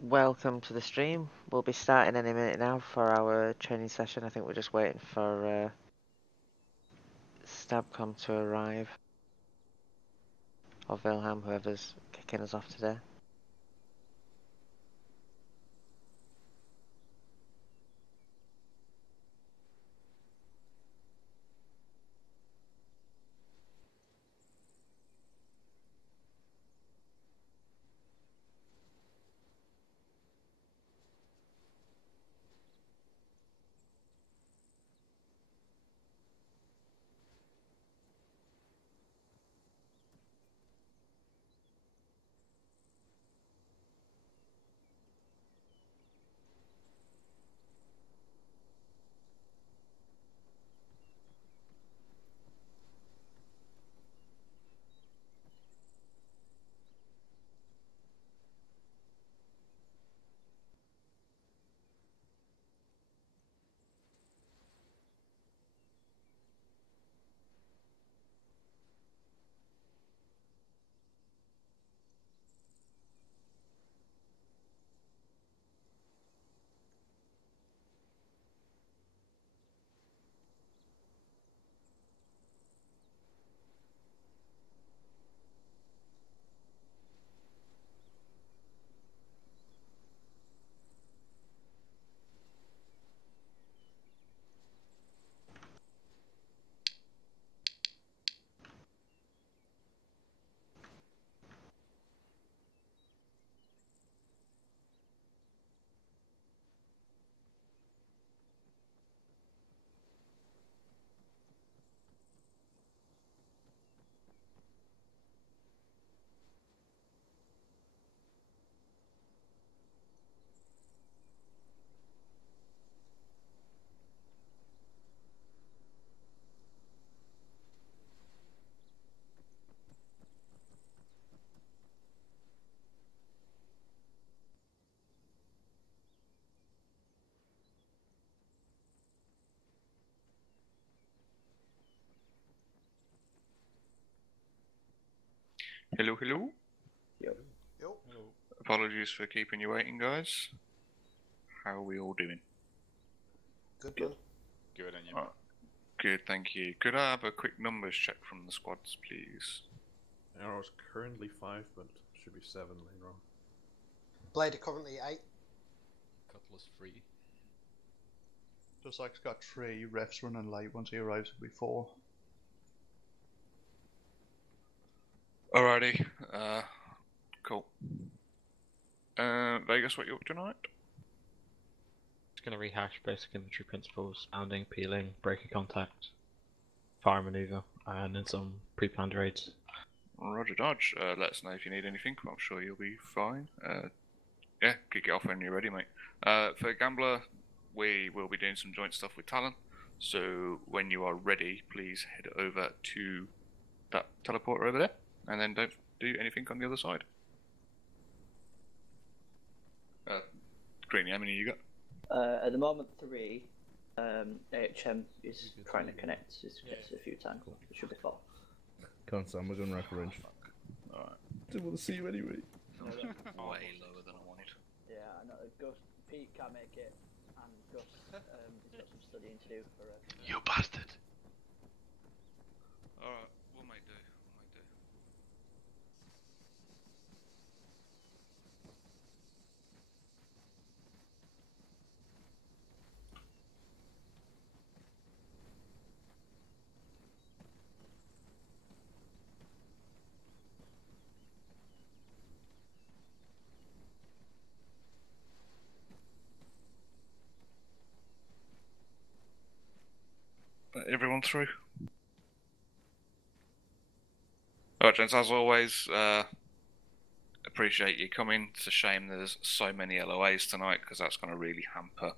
Welcome to the stream. We'll be starting any minute now for our training session. I think we're just waiting for Stabcom to arrive. Or Wilhelm, whoever's kicking us off today. Hello, hello. Yo. Hello. Apologies for keeping you waiting, guys. How are we all doing? Good. Good, and you? Good, thank you. Could I have a quick numbers check from the squads, please? Arrow's currently 5, but should be 7 later on. Blade are currently 8. Cutlass 3. Just like's got 3, refs running late. Once he arrives, it'll be 4. Alrighty, cool. Vegas, what you up tonight? Just going to rehash basic infantry principles: pounding, peeling, breaking contact, fire maneuver, and then some pre-planned raids. Roger Dodge, let us know if you need anything. I'm sure you'll be fine. Yeah, kick it off when you're ready, mate. For Gambler, we will be doing some joint stuff with Talon, so when you are ready, please head over to that teleporter over there, and then don't do anything on the other side. Greeny, how many you got? At the moment, 3. AHM is trying to connect. It's a few times. It should be 4. Can't stand, we're going rack range. Alright. Didn't want to see you anyway. Way lower than I wanted. Yeah, I know. Gus, Pete can't make it, and Gus he's got some studying to do for. You bastard! Alright, we'll make do. Everyone through? Alright, gents, as always, appreciate you coming. It's a shame there's so many LOAs tonight, because that's going to really hamper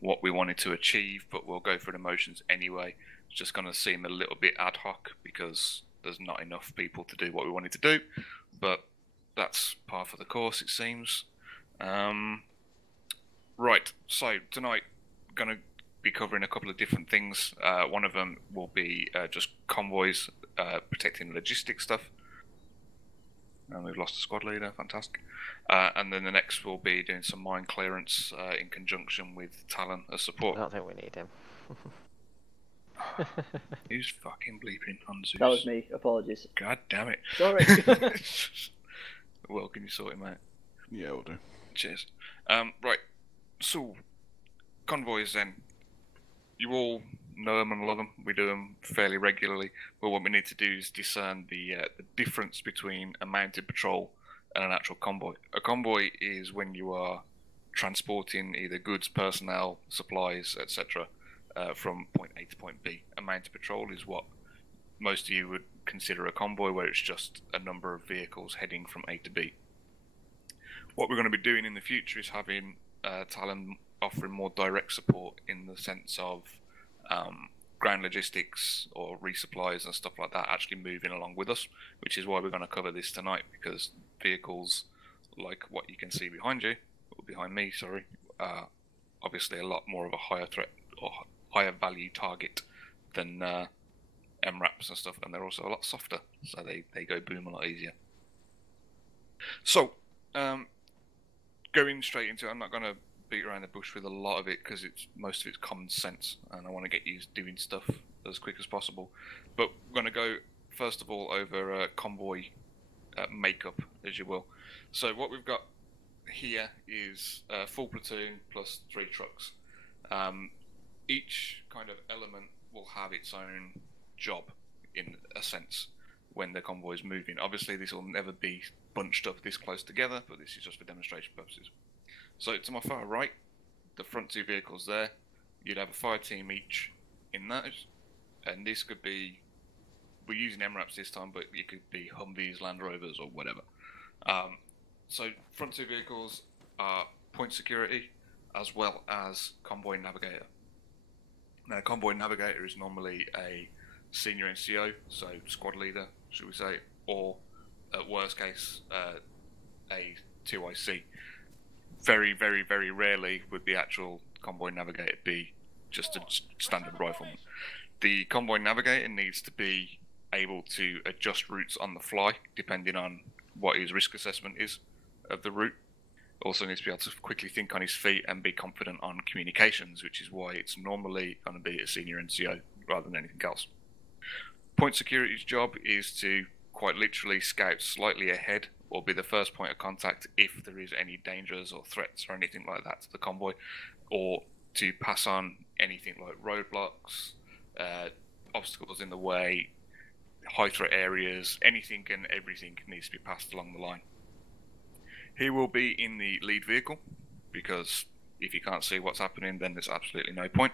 what we wanted to achieve, but we'll go through the motions anyway. It's just going to seem a little bit ad hoc, because there's not enough people to do what we wanted to do, but that's par for the course, it seems. Right, so tonight, going to be covering a couple of different things. One of them will be just convoys, protecting logistic stuff. and we've lost a squad leader. Fantastic. And then the next will be doing some mine clearance in conjunction with Talon as I support. don't think we need him. Who's fucking bleeping on Zeus? That was me. Apologies. God damn it. Sorry. Well, can you sort him out? Yeah, we'll do. Cheers. Right. So, convoys then. You all know them and love them. We do them fairly regularly. But what we need to do is discern the difference between a mounted patrol and an actual convoy. A convoy is when you are transporting either goods, personnel, supplies, etc. From point A to point B. A mounted patrol is what most of you would consider a convoy, where it's just a number of vehicles heading from A to B. What we're going to be doing in the future is having Talon offering more direct support in the sense of ground logistics or resupplies and stuff like that actually moving along with us, which is why we're going to cover this tonight, because vehicles like what you can see behind you, or behind me, sorry, obviously a lot more of a higher threat or higher value target than MRAPs and stuff, and they're also a lot softer, so they go boom a lot easier. So, going straight into it, I'm not going to beat around the bush with a lot of it, because most of it's common sense, and I want to get you doing stuff as quick as possible. But we're going to go, first of all, over convoy makeup, as you will. So what we've got here is a full platoon plus 3 trucks. Each kind of element will have its own job, in a sense, when the convoy is moving. Obviously, this will never be bunched up this close together, but this is just for demonstration purposes. So to my far right, the front 2 vehicles there, you'd have a fire team each in those, and this could be, we're using MRAPs this time, but it could be Humvees, Land Rovers, or whatever. So front 2 vehicles are point security, as well as convoy navigator. Now, convoy navigator is normally a senior NCO, so squad leader, should we say, or at worst case, a 2IC. Very, very, very rarely would the actual convoy navigator be just a standard rifleman. The convoy navigator needs to be able to adjust routes on the fly, depending on what his risk assessment is of the route. Also needs to be able to quickly think on his feet and be confident on communications, which is why it's normally going to be a senior NCO rather than anything else. Point security's job is to quite literally scout slightly ahead, or be the first point of contact if there is any dangers or threats or anything like that to the convoy, or to pass on anything like roadblocks, obstacles in the way, high threat areas, anything and everything needs to be passed along the line. He will be in the lead vehicle, because if you can't see what's happening, then there's absolutely no point.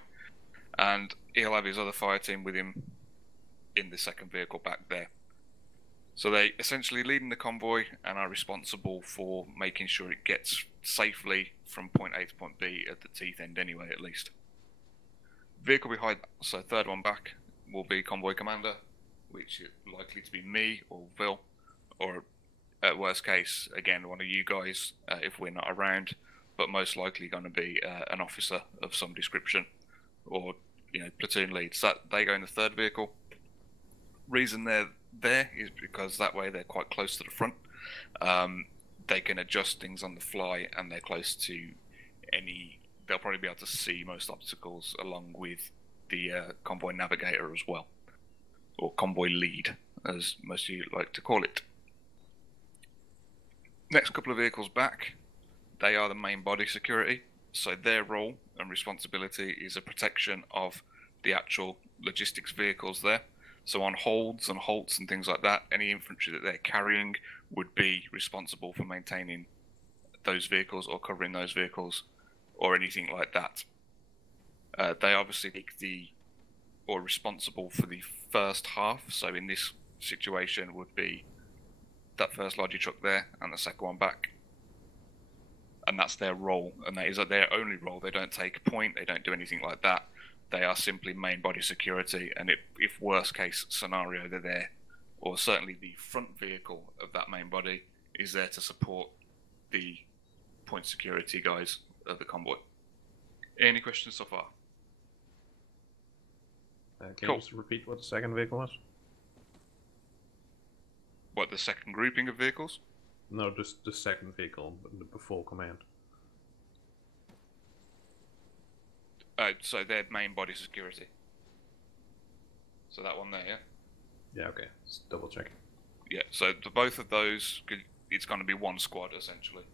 And he'll have his other fire team with him in the second vehicle back there. So they essentially lead in the convoy and are responsible for making sure it gets safely from point A to point B at the teeth end anyway, at least. Vehicle behind, so third one back, will be convoy commander, which is likely to be me or Vil, or at worst case, again, one of you guys if we're not around, but most likely going to be an officer of some description, or platoon lead. So they go in the third vehicle. Reason they're there is because that way they're quite close to the front. They can adjust things on the fly, and they're close to any. They'll probably be able to see most obstacles, along with the convoy navigator as well, or convoy lead, as most of you like to call it. Next couple of vehicles back, they are the main body security, so their role and responsibility is a protection of the actual logistics vehicles there. So on holds and halts and things like that, any infantry that they're carrying would be responsible for maintaining those vehicles or covering those vehicles or anything like that. They obviously take responsible for the first half, so in this situation would be that first lodgy truck there and the second one back. And that's their role, and that is their only role. They don't take a point, they don't do anything like that. They are simply main body security, and if worst case scenario, they're there, or certainly the front vehicle of that main body is there to support the point security guys of the convoy. Any questions so far? Can Cool. you just repeat what the second vehicle was? What, the second grouping of vehicles? No, just the second vehicle before command. So their main body security. So that one there, yeah? Yeah, okay. Just double checking. Yeah, so the both of those, it's going to be one squad essentially.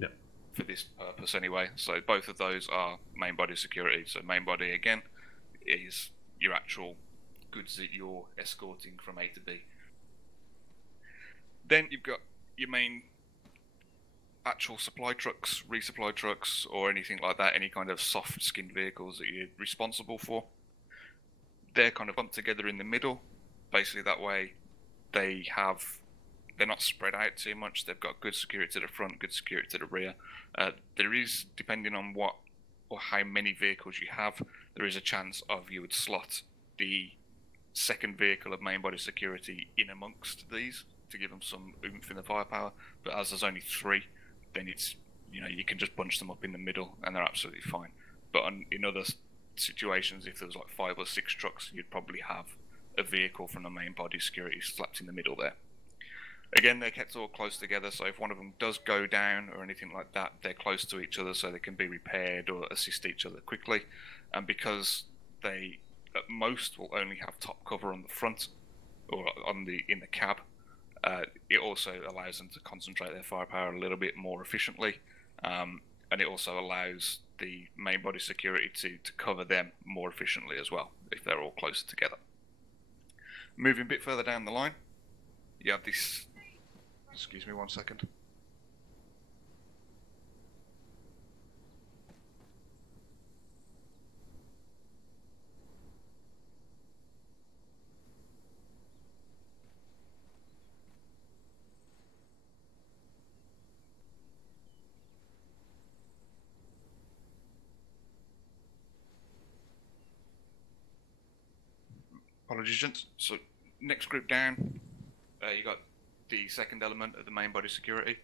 Yep. For this purpose anyway. So both of those are main body security. So main body again is your actual goods that you're escorting from A to B. Then you've got your main actual supply trucks, resupply trucks, or anything like that, any kind of soft-skinned vehicles that you're responsible for. They're kind of bumped together in the middle. Basically that way they're not spread out too much. They've got good security to the front, good security to the rear. There is, depending on what or how many vehicles you have, there is a chance of you would slot the second vehicle of main body security in amongst these to give them some oomph in the firepower. But as there's only 3, then it's, you can just bunch them up in the middle and they're absolutely fine. But in other situations, if there was like 5 or 6 trucks, you'd probably have a vehicle from the main body security slapped in the middle there. Again, they're kept all close together, so if one of them does go down or anything like that, they're close to each other so they can be repaired or assist each other quickly. And because they, at most, will only have top cover on the front or in the cab, it also allows them to concentrate their firepower a little bit more efficiently, and it also allows the main body security to cover them more efficiently as well, if they're all closer together. Moving a bit further down the line, you have this... Excuse me 1 second. Apologies, gents. So, next group down, you got the second element of the main body security.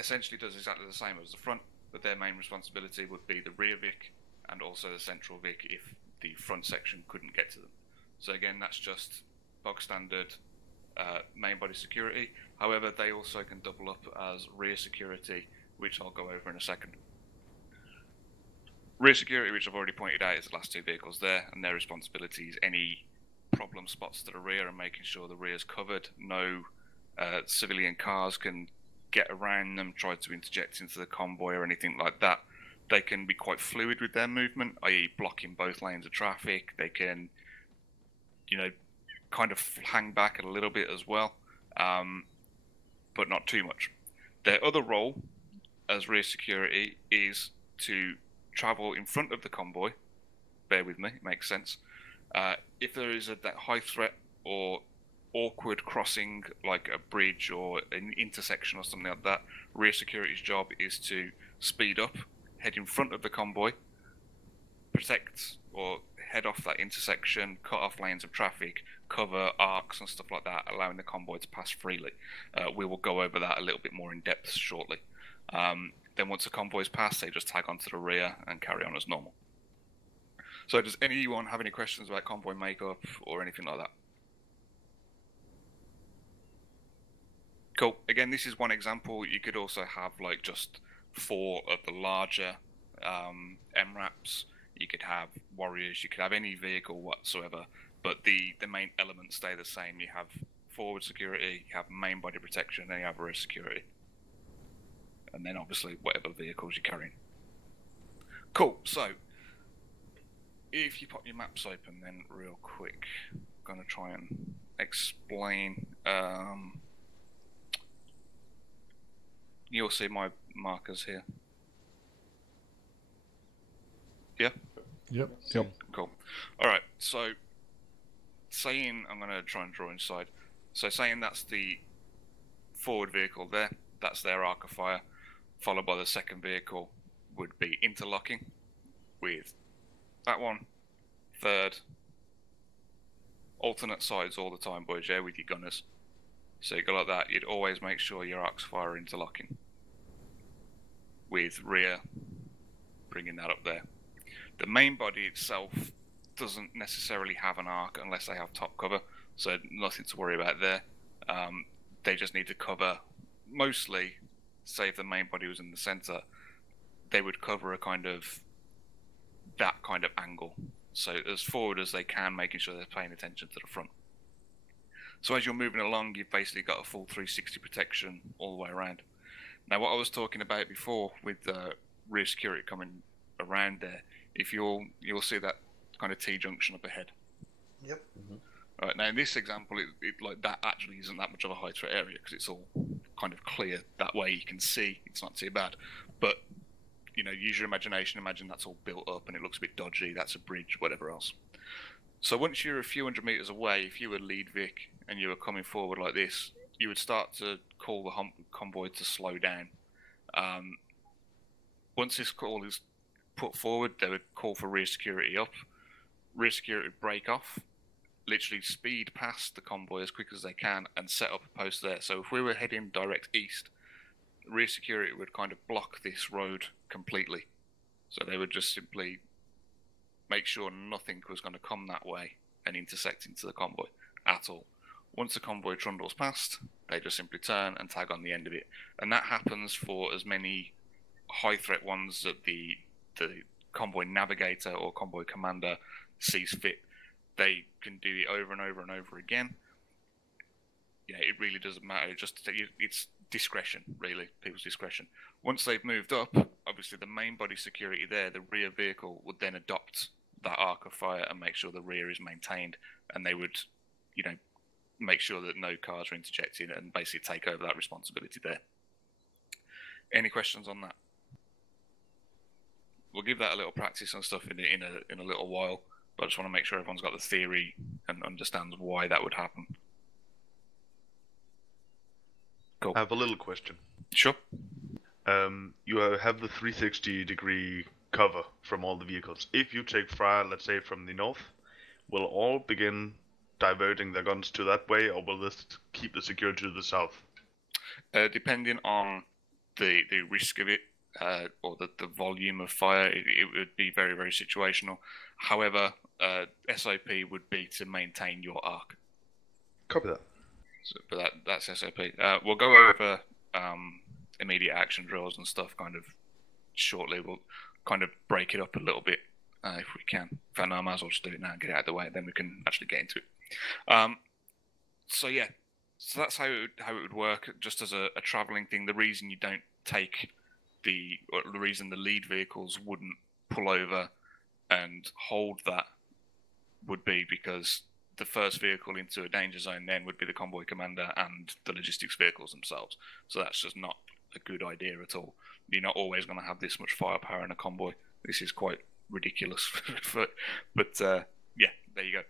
Essentially does exactly the same as the front, but their main responsibility would be the rear Vic and also the central Vic if the front section couldn't get to them. So again, that's just bog standard main body security. However, they also can double up as rear security, which I'll go over in a second. Rear security, which I've already pointed out, is the last 2 vehicles there, and their responsibility is any problem spots to the rear and making sure the rear is covered. No civilian cars can get around them, try to interject into the convoy or anything like that. They can be quite fluid with their movement, i.e. blocking both lanes of traffic. They can, kind of hang back a little bit as well, but not too much. Their other role as rear security is to travel in front of the convoy. Bear with me, it makes sense. If there is that high threat or awkward crossing, like a bridge or an intersection or something like that, rear security's job is to speed up, head in front of the convoy, protect or head off that intersection, cut off lanes of traffic, cover arcs and stuff like that, allowing the convoy to pass freely. We will go over that a little bit more in depth shortly. Then once the convoy's passed, they just tag onto the rear and carry on as normal. So does anyone have any questions about convoy makeup or anything like that? Cool. Again, this is one example. You could also have like just 4 of the larger MRAPs. You could have warriors. You could have any vehicle whatsoever. But the main elements stay the same. You have forward security, you have main body protection, and you have rear security. And then obviously whatever vehicles you're carrying. Cool. So if you pop your maps open then real quick, I'm going to try and explain. You'll see my markers here. Yeah? Yep. Cool. Alright, so saying, I'm going to try and draw inside. So saying that's the forward vehicle there, that's their arc of fire, followed by the second vehicle would be interlocking with that one, third, alternate sides all the time, boys, yeah, with your gunners. So you go like that, you'd always make sure your arcs of fire are interlocking. With rear, bringing that up there. The main body itself doesn't necessarily have an arc unless they have top cover, so nothing to worry about there. They just need to cover, mostly, say if the main body was in the center, they would cover that kind of angle. So as forward as they can, making sure they're paying attention to the front. So as you're moving along, you've basically got a full 360 protection all the way around. Now, what I was talking about before with the rear security coming around there, if you'll see that kind of T-junction up ahead. Yep. Right, now in this example, it like that actually isn't that much of a high threat area because it's all kind of clear. That way you can see it's not too bad. But use your imagination. Imagine that's all built up and it looks a bit dodgy. That's a bridge, whatever else. So once you're a few hundred meters away, if you were lead Vic and you were coming forward like this, you would start to call the convoy to slow down. Once this call is put forward, they would call for rear security up. Rear security would break off, literally speed past the convoy as quick as they can and set up a post there. So if we were heading direct east, rear security would kind of block this road completely. So they would just simply make sure nothing was going to come that way and intersect into the convoy at all. Once the convoy trundles past, they just simply turn and tag on the end of it. And that happens for as many high threat ones that the convoy navigator or convoy commander sees fit. They can do it over and over and over again. It really doesn't matter. It's discretion, really, people's discretion. Once they've moved up, obviously the main body security there, the rear vehicle would then adopt that arc of fire and make sure the rear is maintained, and they would, make sure that no cars are interjecting and basically take over that responsibility there. Any questions on that? We'll give that a little practice and stuff in a little while, but I just want to make sure everyone's got the theory and understands why that would happen. Cool. I have a little question. Sure. You have the 360-degree cover from all the vehicles. If you take fire, let's say from the north, will all begin diverting their guns to that way, or will this keep the security to the south? Depending on the risk of it, or the volume of fire, it would be very, very situational. However, SOP would be to maintain your arc. Copy that. So, but that's SOP. We'll go over immediate action drills and stuff kind of shortly. We'll kind of break it up a little bit if we can. In fact, no, I might as well just do it now and get it out of the way, then we can actually get into it. So that's how it would work, just as a travelling thing. The reason you don't take the reason the lead vehicles wouldn't pull over and hold that would be because the first vehicle into a danger zone then would be the convoy commander and the logistics vehicles themselves. So that's just not a good idea at all. You're not always going to have this much firepower in a convoy. This is quite ridiculous. But yeah, there you go.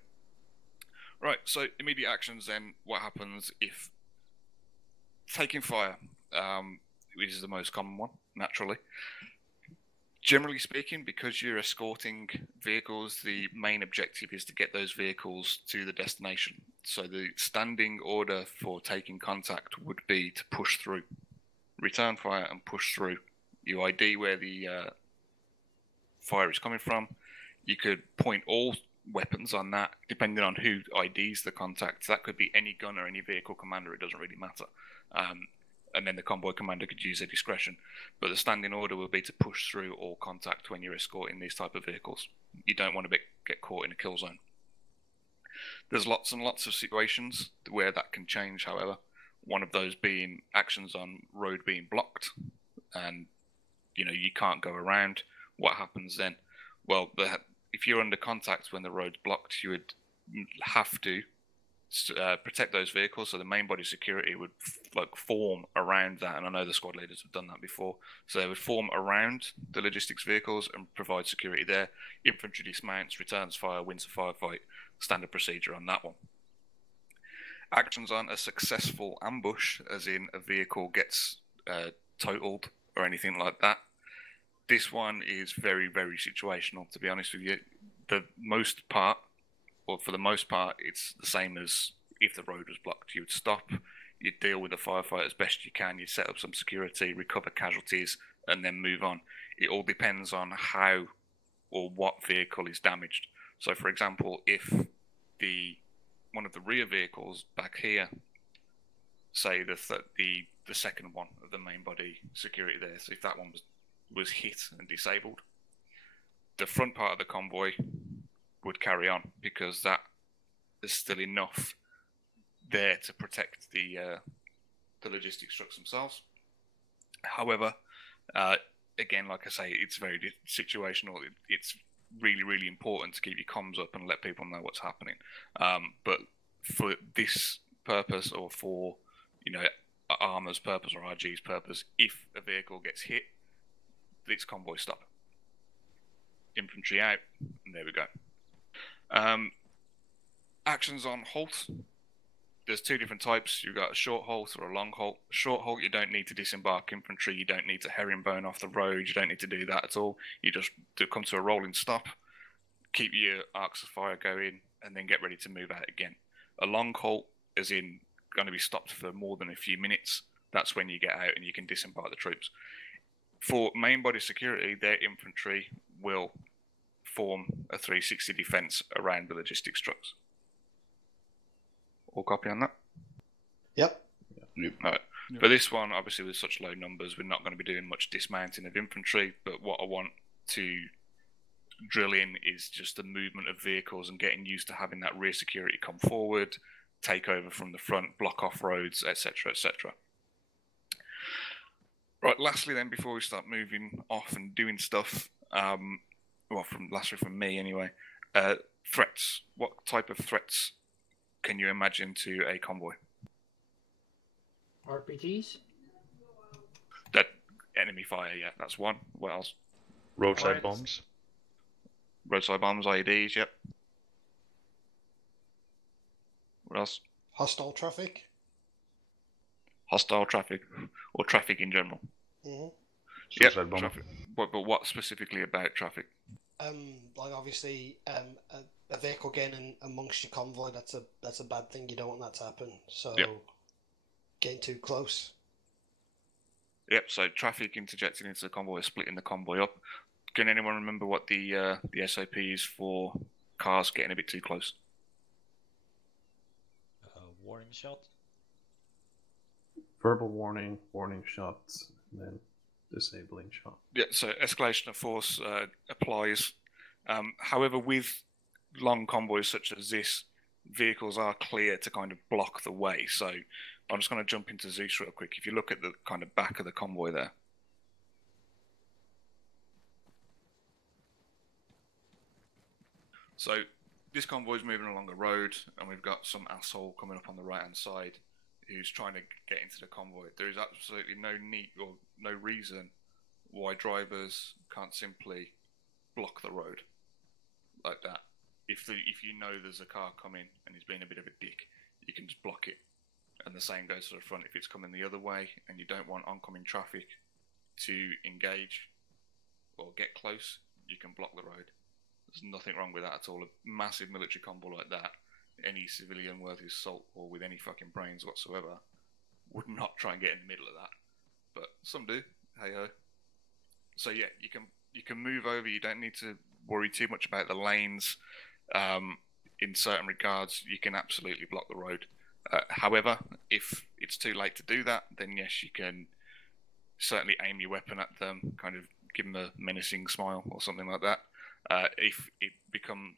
Right, so immediate actions then. What happens if taking fire, which is the most common one, naturally. Generally speaking, because you're escorting vehicles, the main objective is to get those vehicles to the destination. So the standing order for taking contact would be to push through. Return fire and push through. You ID where the fire is coming from. You could point all weapons on that, depending on who IDs the contact. That could be any gun or any vehicle commander, it doesn't really matter. And then the convoy commander could use their discretion. But the standing order will be to push through all contact when you're escorting these type of vehicles. You don't want to get caught in a kill zone. There's lots and lots of situations where that can change, however. One of those being actions on road being blocked, and you can't go around. What happens then? Well, if you're under contact when the road's blocked, you would have to protect those vehicles. So the main body security would form around that, and I know the squad leaders have done that before. So they would form around the logistics vehicles and provide security there. Infantry dismounts, returns fire, wins a firefight. Standard procedure on that one. Actions on a successful ambush, as in a vehicle gets totaled or anything like that. This one is very, very situational, to be honest with you. For the most part, it's the same as if the road was blocked. You would stop, you'd deal with the firefight as best you can, you'd set up some security, recover casualties, and then move on. It all depends on how or what vehicle is damaged. So, for example, if one of the rear vehicles back here say the second one of the main body security there. So if that one was hit and disabled, the front part of the convoy would carry on because that is still enough there to protect the logistics trucks themselves. However, again, like I say, it's very situational. It's really, really important to keep your comms up and let people know what's happening. But for this purpose, or for Armour's purpose or RG's purpose, if a vehicle gets hit, it's convoy stop. Infantry out, and there we go. Actions on halt. There's two different types. You've got a short halt or a long halt. Short halt, you don't need to disembark infantry. You don't need to herringbone off the road. You don't need to do that at all. You just come to a rolling stop, keep your arcs of fire going, and then get ready to move out again. A long halt, as in going to be stopped for more than a few minutes. That's when you get out and you can disembark the troops. For main body security, their infantry will form a 360 defence around the logistics trucks. All copy on that? Yep. Right. Yep. For this one, obviously with such low numbers, we're not going to be doing much dismounting of infantry, but what I want to drill in is just the movement of vehicles and getting used to having that rear security come forward, take over from the front, block off roads, etc., etc. Right, lastly then, before we start moving off and doing stuff, lastly from me anyway, threats. What type of threats can you imagine to a convoy? RPGs? That enemy fire, yeah, that's one. What else? Roadside bombs. Roadside bombs, IEDs, yep. What else? Hostile traffic. Hostile traffic, or traffic in general. Mm-hmm. Yeah, Suicide bomber. traffic. But what specifically about traffic? Like obviously, a vehicle getting amongst your convoy, that's a bad thing. You don't want that to happen. So, Yep. Getting too close. Yep, so traffic interjecting into the convoy, splitting the convoy up. Can anyone remember what the SOP is for cars getting a bit too close? Warning shot. Verbal warning, warning shots, and then disabling shot. Yeah, so escalation of force applies. However, with long convoys such as this, vehicles are clear to kind of block the way. So I'm just going to jump into Zeus real quick. If you look at the kind of back of the convoy there. So this convoy is moving along the road, and we've got some asshole coming up on the right-hand side who's trying to get into the convoy. There is absolutely no need or no reason why drivers can't simply block the road like that. If you know there's a car coming and he's being a bit of a dick, you can just block it. And the same goes to the front. If it's coming the other way and you don't want oncoming traffic to engage or get close, you can block the road. There's nothing wrong with that at all. A massive military convoy like that, any civilian worth his salt or with any fucking brains whatsoever would not try and get in the middle of that. But some do. Hey ho. So yeah, you can move over. You don't need to worry too much about the lanes. In certain regards, you can absolutely block the road. However, if it's too late to do that, then yes, you can certainly aim your weapon at them, kind of give them a menacing smile or something like that. If it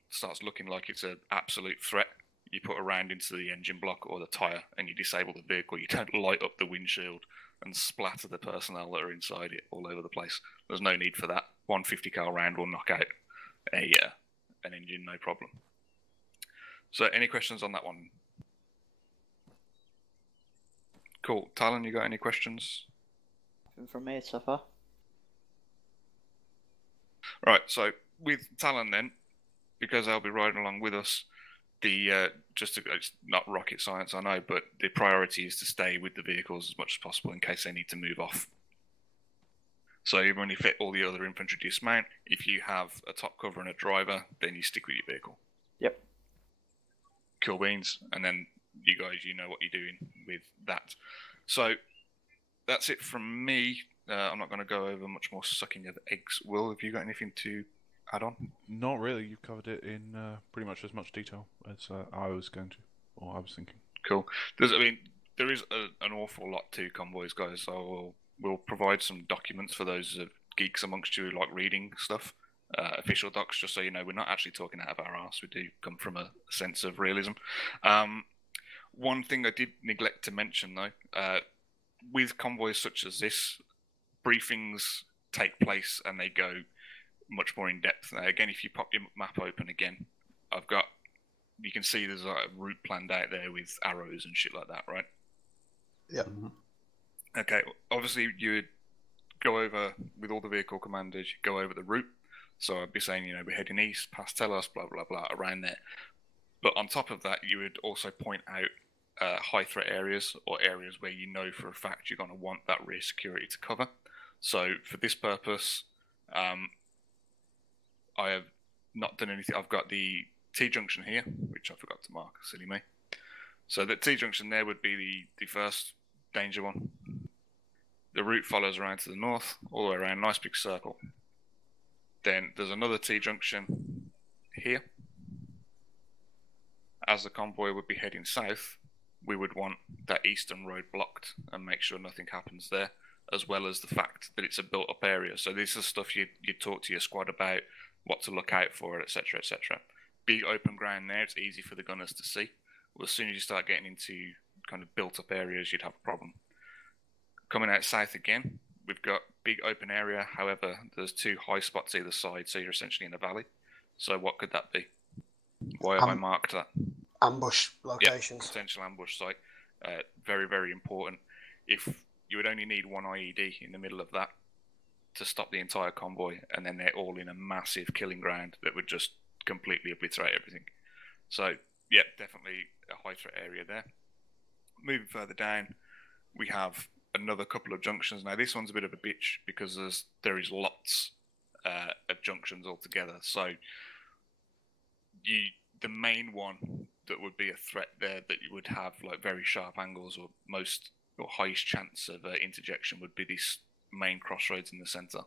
starts looking like it's an absolute threat, you put a round into the engine block or the tyre and you disable the vehicle. You don't light up the windshield and splatter the personnel that are inside it all over the place. There's no need for that. 150 cal round will knock out an engine, no problem. So any questions on that one? Cool. Talon, you got any questions? Nothing from me so far. Right, so with Talon then, because they'll be riding along with us, it's not rocket science, I know, but the priority is to stay with the vehicles as much as possible in case they need to move off. So even when you fit all the other infantry dismount, if you have a top cover and a driver, then you stick with your vehicle. Yep. Cool beans, and then you guys, you know what you're doing with that. So that's it from me. I'm not going to go over much more sucking of eggs. Will, have you got anything to add on? Not really. You've covered it in pretty much as much detail as I was going to, or I was thinking. Cool. There's there is an awful lot to convoys, guys. So we'll provide some documents for those geeks amongst you who like reading stuff. Official docs, just so you know, we're not actually talking out of our arse. We do come from a sense of realism. One thing I did neglect to mention, though, with convoys such as this, briefings take place and they go much more in depth. Now, again, if you pop your map open again, you can see there's like a route planned out there with arrows and shit like that, right? Yeah. Okay, obviously you would go over with all the vehicle commanders, you go over the route. So I'd be saying, we're heading east, past Telos, blah, blah, blah, around there. But on top of that, you would also point out high threat areas or areas where you know for a fact you're going to want that rear security to cover. So for this purpose, I have not done anything. I've got the T-junction here, which I forgot to mark, silly me. So the T-junction there would be the first danger one. The route follows around to the north, all the way around, nice big circle. Then there's another T-junction here. As the convoy would be heading south, we would want that eastern road blocked and make sure nothing happens there, as well as the fact that it's a built-up area. So this is stuff you talk to your squad about, what to look out for, etc., etc. Big open ground there, it's easy for the gunners to see. Well, as soon as you start getting into kind of built-up areas, you'd have a problem. Coming out south again, we've got big open area. However, there's two high spots either side, so you're essentially in a valley. So what could that be? Why have I marked that? Ambush locations. Yep, potential ambush site. Very, very important. If you would only need one IED in the middle of that to stop the entire convoy, and then they're all in a massive killing ground that would just completely obliterate everything. So, yeah, definitely a high threat area there. Moving further down, we have another couple of junctions. Now, this one's a bit of a bitch because there is lots of junctions altogether. So, the main one that would be a threat there that you would have like very sharp angles or highest chance of interjection would be this main crossroads in the center.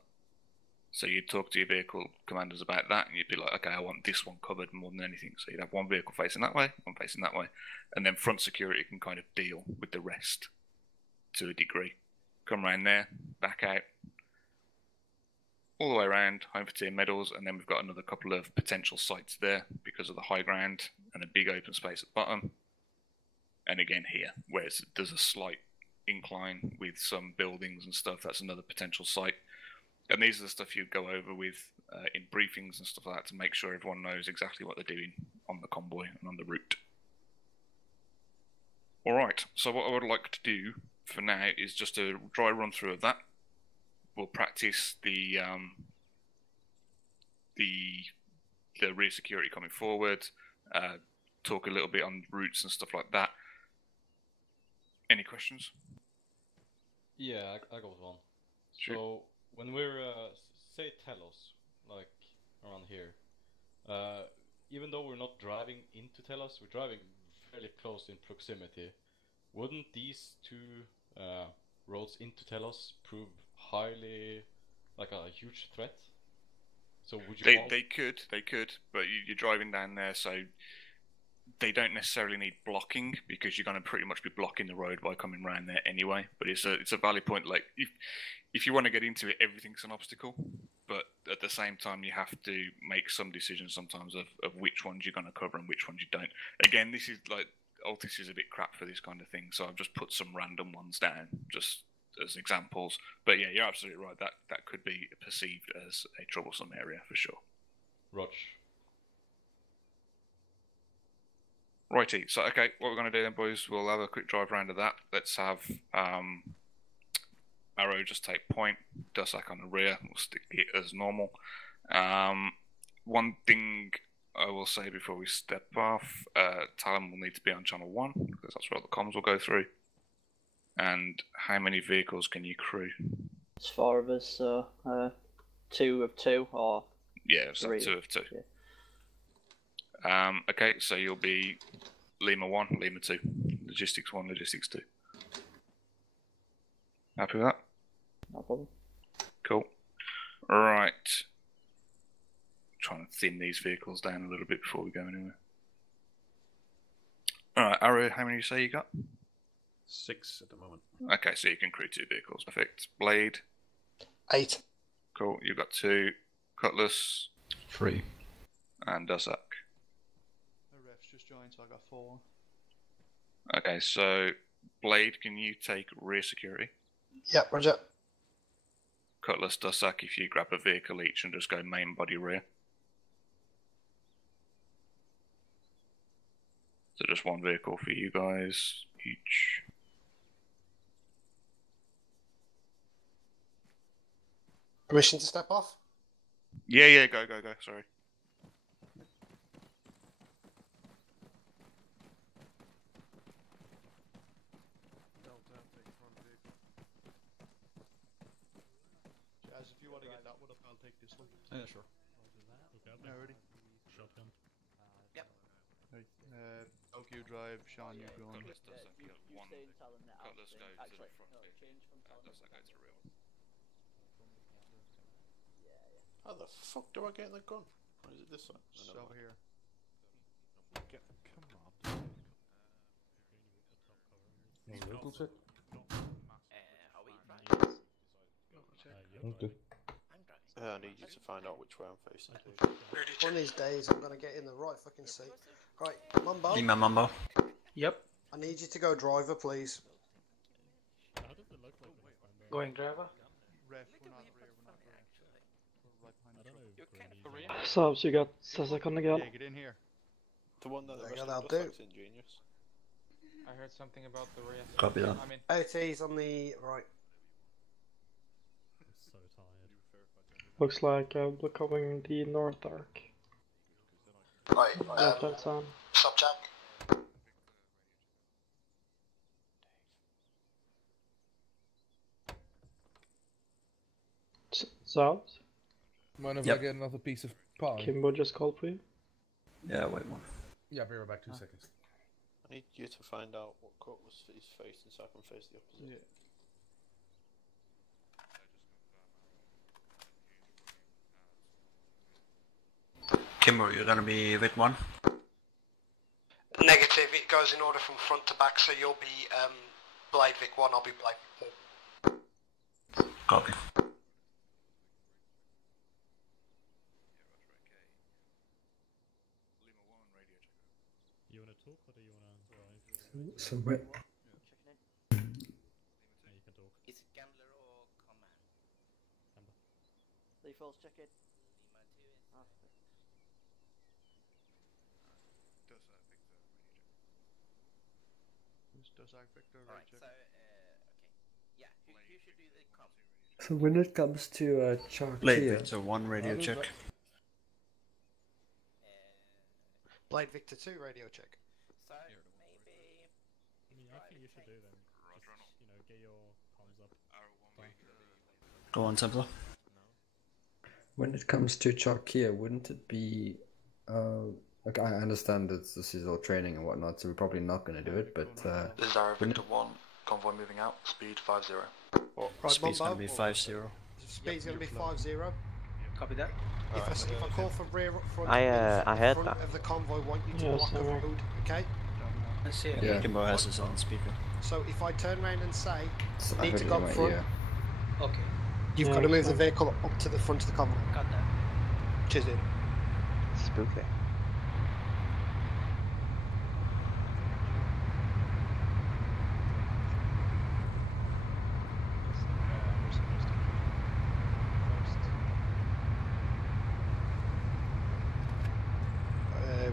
So you'd talk to your vehicle commanders about that, and you'd be like, okay, I want this one covered more than anything. So you'd have one vehicle facing that way, one facing that way, and then front security can kind of deal with the rest to a degree. Come around there, back out, all the way around, home for tier medals, and then we've got another couple of potential sites there because of the high ground and a big open space at the bottom. And again here, where there's a slight incline with some buildings and stuff, that's another potential site. And these are the stuff you go over with in briefings and stuff like that to make sure everyone knows exactly what they're doing on the convoy and on the route. Alright, so what I would like to do for now is just a dry run through of that. We'll practice the rear security coming forward, talk a little bit on routes and stuff like that. Any questions? Yeah, I got one. Sure. So when we're say Telos, like around here, even though we're not driving into Telos, we're driving fairly close in proximity. Wouldn't these two roads into Telos prove highly like a huge threat? So would you? They could, but you're driving down there, so they don't necessarily need blocking because you're going to pretty much be blocking the road by coming around there anyway. But it's a valid point. Like if you want to get into it, everything's an obstacle. But at the same time, you have to make some decisions sometimes of which ones you're going to cover and which ones you don't. Again, this is like Altis is a bit crap for this kind of thing, so I've just put some random ones down just as examples. But yeah, you're absolutely right. That could be perceived as a troublesome area for sure. Roch. Righty, so okay, what we're going to do then, boys, we'll have a quick drive around to that. Let's have Arrow just take point, Dusak on the rear, we'll stick it as normal. One thing I will say before we step off, Talon will need to be on channel 1, because that's where all the comms will go through. And how many vehicles can you crew? As far as 2 of 2 or yeah, so 3 2 of 2. Yeah. Okay, so you'll be Lima 1, Lima 2, Logistics 1, Logistics 2. Happy with that? No problem. Cool. Right. Trying to thin these vehicles down a little bit before we go anywhere. Alright, Arrow, how many you say you got? 6 at the moment. Okay, so you can crew 2 vehicles. Perfect. Blade. 8. Cool. You've got 2. Cutlass. 3. And Dussack. The refs just joined, so I got 4. Okay, so Blade, can you take rear security? Yep, roger. Cutlass, Dussack, if you grab a vehicle each and just go main body rear. So just 1 vehicle for you guys each. Permission to step off? Yeah, go, sorry. Jazz, if you want to get that one up, I'll take this one. Yeah, sure. Yeah, ready? Shotgun. Yep. Right. Tokyo Drive, Sean, you go on. Cutlass, Dussack, you got 1. Cutlass, go to the front vehicle. Dussack, go to the rear one. How the fuck do I get in the gun? Why is it this one? It's over here. Come on. Vehicle check? Are we driving? Okay. I need you to find out which way I'm facing. One of these days, I'm going to get in the right fucking seat. Right, Mumbo. Email Mumbo. Yep. I need you to go driver, please. Going driver. Ref, we're not rear, we're not rear. We're right behind the truck. So you got Sasek on the gun. Yeah, get in here. The one that the rest that'll of do. the is ingenious. I heard something about the rear. Copy that. I mean, OT's on the right. So tired. Looks like we're covering the north arc. Right, Left hand side. subject. South. Mind if Yep. I get another piece of pie? Kimbo just called for you. Yeah, wait one. Yeah, be right back. 2 seconds. I need you to find out what Cutlass is facing so I can face the opposite. Yeah. Kimbo, you're gonna be with 1. Negative, it goes in order from front to back, so you'll be Blade Vic 1, I'll be Blade Vic 2. Copy. You wanna talk or do you wanna drive? So where? Yeah, you can talk. Is it Gambler or Command? Defaults check in. Lima 2 is... Dussack, Victor, right Alright, check. so, okay. Yeah, who should do the comp? So when it comes to Blade Charkia, Victor 1 radio check. Blade Victor 2 radio check. So, maybe... I mean, I think you should do them. Just, you know, get your comms up. Go on, Templar. when it comes to Charkia, wouldn't it be? Like I understand that this is all training and whatnot, so we're probably not going to do it. But This is Arrow Victor 1, convoy moving out, speed 50. Right, Speed's Mumbo. gonna be 50. Speed's going to be 50. Copy that. If I call for rear up front, I heard front that. of the convoy want you to Yeah, block the so- road, okay? Let's see it. yeah, Kimbo has his on speaker. So if I turn around and say, so I need heard to it go in up my front, ear. Okay, you've Yeah, got to move the fine. vehicle up to the front of the convoy. got that. Cheers, dude. Spooky.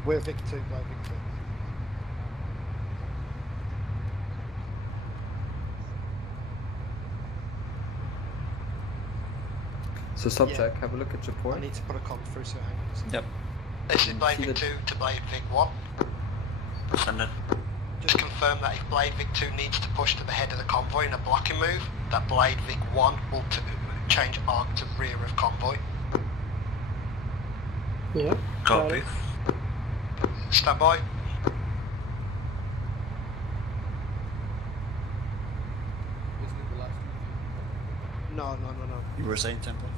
We're Victor 2, Blade Victor. So subcheck, have a look at your I point. need to put a comp through, so hang on a second. Yep. This is Blade See Vic the- 2 to Blade Vic 1. Send it. Just confirm that if Blade Vic 2 needs to push to the head of the convoy in a blocking move, that Blade Vic 1 will change arc to rear of convoy. Yeah. Copy. it. Stand by. No. You were saying Templar?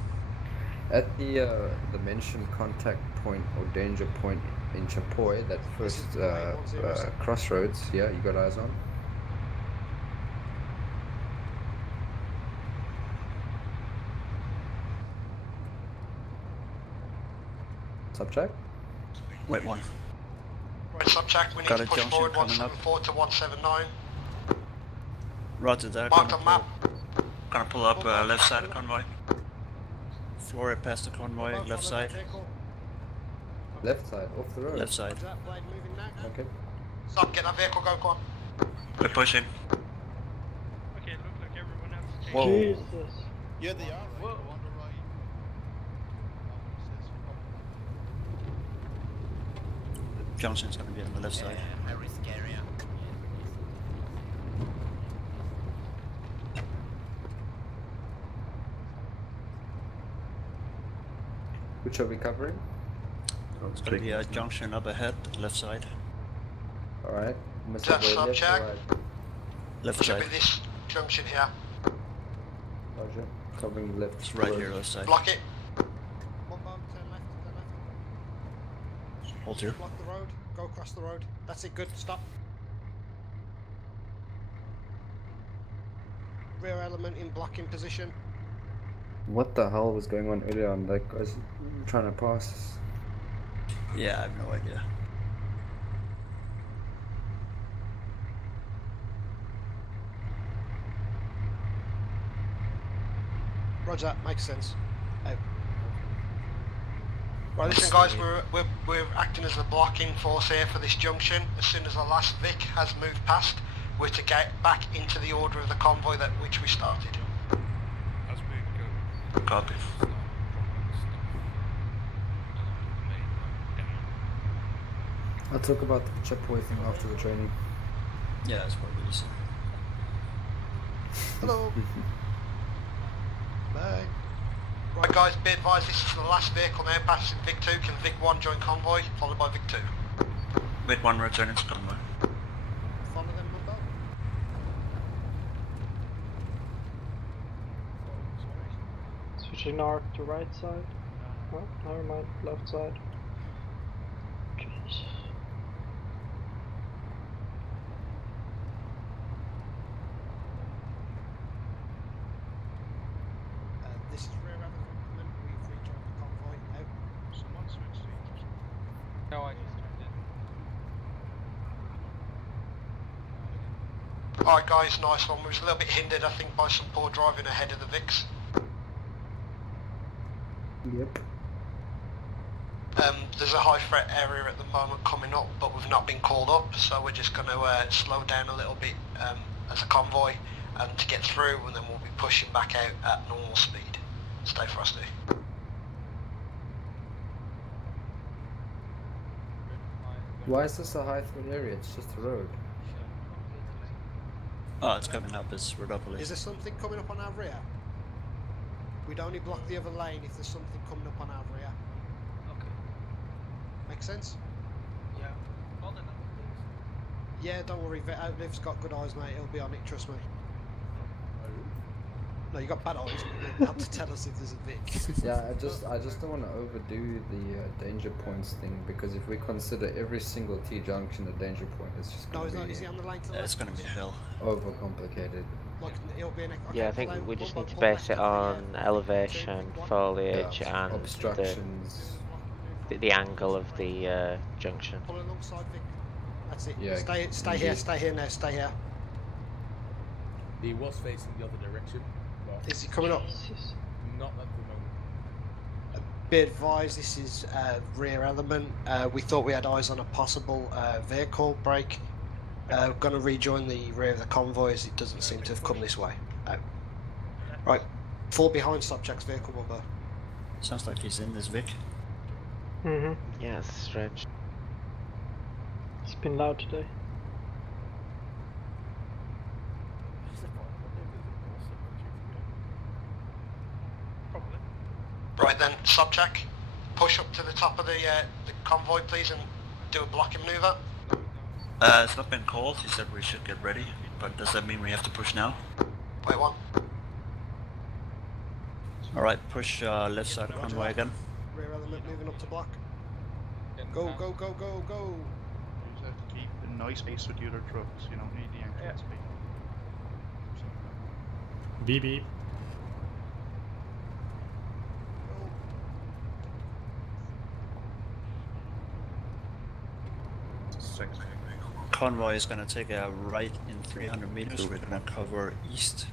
At the mentioned contact point or danger point in Chapoy, that first crossroads, yeah, you got eyes on? Subcheck. Wait, 1. Right, subcheck, we need Got to a push junction forward coming up. 174 to 179. Roger that. Marked on map. Gonna pull up left side of convoy. Throw it past the convoy, left side. Left side, off the road. Left side. Okay. Stop, get that vehicle, go on. We're pushing. Okay, look like everyone else. Whoa. Jesus. Yeah, they are. Whoa. On the right. Johnson's gonna be on the left side. Very scary. Which are we covering? It's gonna be a junction up ahead, left side. Alright. Is that left or subcheck? right? Left Should side. be this junction here. Roger. Covering left. It's right road. here, left side. Block it. One bomb, turn left, turn left. Hold here. Block the road, go across the road. That's it, good, stop. Rear element in blocking position. What the hell was going on earlier on? Like, guys trying to pass us. Yeah, I have no idea. Roger, that makes sense. Out. Right, listen guys, we're acting as the blocking force here for this junction. As soon as the last Vic has moved past, we're to get back into the order of the convoy that which we started. As we go. Copy. I'll talk about the checkpoint thing after the training. Yeah, that's what it is. Hello. Bye. Right guys, be advised this is the last vehicle now passing Vic 2. Can Vic 1 join convoy, followed by Vic 2? Wait, 1 returning to convoy. Follow them, Mundo. Switching north to right side. Oh, never mind, left side. Jeez. This is rear element, we've rejoined the convoy. Out. Someone switched seats. No, I just turned it. Alright guys, nice one. We was a little bit hindered I think by some poor driving ahead of the Vics. Yep. There's a high threat area at the moment coming up, but we've not been called up, so we're just going to slow down a little bit as a convoy and to get through, and then we'll be pushing back out at normal speed. Stay frosty. Why is this a high threat area? It's just a road. Oh, it's coming up as Rhodopolis. Is there something coming up on our rear? We'd only block the other lane if there's something coming up on our rear. Okay. Make sense? Yeah. Call the number, please. Yeah, don't worry, Outliv's got good eyes, mate. He'll be on it, trust me. No, you got bad eyes, but you'll have to tell us if there's a Vic. Yeah, I just don't want to overdo the danger points thing, because if we consider every single T junction a danger point, it's just No, going is, to not, be is he on the lane to the left? It's gonna be hell. overcomplicated. Like, it'll be an... Okay, Yeah, I think pull we out, just pull need to pull base left it of on the, elevation, two, one. foliage, Yeah, and obstructions. the angle of the junction. Pull alongside Vic. That's it. Yeah, Stay here, stay here now, stay here. He was facing the other direction. But Is he coming up? not at the moment. Be advised, this is rear element. We thought we had eyes on a possible vehicle break. Going to rejoin the rear of the convoy as it doesn't seem to have come this way. Right, fall behind subject's vehicle, Mumbo. Sounds like he's in this Vic. Mm-hmm. Yeah, it's strange. It's been loud today. Right then, subcheck. Push up to the top of the convoy please and do a blocking manoeuvre. It's not been called. He said we should get ready, but does that mean we have to push now? Wait one. Alright, push left side of convoy again. Rear element moving up to block. Go, go, go, go, go. You just have to keep a nice pace with the other trucks. You don't need the ankle speed. Beep beep. Perfect. Convoy is gonna take a right in 300 meters. We're gonna cover east.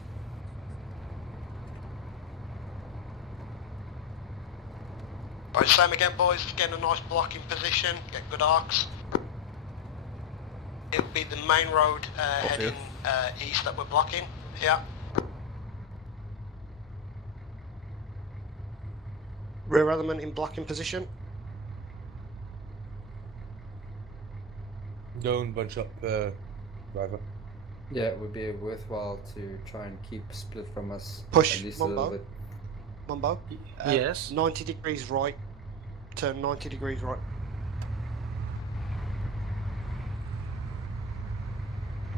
Right, same again, boys. Just getting a nice blocking position. Get good arcs. It'll be the main road heading east that we're blocking. Yeah. Rear element in blocking position. Don't bunch up, driver. Yeah, it would be worthwhile to try and keep split from us Push, at least a little Mumbo. bit. Mumbo. Yes. 90 degrees right. Turn 90 degrees right.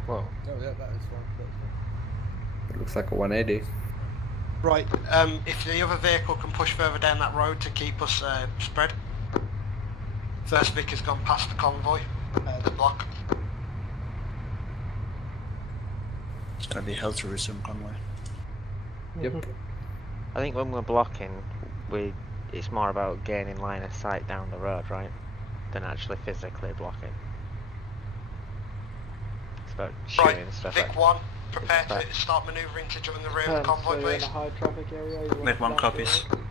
Whoa. No, yeah, that is fine. That's fine. It looks like a 180. Right, if the other vehicle can push further down that road to keep us spread. First Vic has gone past the convoy, the block. It's gonna be held to resume convoy. Yep. I think when we're blocking, it's more about gaining line of sight down the road, right? Than actually physically blocking. It's about shooting and stuff. Vic like 1, prepare to start manoeuvring to join the rear of the convoy, so you're in please. a high traffic area. You Make one want to flank copies. the road.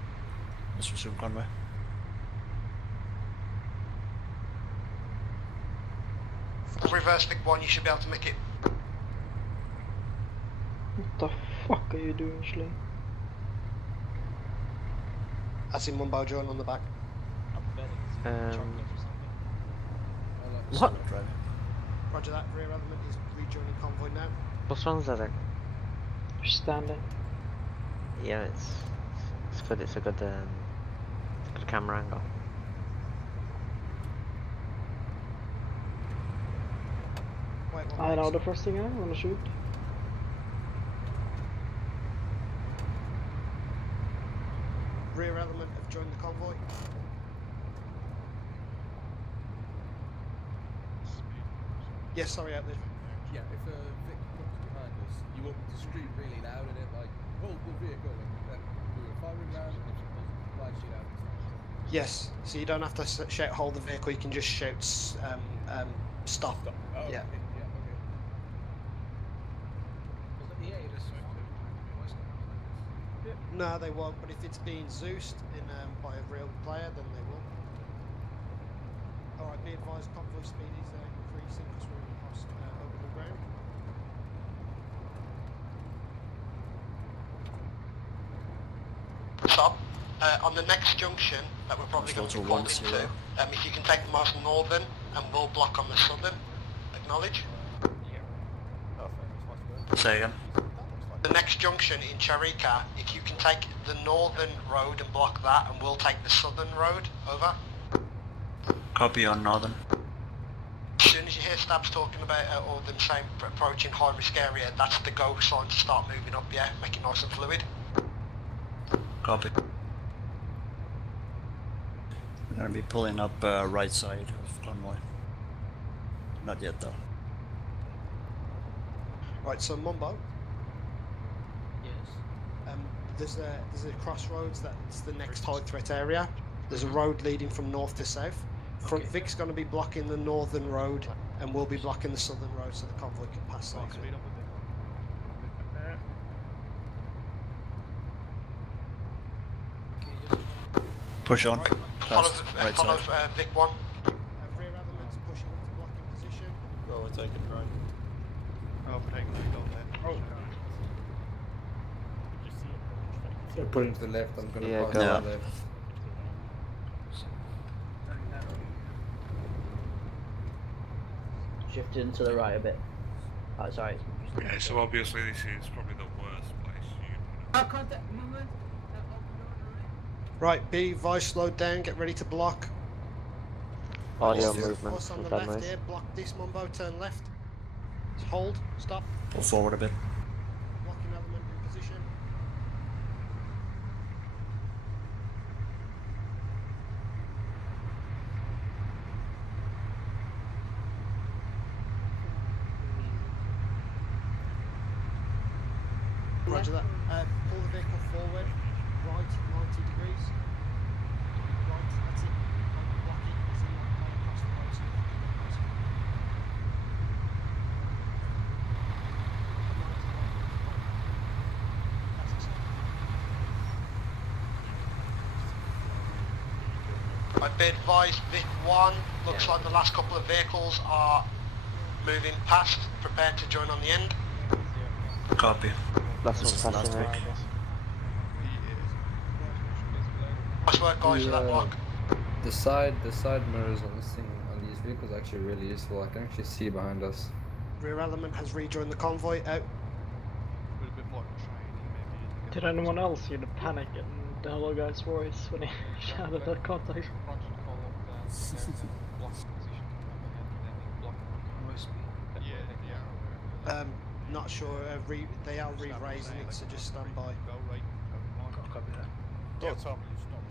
Let's resume convoy. Reverse Vic 1, you should be able to make it. What the fuck are you doing, Schley? I see Mumbo join on the back. What? Roger that. Rear element is rejoining convoy now. Which one's that then? Just standing. Yeah, it's good. It's a good camera angle. I know the first thing I want to shoot. Rear element have joined the convoy. Yes, sorry, out there. Yeah, if Vic comes behind us, you want me to scream really loud at it, like, hold the vehicle, and then do a firing round, and if it doesn't fly shit out. Yes, so you don't have to shout hold the vehicle, you can just shout stop. Oh, yeah. Okay, yeah, okay. No, they won't, but if it's being Zeused by a real player, then they will. Alright, be advised, convoy speed is increasing because we're across open ground. Stop. On the next junction that we're probably going to be pulled into, if you can take the most northern and we'll block on the southern. Acknowledge. Say again. The next junction in Charika, if you can take the northern road and block that and we'll take the southern road, over. Copy on northern. As soon as you hear stabs talking about or them saying approaching high risk area, that's the go sign to start moving up, yeah, make it nice and fluid. Copy. We're gonna be pulling up right side of convoy. Not yet though. Right, so Mumbo. Yes. There's a crossroads that's the next high threat area. There's a road leading from north to south. Front Vic's going to be blocking the northern road, and we'll be blocking the southern road so the convoy can pass safely. Push on. Follow, Past right follow side. Vic 1. Rear elements pushing into blocking position. Go and take it right. Oh, we're taking lead on that. Oh. So pulling to the left, I'm gonna Yeah, pass go to on. the left. Shift into the right a bit. Oh, sorry. Yeah, so obviously this is probably the worst place you. Right, be advised, slowed down, get ready to block. Audio Us movement on with the bad left noise. here, block this Mumbo, turn left. Hold, stop. Pull forward a bit. Blocking element in position. Roger that. Pull the vehicle forward, right 90 degrees. Right, that's it. Block it, as in like across the road. I'd be advised Vic 1, looks like the last couple of vehicles are moving past, prepared to join on the end. Copy. Last This is one last passing, week. Vic. Nice work guys with that block. The side mirrors on this thing, on these vehicles, are actually really useful. I can actually see behind us. Rear element has rejoined the convoy. Out. With a bit more training, maybe. Did anyone else hear the panic in the hello guy's voice when he shouted that contact? Yeah. Not sure. They are re-raising it, so just stand by. Go right. Copy that. Don't tell me you stop.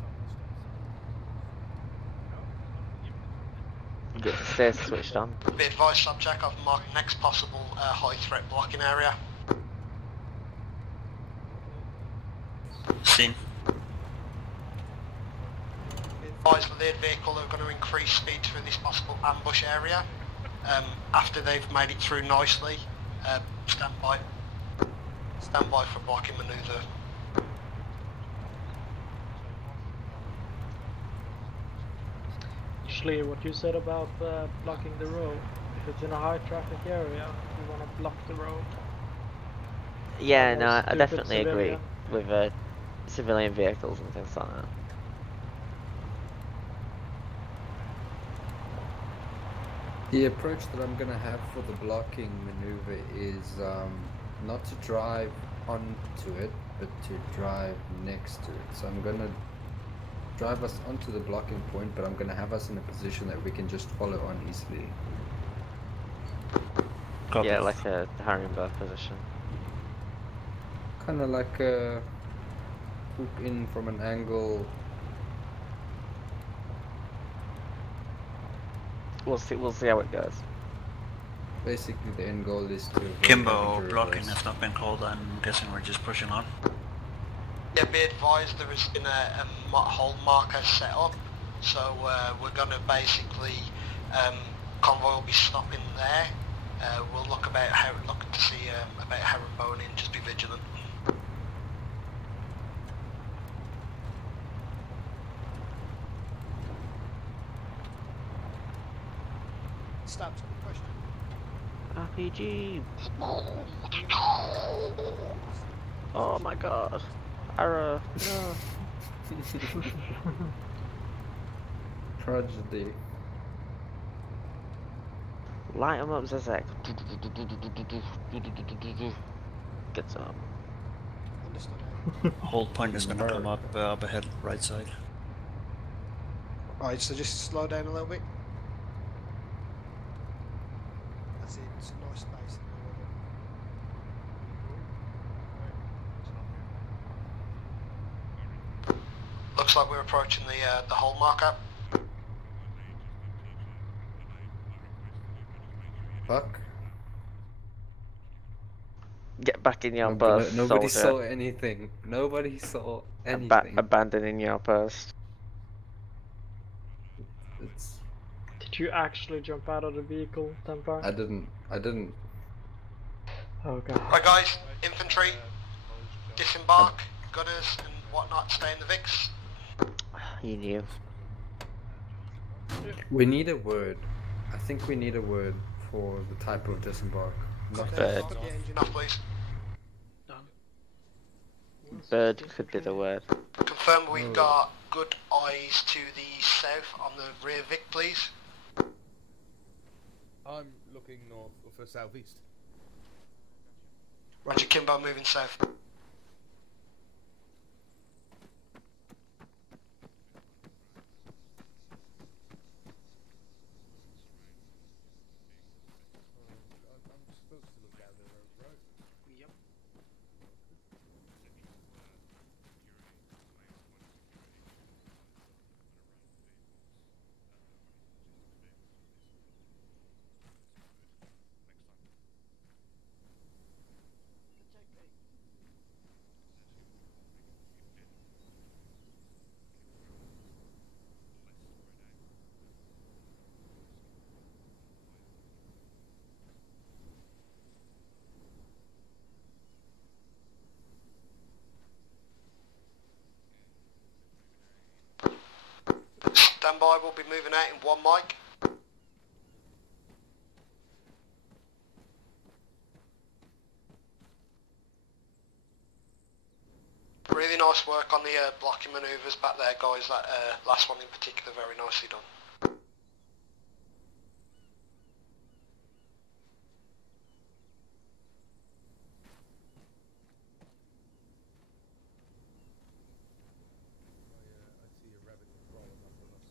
Get the stairs switched on. Be advised subject, I've marked next possible high threat blocking area. Seen. Be advised the lead vehicle are going to increase speed through this possible ambush area. After they've made it through nicely, stand by for blocking manoeuvre. Actually, what you said about blocking the road. If it's in a high traffic area, you want to block the road. Yeah, no, I Stupid definitely agree civilian. with civilian vehicles and things like that. The approach that I'm gonna have for the blocking maneuver is not to drive onto it, but to drive next to it. So I'm gonna drive us onto the blocking point, but I'm gonna have us in a position that we can just follow on easily. Copy. Yeah, like a Harrenberg position. Kind of like a swoop in from an angle. We'll see how it goes. Basically, the end goal is to avoid Kimbo having to blocking reverse. has not been called. I'm guessing we're just pushing on. Yeah, be advised there has been a hold marker set up, so we're going to basically, convoy will be stopping there. We'll look to see about herringboning, just be vigilant. Stabs, question. RPG. Oh my god. Arrow. No. Tragedy. Light them up, Zizek. Get some. Understood. Hold point is going to come up ahead, right side. Alright, so just slow down a little bit. That's it, it's a nice space. Looks like we're approaching the hold marker. Fuck. Get back in your post, Nobody soldier. saw anything. Nobody saw anything. Abandoning your post. It's... Did you actually jump out of the vehicle, Templar? I didn't. Oh god. Right guys, infantry, disembark, gunners and whatnot, stay in the VIX. You knew. We need a word. I think we need a word for the type of disembark. Not Bird. Put the engine off please. Bird could be the word. Confirm we've got good eyes to the south on the rear Vic please. I'm looking north for southeast. Roger, Kimbo moving south. I'm supposed to look down there, right? Yep. stand by, we'll be moving out in 1 mic. Really nice work on the blocking manoeuvres back there, guys. That last one in particular, very nicely done. I see a rabbit crawling up on us.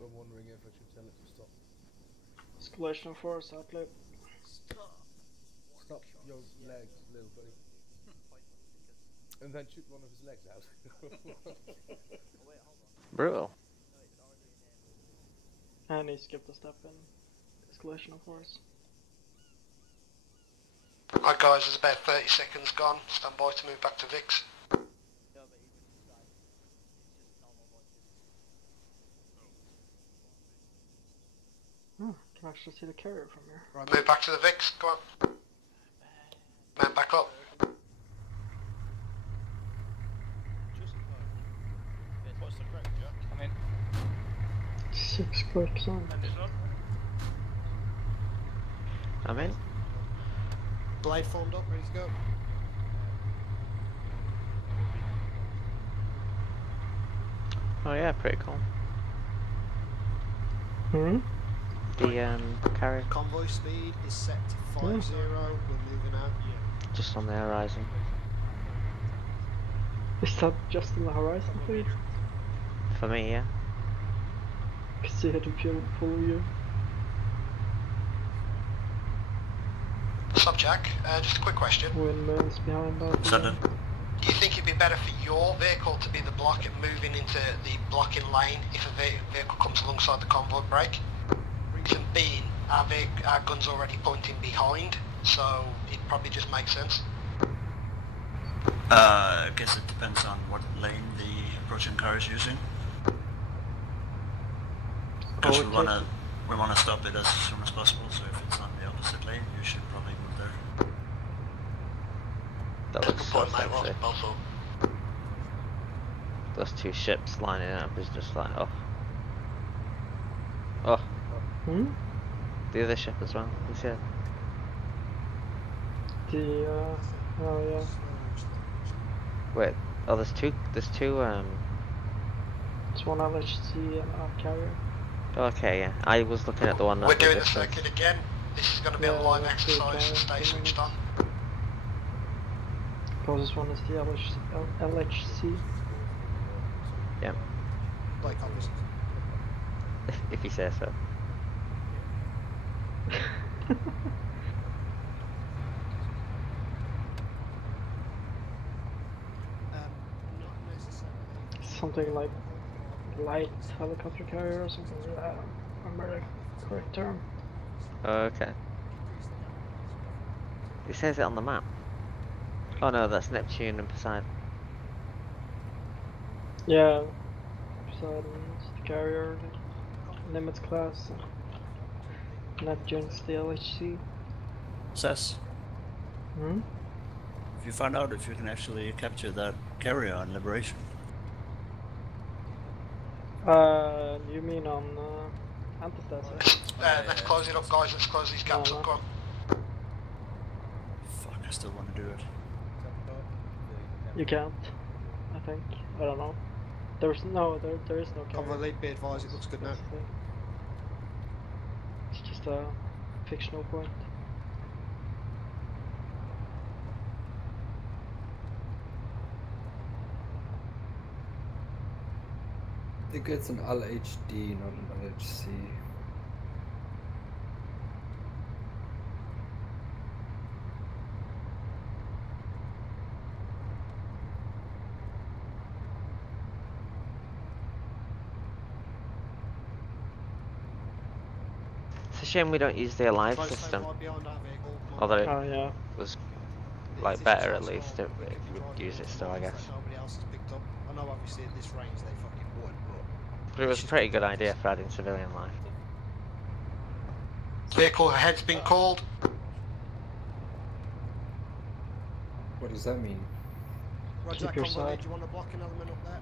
I'm wondering if I should tell it to stop. Escalation force outlet. Stop your legs, little buddy. And then shoot one of his legs out. Brutal. And he skipped a step in escalation force. Right guys, there's about 30 seconds gone. Stand by to move back to Vix. Can actually see the carrier from here. Right, move back to the Vix, go on. Man back up. What's the correct, Jack? Come in. 6 clicks on. I'm in. Blade formed up, ready to go. Oh yeah, pretty cool. Hmm? The carrier. Convoy speed is set to 50. We're moving out. Just on the horizon. Is that just in the horizon feed? For me, yeah. I can see it if you follow you. What's up, Jack? Just a quick question. Windmills behind that. Sudden. Do you think it'd be better for your vehicle to be the block and moving into the blocking lane if a vehicle comes alongside the convoy break? Reason being, our gun's already pointing behind, so it probably just makes sense. I guess it depends on what lane the approaching car is using. Because we wanna stop it as soon as possible. So if it's on the opposite lane, you should probably move there. That looks so sexy. Those two ships lining up is just like, oh. Oh. Hmm? The other ship as well, you see it? Oh yeah. Wait, oh there's two, It's one LHC and a carrier. okay, yeah. I was looking at the one that We're doing the distance. circuit again. This is going to be a live exercise, so stay switched on. Closest one is the LHC. Yeah. Like obviously. If you say so. Not necessarily. Something like light helicopter carrier or something like that. I remember the correct term. Okay. It says it on the map. Oh no, that's Neptune and Poseidon. Yeah. Poseidon's the carrier, the Nimitz class. Neptune's the LHC. Says, Hmm? if you find out if you can actually capture that carrier on Liberation. You mean on Antistasis? Let's close it up, guys. Let's close these gaps up. Go on. Fuck, I still want to do it. You can't, I think. I don't know. There is no carrier. Convoy lead, be advised, it looks good now. It's just a fictional point. I think it's an LHD, not an LHC. It's a shame we don't use the Alive Try to stay system. right behind our vehicle. Although it Oh yeah. was like better at least if you would use it still, I guess. Nobody else has picked up. I know obviously at this range they fucking would, but But it was a pretty good idea for adding civilian life. Vehicle ahead's been called. What does that mean? Roger Keep that, your Convoy side. lead, do you want a blocking element up there?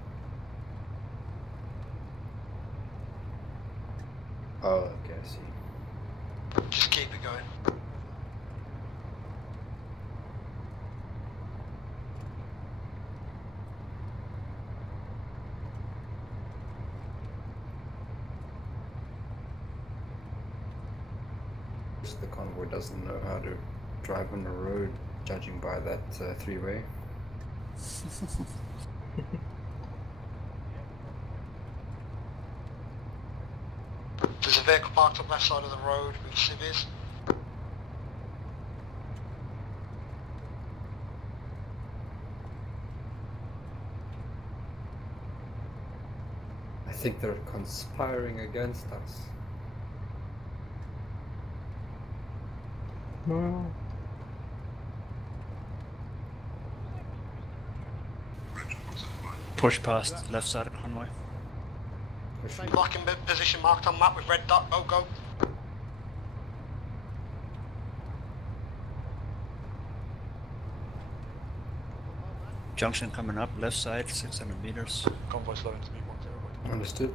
Oh, okay, I see. Just keep it going. The convoy doesn't know how to drive on the road, judging by that three-way. There's a vehicle parked up left side of the road with civvies. I think they're conspiring against us. No. Push past left side of Convoy. Same blocking position marked on map with red dot. Go. Junction coming up, left side, 600 meters. Convoy slowing to speed 10. Understood.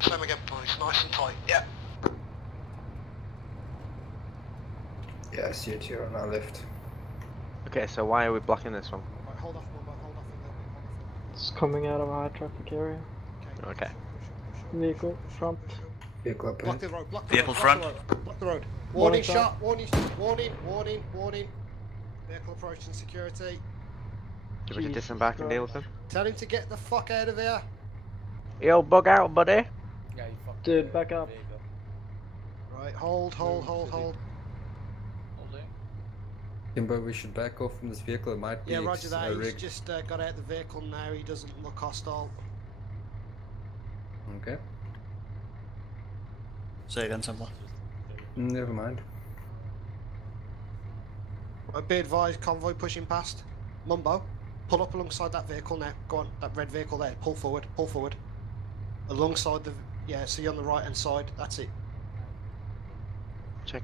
Same again, boys. Nice and tight. Yeah. Yeah, I see it here on our left. Okay, so why are we blocking this one? Right, hold off a little bit. It's coming out of a high traffic area. Okay. Vehicle front. Vehicle up Block the road. Block the Vehicle road. front. Block the road. One Warning inside. shot. Warning. Vehicle approaching security. Do we disembark and deal with them? Tell him to get the fuck out of here. Yo, bug out, buddy. Yeah, you fucking Dude, back up. Right, hold. Holding. Timbo, we should back off from this vehicle. It might be Yeah, roger that. He's rigged. just got out the vehicle now. He doesn't look hostile. Okay. Say again, Simba. Never mind. Right, be advised, convoy pushing past. Mumbo, pull up alongside that vehicle now. Go on, that red vehicle there. Pull forward. Alongside the... Yeah, see on the right hand side. That's it.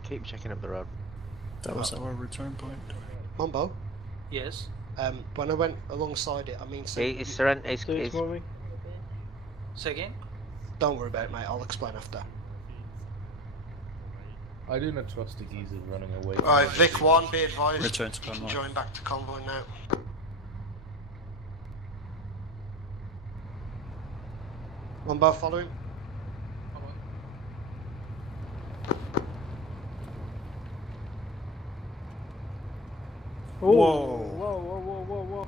Keep checking up the road. That was our return point. Mumbo, Yes. when I went alongside it, I mean... So It's moving. Say again? Don't worry about it, mate. I'll explain after. I do not trust the geezer running away. Alright, Vic 1, be advised. Return to You can convoy. join back to convoy now. Mumbo, follow him. Whoa.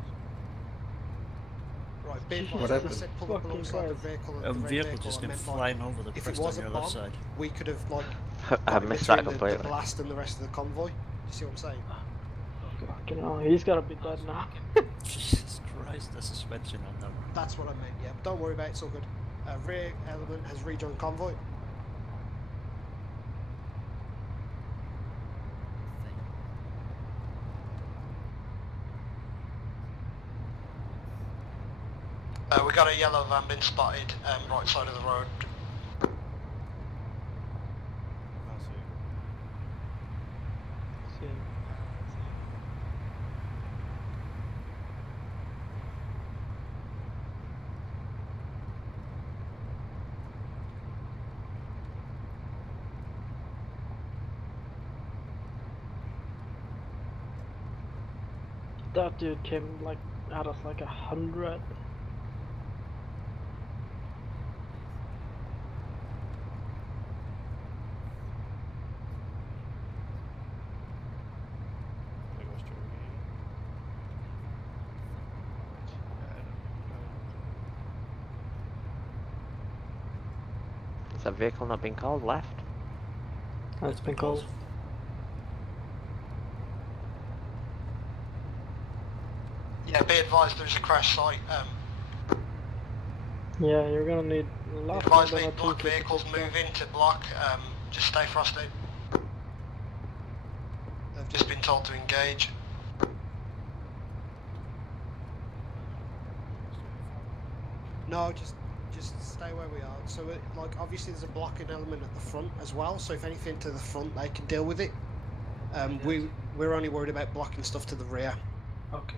Right, be advised, What when I happened? said pull up Fucking alongside the Christ. vehicle, A the red vehicle vehicle, just I came meant, flying over the if it crest was on a your left bomb, side. we could have, like... I got in missed that between the completely. blast and the rest of the convoy. You see what I'm saying? Fucking hell, he's gotta be dead now. Jesus Christ, the suspension on that one. That's what I meant, yeah. Don't worry about it, it's all good. Rear element has rejoined convoy. We got a yellow van been spotted, right side of the road. That dude came like at us like 100. Has that vehicle not been called left? That's been called. Yeah, be advised there's a crash site. Yeah, you're gonna need a Be lot advised more the than a block 250 vehicles stuff. move into block, just stay frosty. They've just been told to engage. No, just stay where we are. So, like, obviously there's a blocking element at the front as well, so if anything to the front, they can deal with it. We're only worried about blocking stuff to the rear. Okay.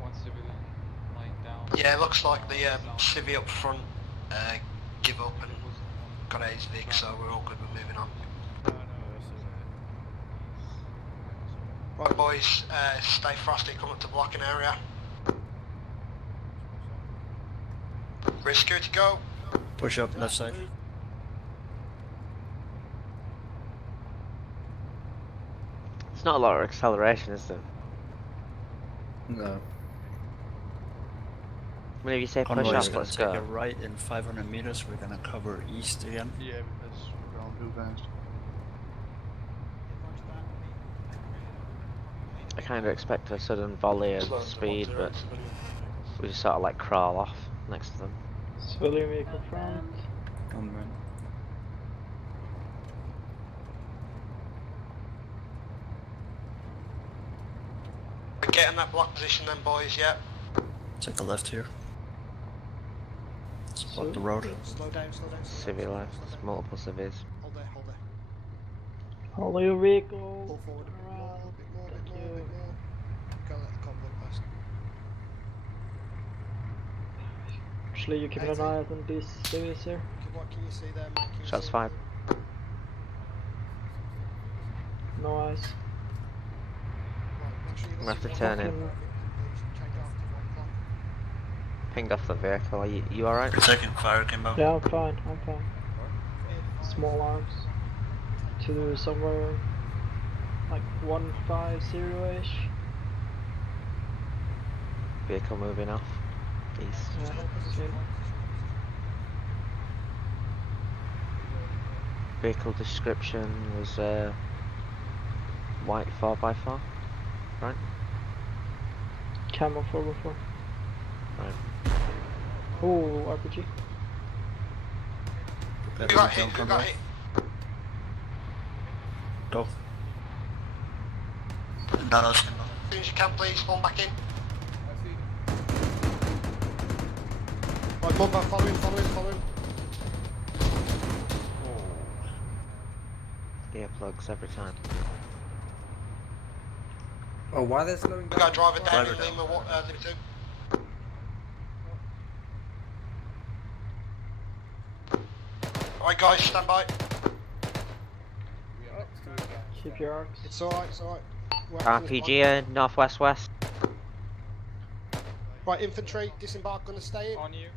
One civilian lying down. Yeah, it looks like the civvy up front give up and got out his Vic, so we're all good with moving on. Right boys, stay frosty, come up to blocking area. Rear security, go. Push up, left side. It's not a lot of acceleration, is there? No. Whenever you say push Convoy is up, gonna let's take go. a right in 500 meters. We're gonna cover east again. Yeah, because we're on blue guns. I kind of expect a sudden volley of speed, but we just sort of like crawl off next to them. Civilian vehicle front. On run. We're getting that block position then boys, yeah. Take a left here. Let's block the road. Slow down, slow down. Civvy left, multiple civvies. Hold there, hold there. Hold your vehicle. Pull forward a bit more, a bit more, a bit Thank more, a bit you. more. Can't let the convoy pass. Actually, you keep an eye out on these civvies here. What can you see there, mate? Can you Shots see fired. No eyes. Make sure you I'm gonna have to listen turn to in. please. Change off to 1 o'clock. Pinged off the vehicle. Are you alright? Per second, fire came out. Yeah, I'm fine. I'm fine. Small arms. To somewhere like 150-ish. Vehicle moving off. East. Yeah, seen. Vehicle description was white 4x4, right? Camo 4x4. Right. Oh, RPG. Who got hit? Who got hit? Go. Not us. As soon as you can, please, spawn back in. Right, Mumbo, follow him, follow him, follow him. Earplugs every time. Oh, why are they slowing We down? got a driver down Driver in down. Lima 2. Alright guys, stand by. Keep your arcs. It's alright, it's alright. RPG northwest west. Right, infantry, disembark, gonna stay in. On you.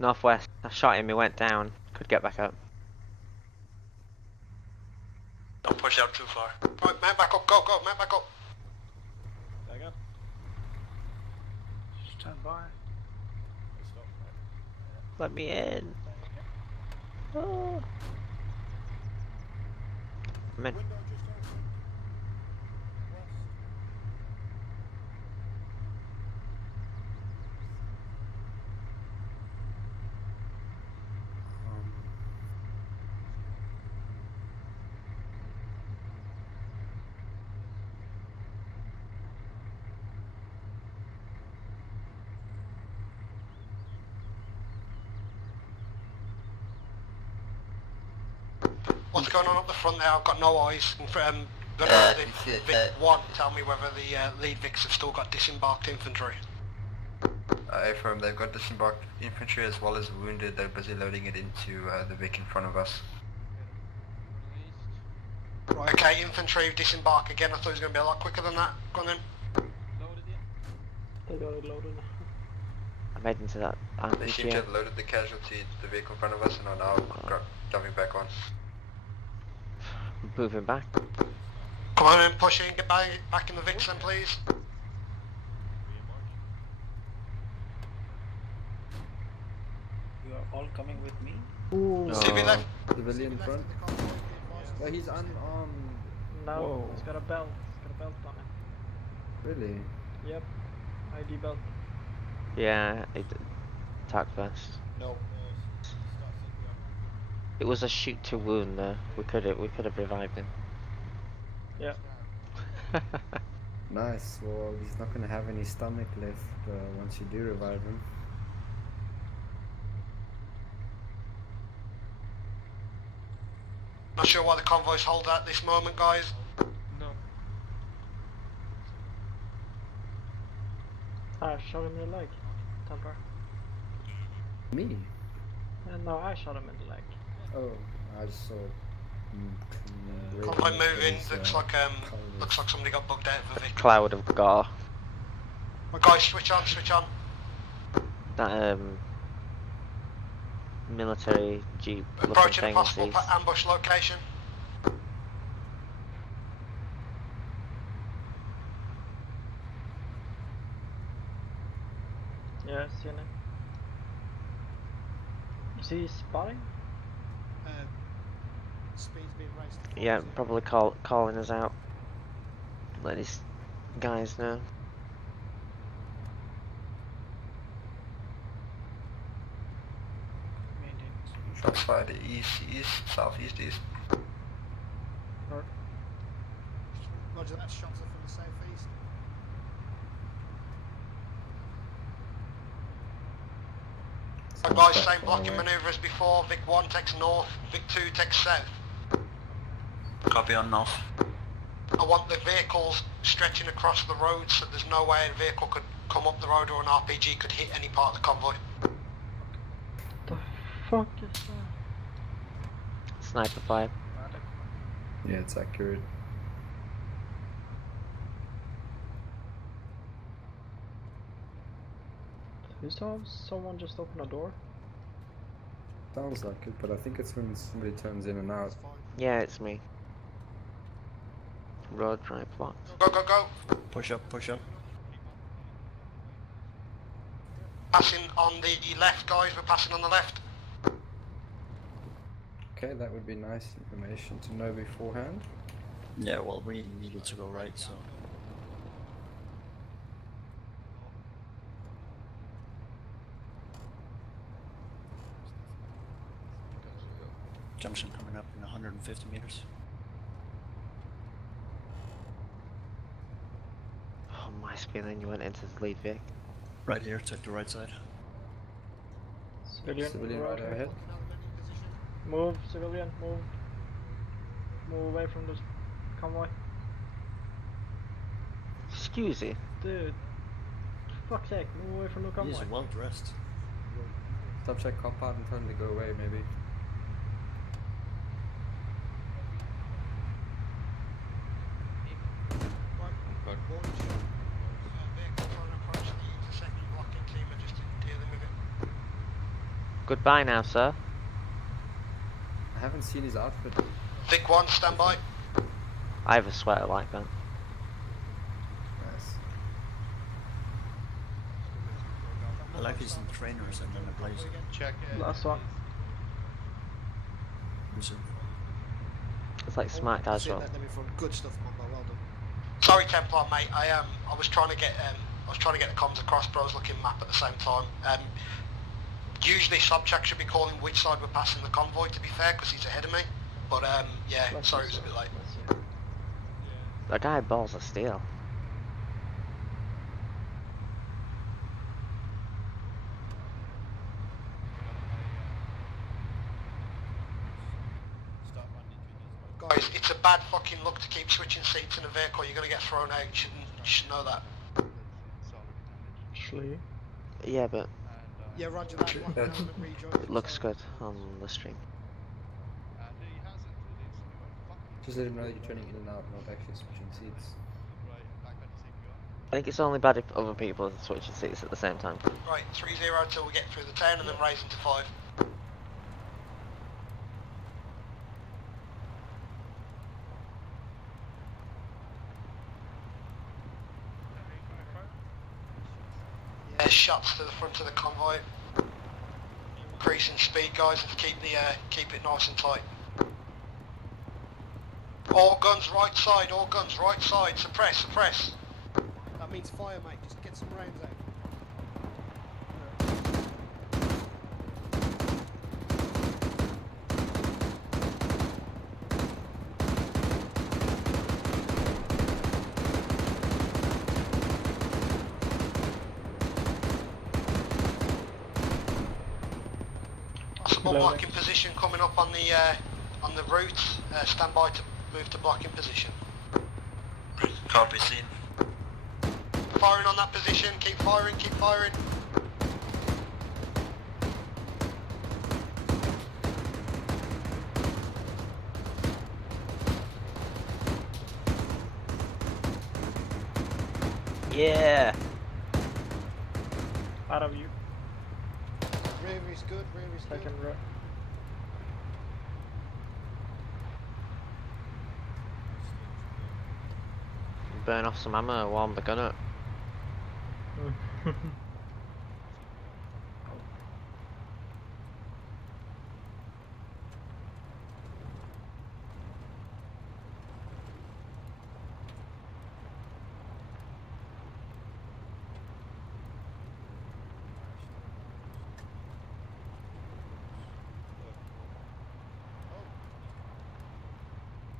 Northwest. I shot him, he went down. Could get back up. Don't push out too far. Right, man back up, go, go, man back up. Back up. Stand by. Let me in. Oh. I'm in. What's going on up the front there? I've got no eyes. Vic 1, tell me whether the lead Vics have still got disembarked infantry. Affirm, they've got disembarked infantry as well as wounded. They're busy loading it into the Vic in front of us. Right, okay, infantry disembark again. I thought it was going to be a lot quicker than that. Go on then. They got it loaded. I'm heading to that They seem to RPG. have loaded the casualty into the vehicle in front of us and are now jumping back on. Moving back. Come on then, push in, get back in the Vics then please. You are all coming with me? Ooh. CV left. Civilian front. Oh, he's unarmed. No, Whoa. he's got a belt. He's got a belt on it. Really? Yep. ID belt. Yeah, it attack vest. No, It was a shoot to wound there. We could have revived him. Yeah. Nice. Well, he's not gonna have any stomach left once you do revive him. Not sure why the convoy's hold at this moment, guys. No. I shot him in the leg. Temper. Me? No, I shot him in the leg. Oh, I saw. Convoy moving. Looks like somebody got bugged out of a vehicle. Cloud of gar. My guys, switch on, switch on. That military jeep looking Approaching a thing possible is ambush location. Yeah, see him. Is he spotting? Speed's being raised. yeah, probably calling us out. Let his guys know. Shots fired east, southeast, east. Roger that, shots are from the southeast. Guys, same blocking manoeuvre as before. Vic 1 takes north, Vic 2 takes south. Copy on north. I want the vehicles stretching across the road so there's no way a vehicle could come up the road or an RPG could hit any part of the convoy. The fuck is that? Sniper fire. Yeah, it's accurate. Is there someone just opened a door? Sounds like it, but I think it's when somebody turns in and out. Yeah, it's me. Road right blocked. Go, go, go! Push up, push up. Passing on the left, guys, we're passing on the left. Okay, that would be nice information to know beforehand. Yeah, well, we needed to go right, so. Junction coming up in 150 meters. Oh, my feeling you went into the lead Vic. Right here, took the right side. Civilian right ahead. Move, civilian, move. Move away from this convoy. Excuse you. Dude. Fuck's sake, move away from the convoy. He's well dressed. Stop, check, cop out and tell him to go away, maybe. Goodbye now, sir. I haven't seen his outfit. Vic 1, stand by. I have a sweater like that. Nice. I like these in trainers and then a blazer. Check it. Last one. It's like smart casual. Good stuff, Mumbo, well done. Sorry, Templar, mate. I was trying to get the comms across, but I was looking map at the same time. Usually Sobchak should be calling which side we're passing the convoy, to be fair, because he's ahead of me. But yeah, sorry it was a bit late. That guy balls of steel. Guys, it's a bad fucking look to keep switching seats in a vehicle. You're gonna get thrown out. You should know that. Actually. Yeah, but Yeah, roger that. it looks good on the stream. Just let him know that you're turning in and out, not actually switching seats. I think it's only bad if other people are switching seats at the same time. Right, 3-0 till we get through the town and then raising to 5. Yeah, shots to the front of the convoy. Increasing speed, guys, and keep it nice and tight. All guns right side, all guns right side, suppress, suppress. That means fire, mate, just get some rounds out. double blocking position coming up on the route. Stand by to move to blocking position. Copy, seen. Firing on that position. Keep firing. Keep firing. Yeah. Out of you. Rear is good. Rear is good. Second row. Burn off some ammo, warm the gun up.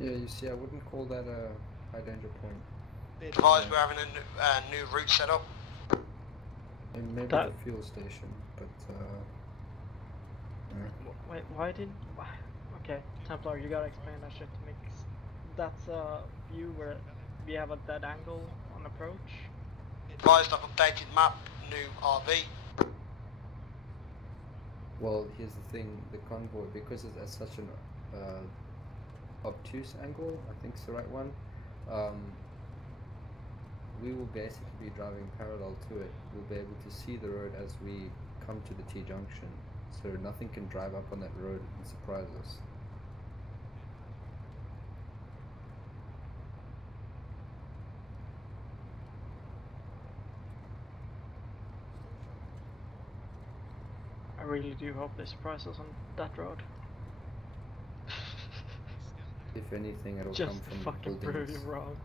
Yeah, you see, I wouldn't call that a high danger point. Be advised we're having a new route set up. And maybe That- the fuel station, but Wait, why didn't... Okay, Templar, you gotta explain that shit to me. 'Cause that's a view where we have a dead angle on approach. Be advised I've updated map, new RV. well, here's the thing: the convoy, because it's at such an obtuse angle, I think it's the right one. We will basically be driving parallel to it. We'll be able to see the road as we come to the T-junction, so nothing can drive up on that road and surprise us. I really do hope they surprise us on that road. If anything, it'll Just come from the fucking buildings. prove you wrong.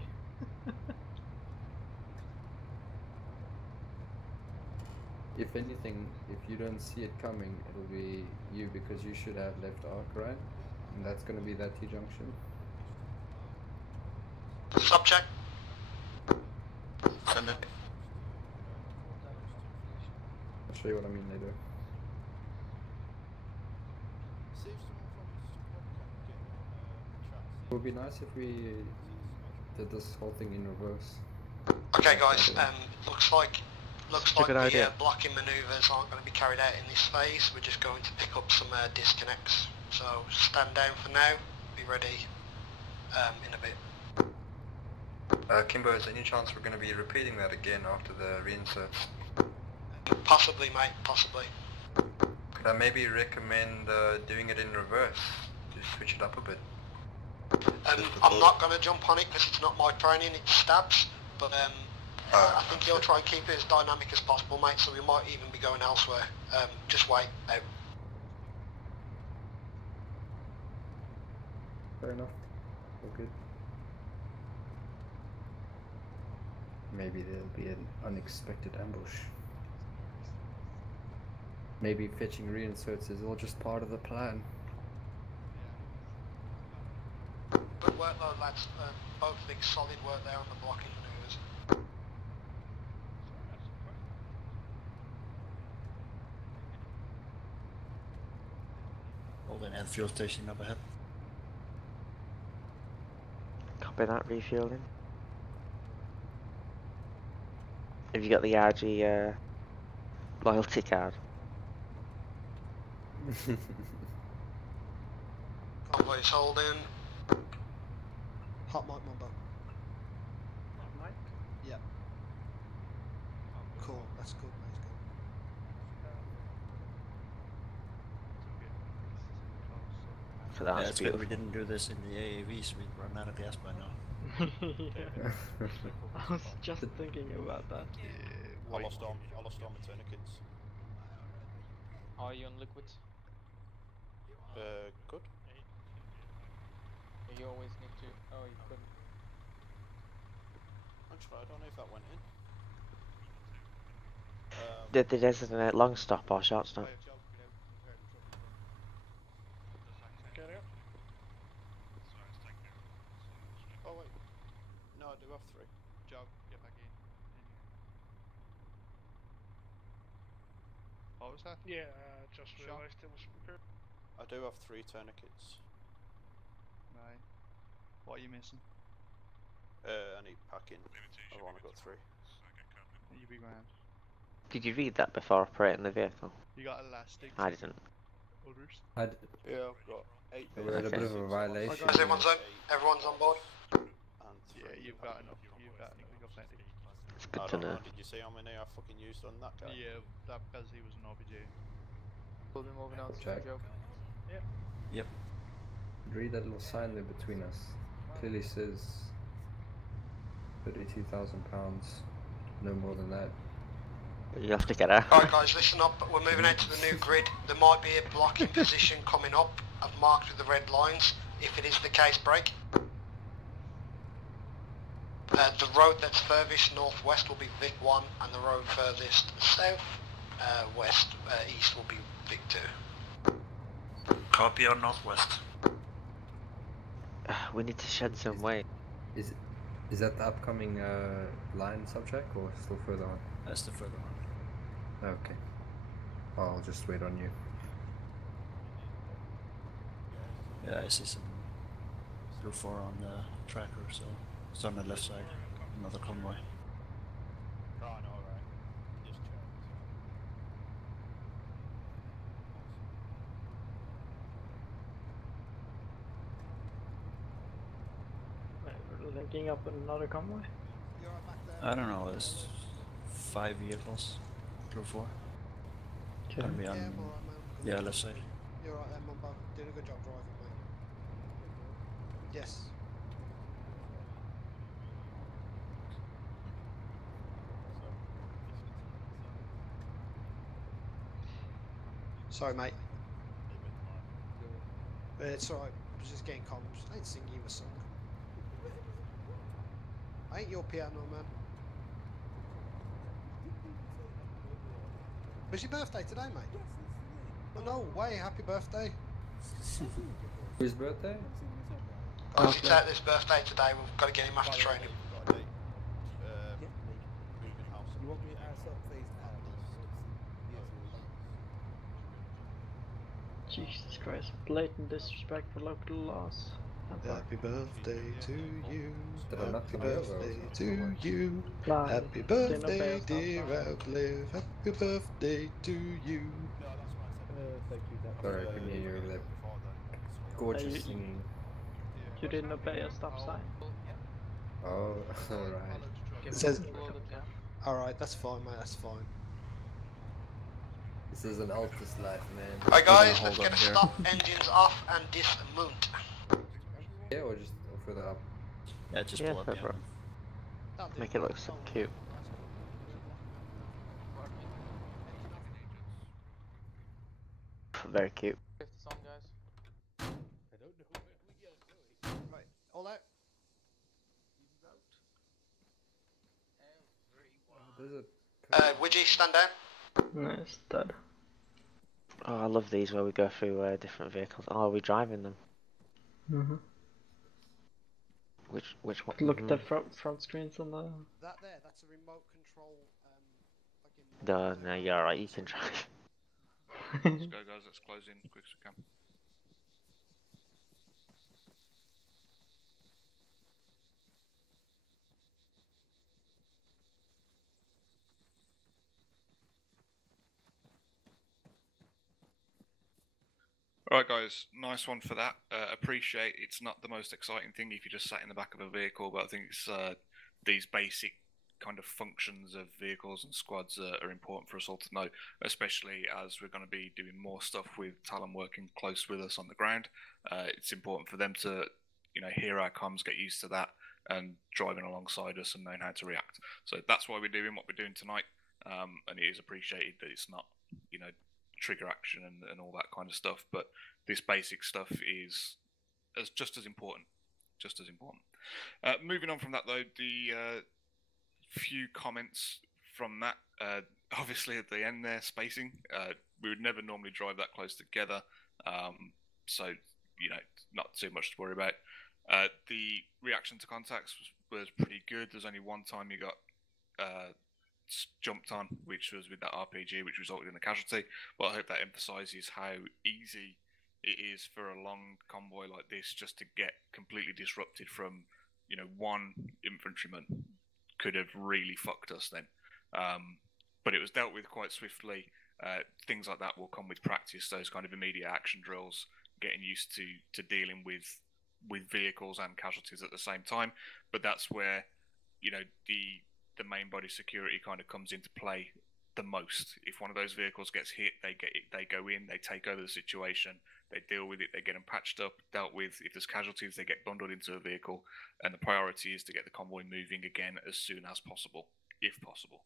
If anything, if you don't see it coming, it'll be you, because you should have left arc, right? And that's going to be that T-junction. Subcheck. Send it. I'll show you what I mean later. See if someone from the squad can get chat. It would be nice if we did this whole thing in reverse. Okay, guys. Looks like a good the idea. blocking manoeuvres aren't going to be carried out in this phase. We're just going to pick up some disconnects. So stand down for now. Be ready in a bit. Kimbo, is there any chance we're going to be repeating that again after the reinserts? Possibly, mate. Possibly. Could I maybe recommend doing it in reverse to switch it up a bit? I'm not going to jump on it because it's not my training. It's Stabs, but I think he'll try and keep it as dynamic as possible, mate. So we might even be going elsewhere. Just wait. Out. Fair enough. All good. Maybe there'll be an unexpected ambush. Maybe fetching reinserts is all just part of the plan. Good work, though, lads. Both big solid work there on the blocking manoeuvres. Holding at fuel station up ahead. Copy that, refueling. Have you got the RG loyalty card? Convoy's holding. Hot mic number. Hot mic? Yeah. Cool, that's good, that's good. So Yeah, that's it's good beautiful. we didn't do this in the AAVs, we'd run out of gas by now. Yeah. I was just thinking about that. I lost on my tourniquets. Are you on liquids? Good. You always need to. Oh, you couldn't. Actually, I don't know if that went in. Did they designate long stop or short stop? Oh wait. No, I do have 3. Joe, get back in. What was that? Yeah, just realised it was repaired. do have 3 tourniquets. Right. What are you missing? I need packing. I've only got 3. You be grand. Did you read that before operating the vehicle? You got elastics. I didn't. Others. I did. Yeah, I've got 8 We're at a bit of a violation. Right, guys, everyone's on board? Yeah, you've got enough. You've got plenty. It's I good to don't know. know, did you see how many I fucking used on that guy? Yeah, that because he was an RPG. We'll be moving on to Check. Joe. Yep. Yep. Read that little sign there between us. Clearly says 32,000 pounds. No more than that. You have to get out. Alright guys, listen up, we're moving out to the new grid. There might be a blocking position coming up. I've marked with the red lines. If it is the case, brake. The road that's furthest northwest will be Vic 1 and the road furthest south east will be Vic 2. Copy on northwest. We need to shed some weight. Is that the upcoming line subject or still further on? That's the further one. Okay. I'll just wait on you. Yeah, I see some blue 4 on the tracker, so it's on the left side. Another convoy. Oh, no, alright. Just checked. We're linking up with another convoy. I don't know, it's 5 vehicles. Blue 4. Okay. Gonna be on, yeah, left side. You're right there, Mumbo. Doing a good job driving, mate. Yes. Sorry, mate. It's alright. I was just getting comms. I ain't singing you a song. I ain't your piano, man. Was your birthday today, mate? Oh, no way. Happy birthday. Whose birthday? Guys, it's out this birthday today. We've got to get him after training. You want me to ask up face Jesus Christ, blatant disrespect for local laws. Happy birthday to you. Did I not Happy come over? birthday to you. Nah, Happy didn't birthday, obey us dear last time. Outlive. Happy birthday to you. thank you. Sorry, I couldn't hear you over there. Gorgeous you- singing. You didn't obey a stop sign. Oh, alright. It says, alright, that's fine, mate, that's fine. This is an Altus life, man. Alright, guys, let's get a stop, engines off, and dismount. Yeah, or just further up? Yeah, just Yeah, pull up, yeah. bro. Make it look so cute. Very cute. I don't know where we are going. Right, all out. There's a... Widgie, stand down. Nice, dead. Oh, I love these where we go through different vehicles. Oh, are we driving them? Mm-hmm. Which one? Look at the front screens on the... That there, that's a remote control, fucking... No, you're alright, you can drive. Let's go, guys. Let's close in as quick as we can. Alright guys, nice one for that. Appreciate it's not the most exciting thing if you just sat in the back of a vehicle, but I think it's these basic kind of functions of vehicles and squads are important for us all to know, especially as we're going to be doing more stuff with Talon working close with us on the ground. It's important for them to, you know, hear our comms, get used to that, and driving alongside us and knowing how to react. So that's why we're doing what we're doing tonight, and it is appreciated that it's not, you know, trigger action and all that kind of stuff, but this basic stuff is just as important. Moving on from that though, the few comments from that, obviously at the end there, spacing, we would never normally drive that close together, so you know, not too much to worry about. The reaction to contacts was pretty good. There's only one time you got jumped on, which was with that RPG, which resulted in a casualty. But I hope that emphasises how easy it is for a long convoy like this just to get completely disrupted from, one infantryman could have really fucked us then. But it was dealt with quite swiftly. Things like that will come with practice. Those kind of immediate action drills, getting used to dealing with vehicles and casualties at the same time. But that's where the main body security kind of comes into play the most. If one of those vehicles gets hit, they go in, they take over the situation, they deal with it, they get them patched up, dealt with. If there's casualties, they get bundled into a vehicle, and the priority is to get the convoy moving again as soon as possible, if possible.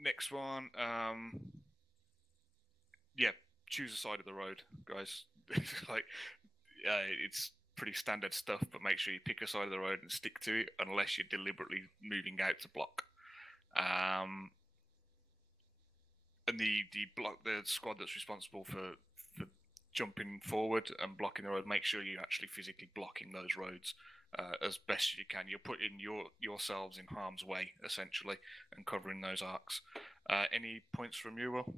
Next one, choose a side of the road, guys. It's pretty standard stuff, but make sure you pick a side of the road and stick to it, unless you're deliberately moving out to block. And the squad that's responsible for jumping forward and blocking the road, make sure you're actually physically blocking those roads as best you can. You're putting yourselves in harm's way, essentially, and covering those arcs. Any points from you, Will?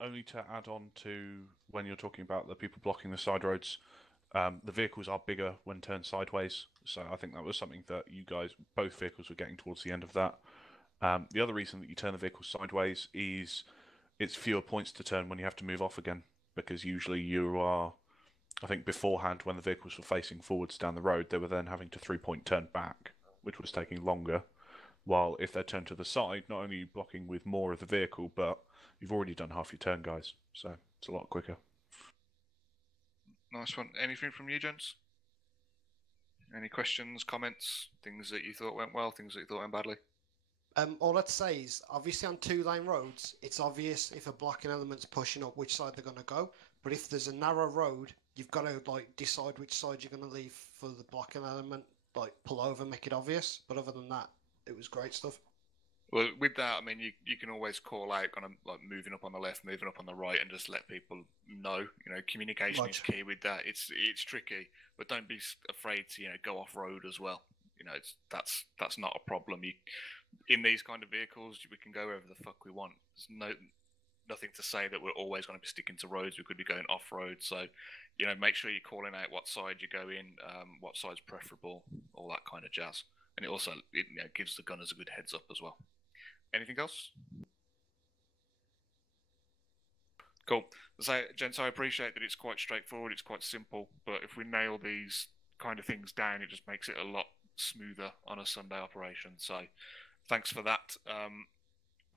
Only to add on to when you're talking about the people blocking the side roads, the vehicles are bigger when turned sideways, so I think that was something that you guys, both vehicles, were getting towards the end of that. The other reason that you turn the vehicle sideways is it's fewer points to turn when you have to move off again, because usually you are, I think beforehand when the vehicles were facing forwards down the road, they were then having to 3-point turn back, which was taking longer, while if they're turned to the side, not only are you blocking with more of the vehicle, but you've already done half your turn, guys, so it's a lot quicker. Nice one. Anything from you, gents? Any questions, comments, things that you thought went well, things that you thought went badly? All I'd say is, obviously on 2-lane roads, it's obvious if a blocking element's pushing up which side they're going to go. But if there's a narrow road, you've got to decide which side you're going to leave for the blocking element. Pull over, make it obvious. But other than that, it was great stuff. Well, with that, I mean, you can always call out kind of moving up on the left, moving up on the right, and just let people know. Communication is key with that. It's tricky, but don't be afraid to go off road as well. That's not a problem. In these kind of vehicles, we can go wherever the fuck we want. There's nothing to say that we're always going to be sticking to roads. We could be going off road. So, make sure you're calling out what side you go in, what side's preferable, all that kind of jazz. And it also gives the gunners a good heads up as well. Anything else? Cool. So, gents, I appreciate that it's quite straightforward, it's quite simple, but if we nail these kind of things down, it just makes it a lot smoother on a Sunday operation. So, thanks for that.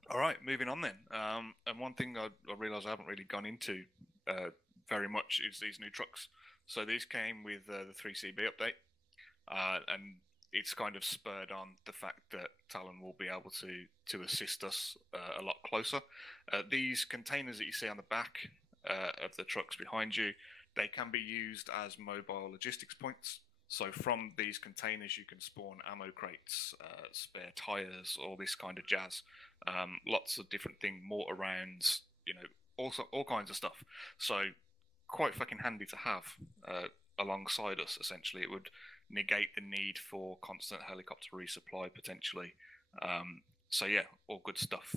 All right, moving on then. And one thing I realise I haven't really gone into very much is these new trucks. So these came with the 3CB update, and it's kind of spurred on the fact that Talon will be able to assist us a lot closer. These containers that you see on the back of the trucks behind you, they can be used as mobile logistics points. So from these containers you can spawn ammo crates, spare tyres, all this kind of jazz. Lots of different things, mortar rounds, also all kinds of stuff. So quite fucking handy to have alongside us, essentially. It would negate the need for constant helicopter resupply, potentially. So yeah, all good stuff.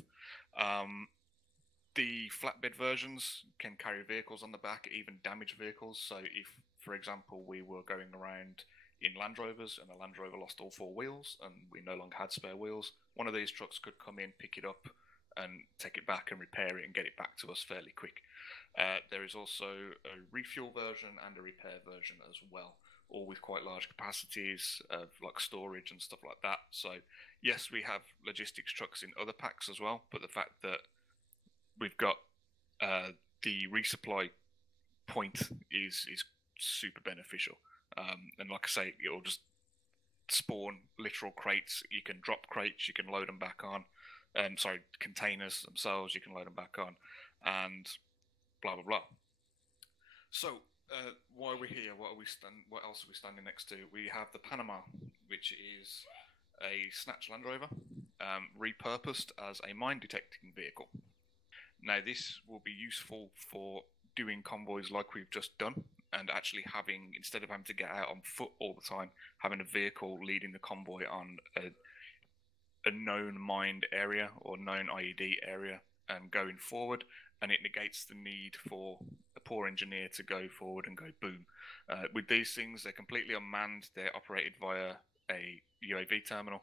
The flatbed versions can carry vehicles on the back, even damaged vehicles. So if, for example, we were going around in Land Rovers and the Land Rover lost all 4 wheels and we no longer had spare wheels, one of these trucks could come in, pick it up and take it back and repair it and get it back to us fairly quick. There is also a refuel version and a repair version as well, all with quite large capacities of storage and stuff like that. So yes, we have logistics trucks in other packs as well, but the fact that we've got the resupply point is super beneficial. And like I say, it'll just spawn literal crates. You can drop crates, you can load them back on. Containers themselves, you can load them back on, and blah blah blah. So, why are we here? What else are we standing next to? We have the Panama, which is a Snatch Land Rover, repurposed as a mine detecting vehicle. Now, this will be useful for doing convoys like we've just done, and actually having, instead of having to get out on foot all the time, having a vehicle leading the convoy on a known mined area or known IED area and going forward, and it negates the need for a poor engineer to go forward and go boom. With these things, they're completely unmanned. They're operated via a UAV terminal,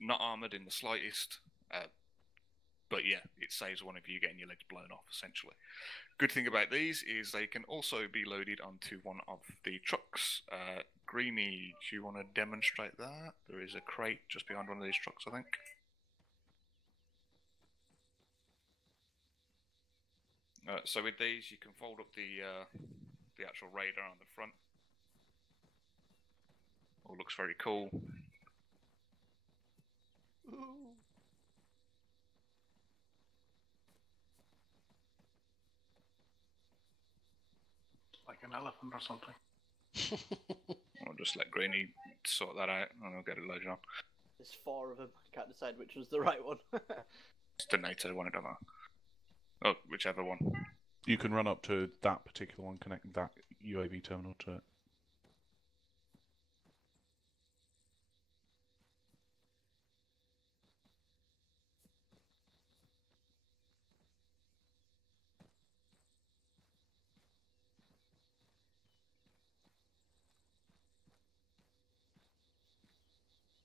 not armored in the slightest. But yeah, it saves one of you getting your legs blown off, essentially. Good thing about these is they can also be loaded onto one of the trucks. Greeny, do you want to demonstrate that? There is a crate just behind one of these trucks, I think. So with these, you can fold up the actual radar on the front. All looks very cool. Ooh. Like an elephant or something. I'll just let Greeny sort that out and I'll get it loaded on. There's 4 of them. I can't decide which was the right one. It's the NATO one, I don't know. Oh, whichever one. You can run up to that particular one, connect that UAV terminal to it.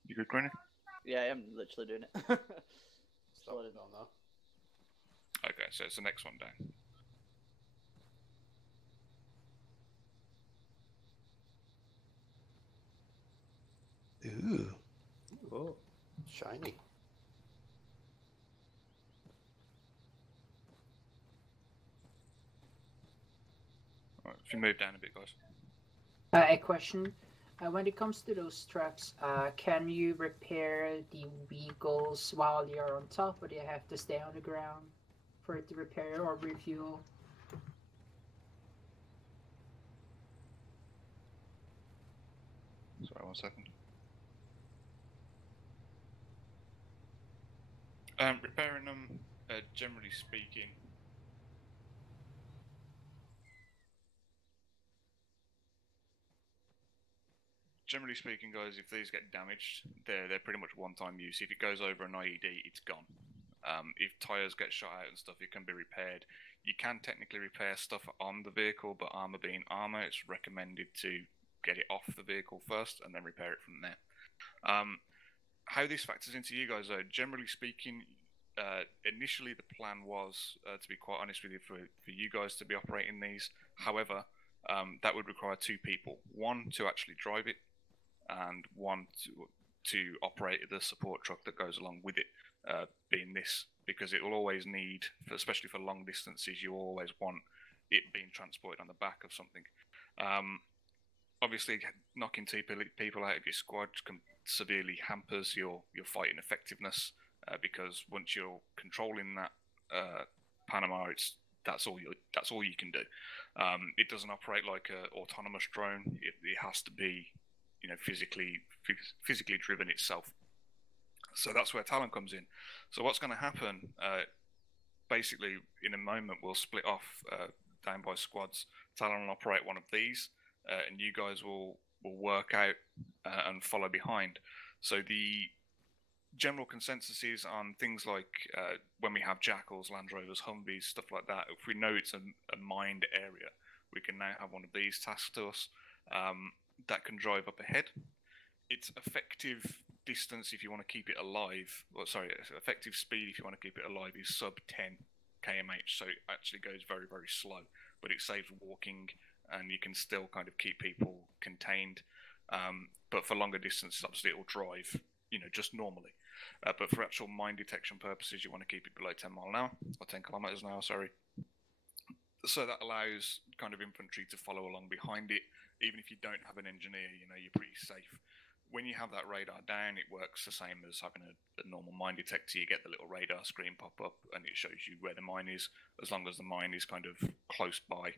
You good, Greeny? Yeah, I am literally doing it. Stop it on that. Okay, so it's the next one down. Ooh. Oh, shiny. Alright, if you move down a bit, guys. A question. When it comes to those trucks, can you repair the vehicles while you're on top, or do you have to stay on the ground for it to repair or refuel? Sorry, 1 second. Repairing them, generally speaking, guys, if these get damaged, they're pretty much one-time use. If it goes over an IED, it's gone. If tyres get shot out and stuff, it can be repaired. You can technically repair stuff on the vehicle, but armour being armour, it's recommended to get it off the vehicle first and then repair it from there. How this factors into you guys, though, generally speaking, initially the plan was, to be quite honest with you, for you guys to be operating these. However, that would require 2 people. One to actually drive it, and one to operate the support truck that goes along with it, being this, because it will always need, especially for long distances, you always want it being transported on the back of something. Obviously, knocking 2 people out of your squad can severely hampers your fighting effectiveness, because once you're controlling that Panama, that's all you can do. It doesn't operate like an autonomous drone. It has to be, physically driven itself. So that's where Talon comes in. So what's going to happen? Basically, in a moment, we'll split off down by squads. Talon will operate one of these, and you guys will work out and follow behind. So the general consensus is on things like when we have Jackals, Land Rovers, Humvees, stuff like that. If we know it's a mined area, we can now have one of these tasked to us that can drive up ahead. Its effective distance, if you want to keep it alive, effective speed, if you want to keep it alive, is sub 10 kmh. So it actually goes very, very slow, but it saves walking, and you can still kind of keep people contained. But for longer distances, obviously, it will drive, just normally. But for actual mine detection purposes, you want to keep it below 10 miles an hour, or 10 kilometers an hour, sorry. So that allows kind of infantry to follow along behind it. Even if you don't have an engineer, you're pretty safe. When you have that radar down, it works the same as having a normal mine detector. You get the little radar screen pop up, and it shows you where the mine is, as long as the mine is kind of close by,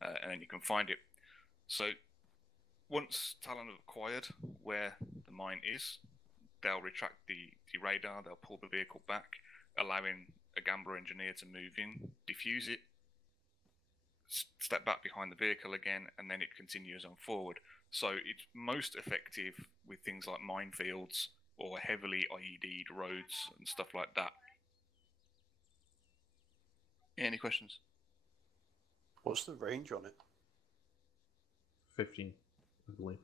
and then you can find it. So once Talon have acquired where the mine is, they'll retract the radar, they'll pull the vehicle back, allowing a Gambler engineer to move in, defuse it, step back behind the vehicle again, and then it continues on forward. So it's most effective with things like minefields or heavily IED'd roads and stuff like that. Any questions? What's the range on it? 15, I believe.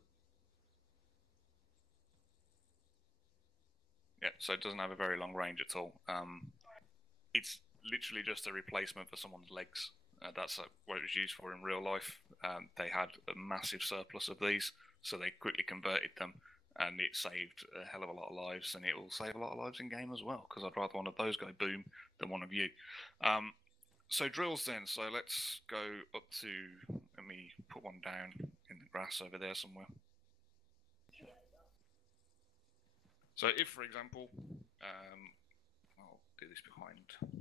Yeah, so it doesn't have a very long range at all. It's literally just a replacement for someone's legs. That's what it was used for in real life. They had a massive surplus of these, so they quickly converted them, and it saved a hell of a lot of lives, and it will save a lot of lives in game as well, because I'd rather one of those go boom than one of you. So drills then, so let's go up to, let me put one down in the grass over there somewhere. So if, for example, I'll do this behind.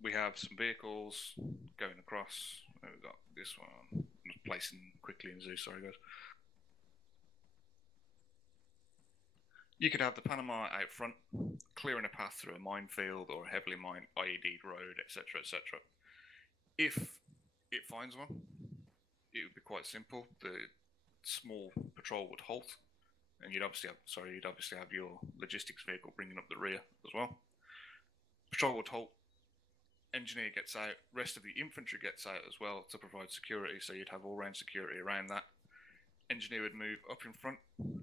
We have some vehicles going across. We've got this one. I'm just placing quickly in zoo, sorry guys. You could have the Panama out front, clearing a path through a minefield or a heavily mined IED road, etc., etc. If it finds one, it would be quite simple. The small patrol would halt, and you'd obviously have your logistics vehicle bringing up the rear as well. Patrol would halt. Engineer gets out. Rest of the infantry gets out as well to provide security. So you'd have all-round security around that. Engineer would move up in front,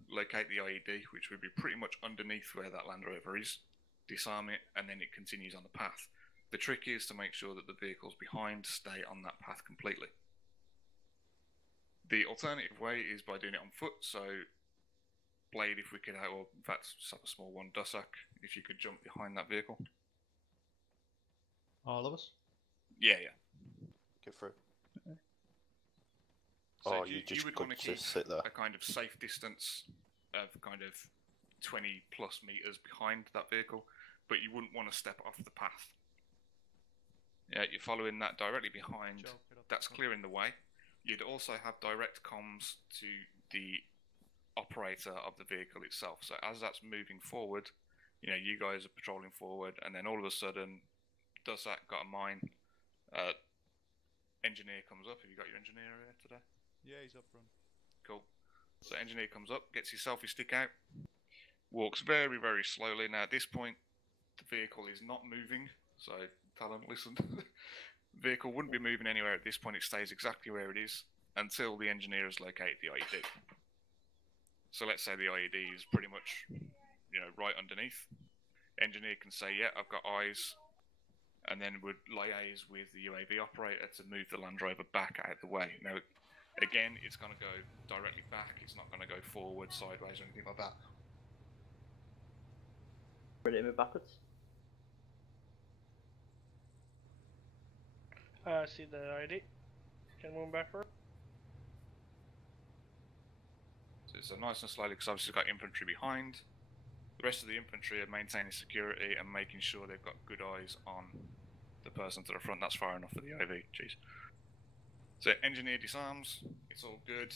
locate the IED, which would be pretty much underneath where that Land Rover is, disarm it, and then it continues on the path. The trick is to make sure that the vehicles behind stay on that path completely. The alternative way is by doing it on foot, so Blade, if we could have, or in fact, just have a small one, Dusak, if you could jump behind that vehicle. All of us? Yeah, yeah. Get through. So you just would could want to keep just sit there. a kind of safe distance of kind of 20 plus meters behind that vehicle, but you wouldn't want to step off the path. Yeah, you're following that directly behind. That's clearing the way. You'd also have direct comms to the operator of the vehicle itself. So as that's moving forward, you guys are patrolling forward, and then all of a sudden, does that got a mine? Engineer comes up. Have you got your engineer here today? Yeah, he's up front. Cool. So engineer comes up, gets his selfie stick out, walks very, very slowly. Now at this point, the vehicle is not moving. So Talon, listen. Vehicle wouldn't be moving anywhere at this point. It stays exactly where it is until the engineer has located the IED. So let's say the IED is pretty much, right underneath. Engineer can say, yeah, I've got eyes, and then would liaise with the UAV operator to move the Land Rover back out of the way. Now, again, it's going to go directly back. It's not going to go forward, sideways, or anything like that. Ready to move backwards? See the ID. Can move backward. So it's nice and slowly, because obviously it's got infantry behind. The rest of the infantry are maintaining security and making sure they've got good eyes on the person to the front. That's far enough for the UAV. Jeez. So engineer disarms. It's all good.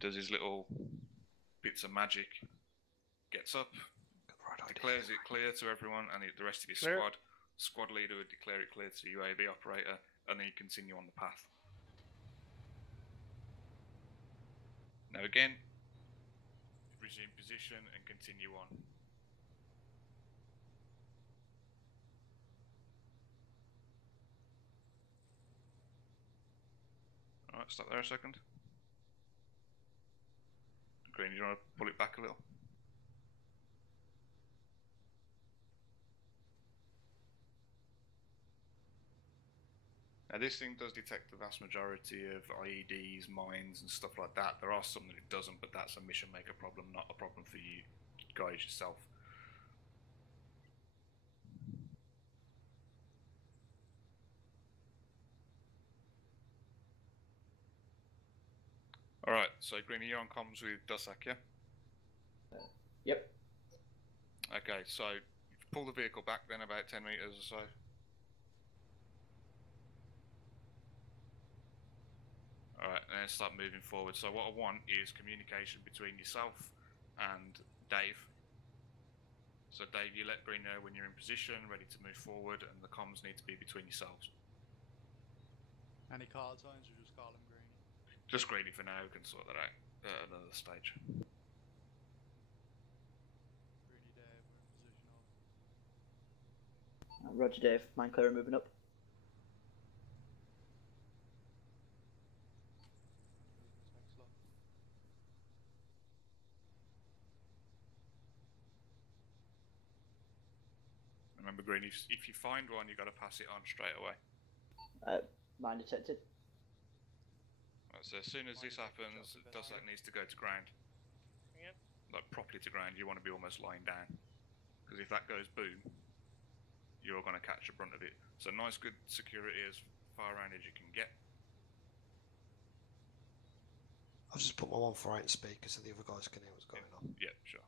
Does his little bits of magic. Gets up. Declares it clear to everyone and the rest of his squad. Squad leader would declare it clear to the UAV operator, and then you continue on the path. Now again, resume position and continue on. Alright, stop there a second. Green, you want to pull it back a little? Now this thing does detect the vast majority of IEDs, mines and stuff like that. There are some that it doesn't, but that's a mission maker problem, not a problem for you guys yourself. Alright, so Greeny, you're on comms with Dusak, yeah? Yep. Okay, so pull the vehicle back then about 10 meters or so. Alright, and then start moving forward. So what I want is communication between yourself and Dave. So Dave, you let Green know when you're in position, ready to move forward, and the comms need to be between yourselves. Any call signs, or just call him Greeny? Just Greeny for now, we can sort that out at another stage. Greeny Dave, or... Roger, Dave. Mind clear, moving up. Remember, Green, if you find one, you've got to pass it on straight away. Mine detected. Right, so as soon as this happens, Dussac needs to go to ground. Yep. Like properly to ground, you want to be almost lying down. Because if that goes boom, you're going to catch the brunt of it. So nice good security as far around as you can get. I've just put my 148 in speaker so the other guys can hear what's going on. Yeah, sure.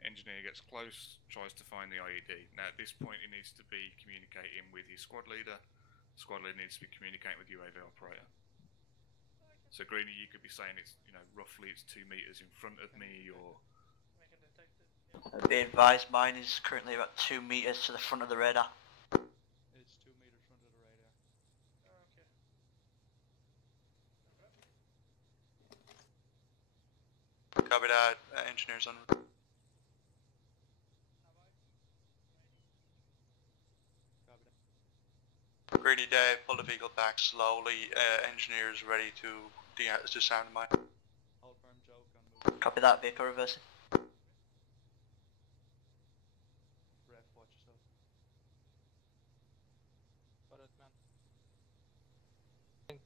Engineer gets close, tries to find the IED. Now at this point he needs to be communicating with his squad leader. The squad leader needs to be communicating with UAV operator. So Greenie, you could be saying it's, you know, roughly it's 2 meters in front of me, or... Be advised, mine is currently about 2 meters to the front of the radar. It's 2 meters front of the radar. Copy that. Engineers on. Greedy Dave, pull the vehicle back slowly. Engineers ready to disarm the mine. Hold firm, Joe. Can move. Copy that, vehicle reversing. Ref, watch yourself. Got it, man.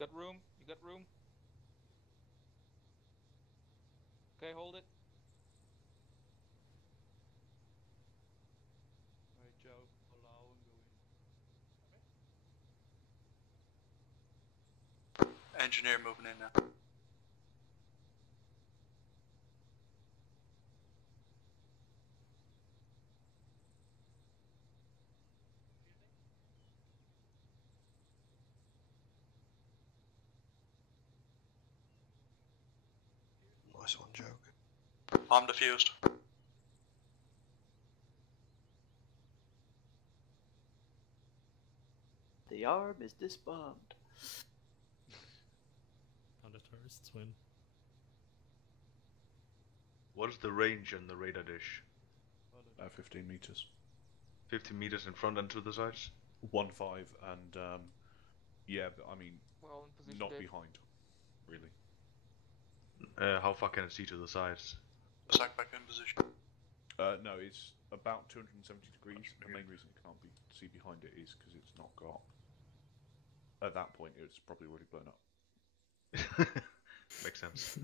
Got room? You got room? Okay, hold it. Alright, Joe. Allow and go in. Engineer moving in now. Nice one, Joke. Bomb defused. The arm is disbombed. Counter terrorists win. What is the range on the radar dish? 15 meters. 15 meters in front and to the sides? 1-5, and yeah, but I mean, well in position, not Dave. behind, really. How far can it see to the sides? Sack back in position. No, it's about 270 degrees. The main reason it can't see behind it is because it's not got. At that point, it's probably already blown up. Makes sense.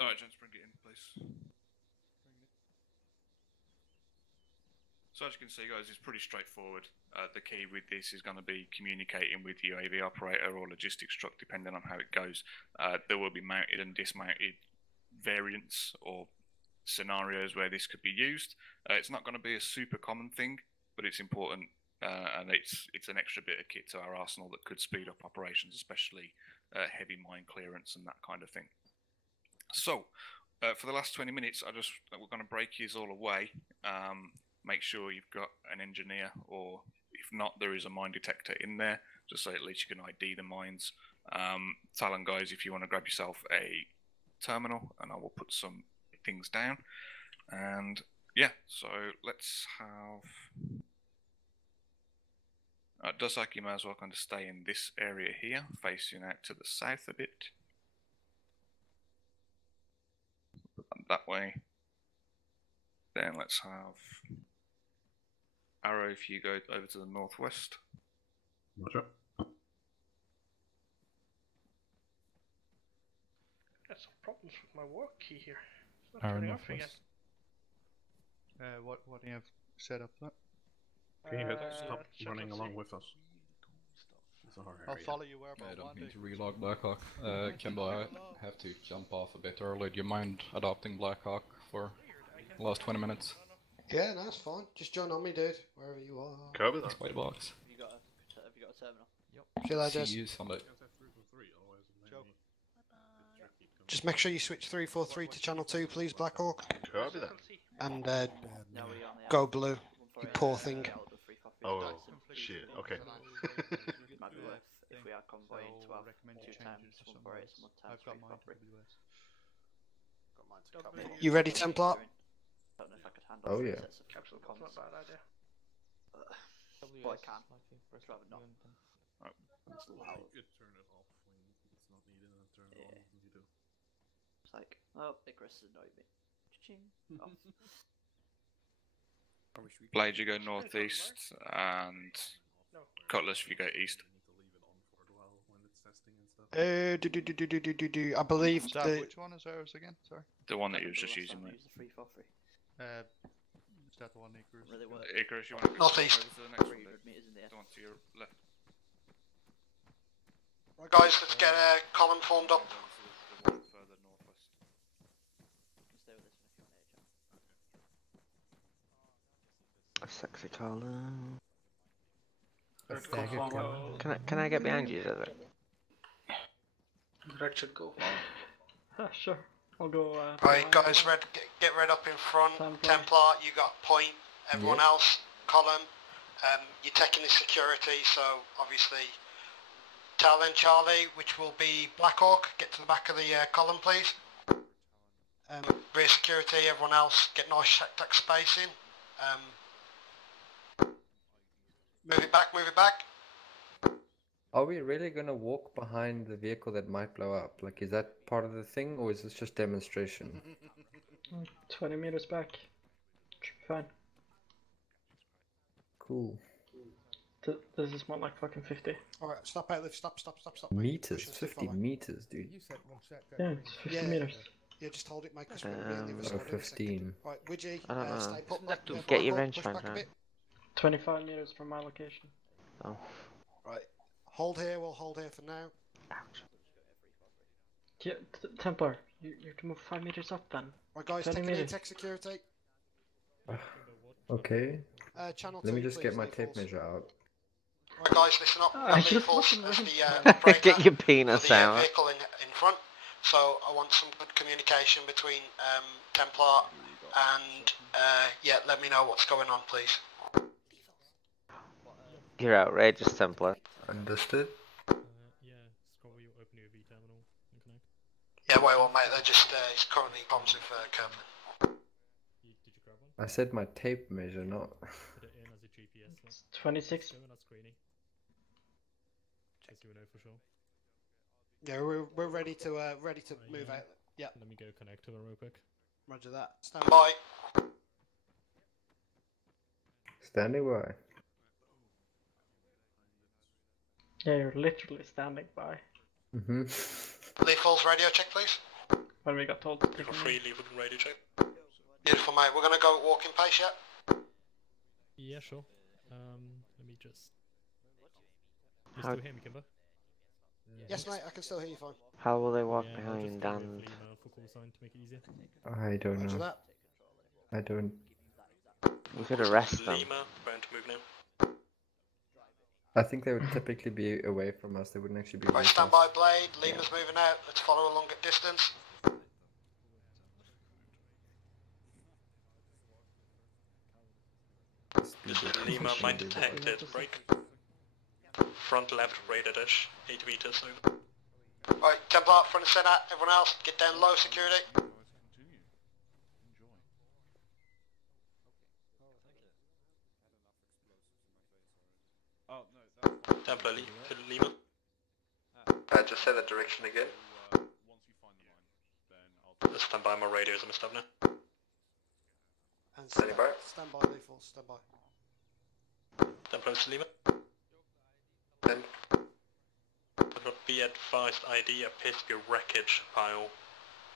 Alright, gents, bring it in, please. So as you can see, guys, it's pretty straightforward. The key with this is going to be communicating with the UAV operator or logistics truck, depending on how it goes. There will be mounted and dismounted variants or scenarios where this could be used. It's not going to be a super common thing, but it's important, and it's an extra bit of kit to our arsenal that could speed up operations, especially heavy mine clearance and that kind of thing. So, for the last 20 minutes, we're going to break yours all away. Make sure you've got an engineer, or if not, there is a mine detector in there, just so at least you can ID the mines. Talon guys, if you want to grab yourself a terminal, and I will put some things down. And yeah, so let's have... Dussac, you may as well kind of stay in this area here, facing out to the south a bit. Put them that way. Then let's have Arrow, if you go over to the northwest. Roger. Got some problems with my work key here. It's not Arrow turning off again. What do you have set up that? Can you Stop check, running let's along see. with us. It's our I'll area. follow you wherever I I don't want mean to. to relog Blackhawk. Kimbo, I have to jump off a bit early. Do you mind adopting Blackhawk for the last 20 minutes? Yeah, no, that's fine. Just join on me, dude, wherever you are. Copy that. White box. Have you got a terminal? Yep. See you later, Jess. See you Sunday. Just make sure you switch 343 to channel 2, please, Blackhawk. Copy that. And go blue, you poor thing. Oh, shit, okay. Might be worth if we our convoy into our recommend you 2 change times it to 148, somewhere else. 1 times I've got 3 mine to property. WS. Got mine to cover. You ready, Templar? Don't know if I could handle Oh, 3 yeah. sets of Capsule comms. not a bad idea. But I can. I'd rather not. It's loud. You could turn it off when it's not needed and then turn it on when you do. It's like, oh, Icarus has annoyed me. Cha-ching. Off. Blade, you go northeast, and Cutlass, if you go east. I believe Dab, the. which one is ours again? Sorry. The one that you was just using, mate. Use the 343. Is that the one, Icarus? Really work. Icarus, you want to go Northeast. over to the next one, 300 Dave? meters in the air. The one to your left. Right, guys, let's get a column formed up. The one further northwest. You can stay with this one if you want to, A sexy column. A stagger column. Can I get behind you, does it? Red should go. Sure. I'll go. Right, guys, Red, get Red up in front. Templar, you got point. Everyone else, column. You're taking the security, so obviously. Talon, Charlie, which will be Black Hawk. Get to the back of the column, please. Rear security, everyone else, get nice tactic spacing. Move it back, move it back. Are we really gonna walk behind the vehicle that might blow up? Like, is that part of the thing, or is this just demonstration? 20 meters back. Should be fine. Cool. This is more like fucking 50. Alright, stop out, lift, stop. Meters, 50 meters, dude. You said 1 sec. Yeah, it's 50 meters. Yeah, just hold it, mate, because we're on the other side. 15. Right, Widgie, I don't know. stay put. Get your Black Hawk, range push fans back a right. bit. 25 meters from my location. Oh. Right, hold here, we'll hold here for now. Yeah, Templar, you have to move 5 meters up then. Right, guys, 20 take meters. tech security. Okay. Channel Let me 2, just please, get my Lee tape Falls. measure out. Right, guys, listen up. I Lee just Falls fucking as ran. the breaker Get your penis for the out. vehicle in front. So I want some good communication between Templar and yeah, let me know what's going on, please. You're outrageous, Templar. Understood. Yeah, scroll you open your V terminal and connect. Yeah, wait, well, mate, they're just he's currently in comms with Kirkland. Did you grab one? I said my tape measure, not. Put it in as a GPS slot. 26. So we're not screening. Just so we know for sure. Yeah, we're ready to move out. Yeah. Let me go connect to her real quick. Roger that. Stand by. Standing by. Yeah, you're literally standing by. Lee Falls radio check, please. When we got told. Free Lee radio check. Beautiful, mate. We're gonna go walking pace, yeah? Yeah, sure. Let me just. You How- still hear me, Kimber? Yes, mate. I can still hear you fine. How will they walk Yeah, I'll just behind give you a and... full email for call sign to make it easier. I don't Roger know. that. I don't. We could arrest them. Going to move now. I think they would typically be away from us. They wouldn't actually be. Right, with stand us. by, Blade. Lima's moving out. Let's follow along at distance. Lima might detected. Break. Front left, radar-ish. 8 meters over. Right, Templar, front and centre. Everyone else, get down low, security. Oh, no, that's fine. Templar, Lima. Just say that direction again. Once you find the line, then I'll... Stand by, my radios are messed up now. And Standing by. Stand by, lethal, stand by. Templar to Lima. Then Be advised, ID appears to be a wreckage pile.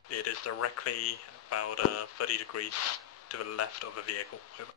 It is directly about 30 degrees to the left of the vehicle. Over.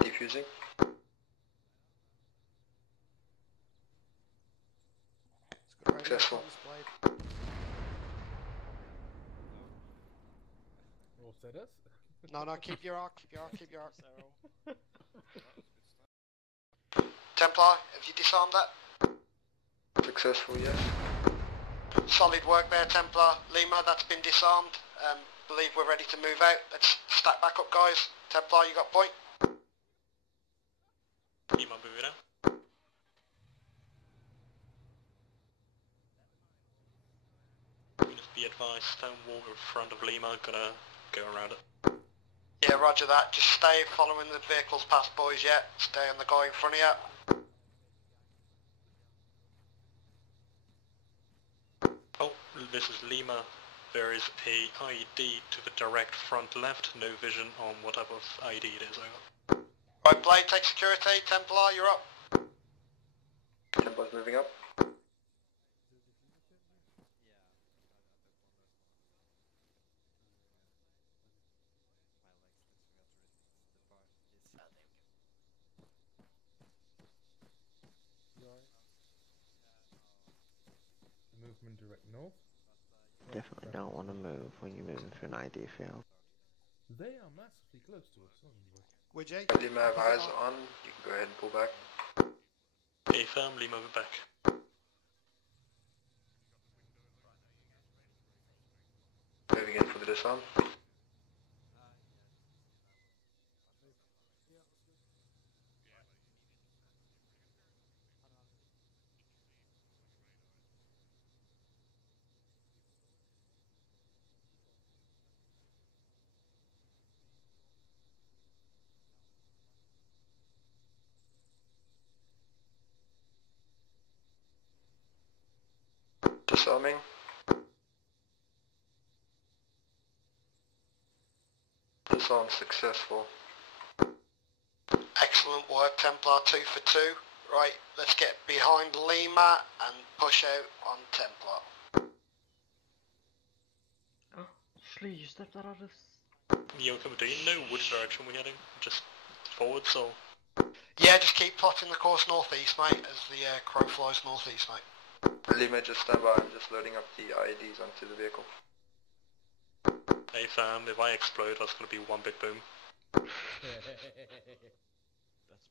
Defusing. Successful. Roll status. No, keep your arc, keep your arc, keep your arc. Templar, have you disarmed that? Successful, yes. Solid work there, Templar. Lima, that's been disarmed. Believe we're ready to move out. Let's stack back up, guys. Templar, you got point? Lima, move it out. Be advised, stone wall in front of Lima, gonna go around it. Yeah, roger that. Just stay following the vehicles past, boys, yeah? Stay on the guy in front of you. Oh, this is Lima. There is a ID to the direct front left, no vision on what type of ID it is, over. Right, Blade, take security. Templar, you're up. Templar's moving up. Movement direct north. Definitely don't want to move when you're moving through an ID field. They are massively close to us, aren't they? Would you? Lima have eyes on, you can go ahead and pull back. Okay, firm, Lima, move back. Moving in for the disarm. Disarming. Disarm successful. Excellent work, Templar. 2 for 2. Right, let's get behind Lima and push out on Templar. Oh, Slee, you stepped out of this. Yo, do you know which direction we're heading? Just forwards or? Yeah, just keep plotting the course northeast, mate, as the crow flies northeast, mate. Lima, just stand by, I'm just loading up the IEDs onto the vehicle. Hey fam, if I explode, that's gonna be one big boom. That's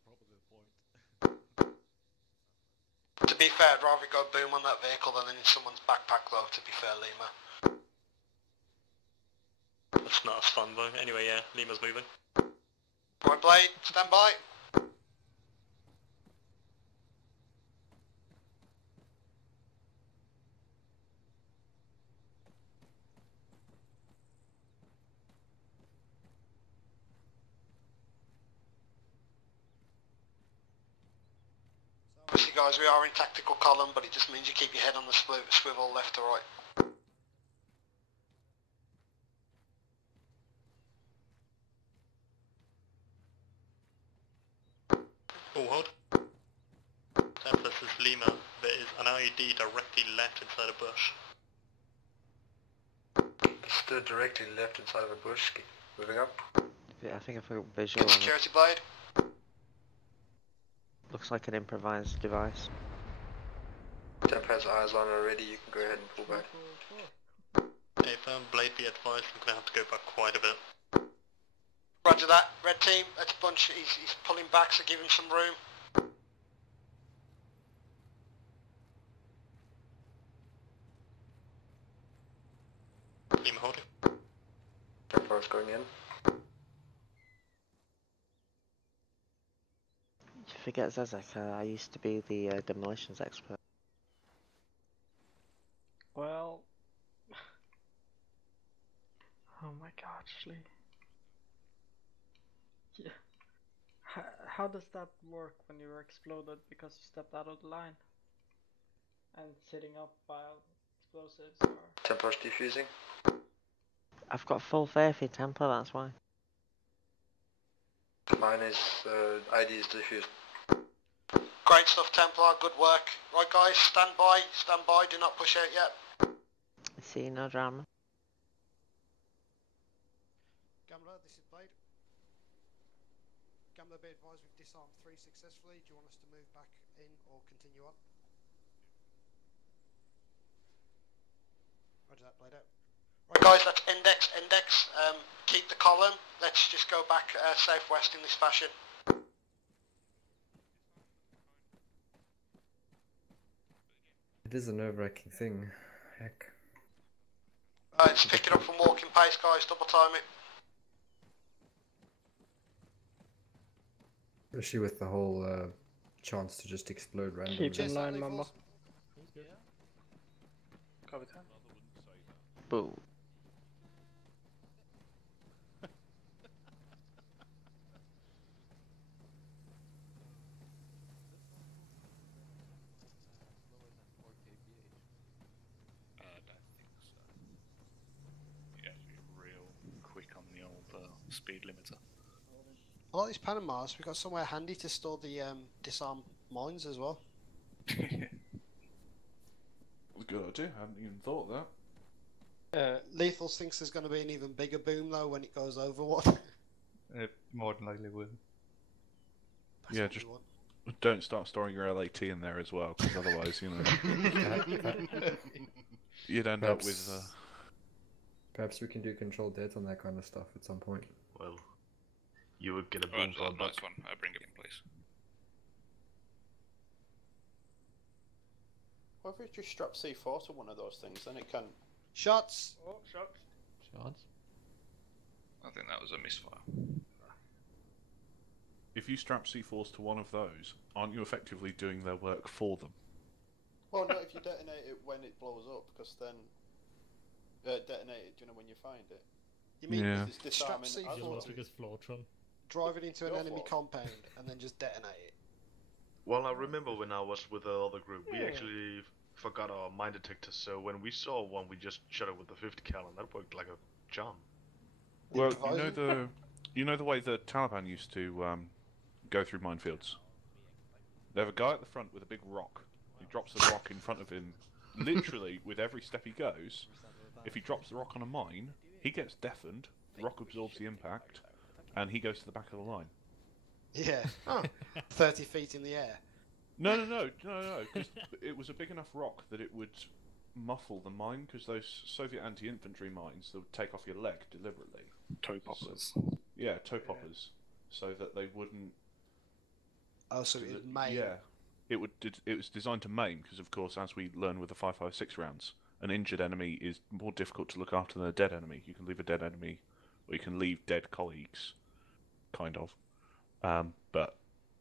probably the point. To be fair, I'd rather go boom on that vehicle than in someone's backpack, though, to be fair, Lima. That's not as fun though. Anyway, yeah, Lima's moving. Right, Blade, stand by. Obviously, guys, we are in tactical column, but it just means you keep your head on the swivel left to right. Oh, hold. This is Lima. There is an IED directly left inside a bush. Stood directly left inside of a bush. Moving up. Yeah, I think I've got visual Get on it. security, Blade. Looks like an improvised device. Temp has eyes on already, you can go ahead and pull back. Hey fam, Blade, be advised, I'm gonna have to go back quite a bit. Roger that. Red team, let's bunch. He's pulling back, so give him some room. Lima holding. Tempar's going in. You forget, Zezek, I used to be the demolitions expert. Well... Oh my god, Slee. Yeah. How does that work when you were exploded because you stepped out of the line? And sitting up while explosives are... Tempar's defusing. I've got full faith in Templar, that's why. Mine is ID is defused. Great stuff, Templar. Good work. Right, guys, stand by. Stand by. Do not push out yet. See, no drama. Gambler, this is Blade. Gambler, be advised we've disarmed 3 successfully. Do you want us to move back in or continue on? Roger that, played out. Right guys, that's index. Keep the column. Let's just go back southwest in this fashion. It is a nerve-wracking thing. Heck. Let's pick it up from walking pace, guys. Double time it. Especially with the whole chance to just explode randomly. Keep in line, mama. Cover 10. Boo. I don't think so. You have to be real quick on the old speed limiter. I like these Panamas. We've got somewhere handy to store the disarmed mines as well. That's a good idea. I hadn't even thought of that. Lethal thinks there's going to be an even bigger boom though when it goes over one. It more than likely will. Yeah, just don't start storing your LAT in there as well, because otherwise, you know, you'd end up with. Perhaps we can do controlled death on that kind of stuff at some point. Well, you would get a boom Right, for a buck. nice one. Bring it in, please. What if we just strap C4 to one of those things, then it can... Shots! Oh, shots. Shots. I think that was a misfire. If you strap C4s to one of those, aren't you effectively doing their work for them? Well, not if you detonate it when it blows up, because then... detonate it, do you know, when you find it? You mean Yeah. It's disarming Strap as C4 well. to Biggest Flotron. drive it into an Go enemy for it. compound and then just detonate it. Well, I remember when I was with the other group, we Yeah. actually forgot our mine detectors, so when we saw one, we just shot it with the 50 cal, and that worked like a charm. Well, you know the way the Taliban used to go through minefields. They have a guy at the front with a big rock. He drops the rock in front of him. Literally, with every step he goes, if he drops the rock on a mine, he gets deafened. The rock absorbs the impact, and he goes to the back of the line. Yeah. 30 feet in the air. No, because it was a big enough rock that it would muffle the mine, because those Soviet anti-infantry mines, they would take off your leg deliberately. Toe poppers. Yeah, toe poppers. So that they wouldn't... Oh, so it would maim. Yeah. It was designed to maim, because of course, as we learn with the 5.56 rounds, an injured enemy is more difficult to look after than a dead enemy. You can leave a dead enemy, or you can leave dead colleagues, kind of. But,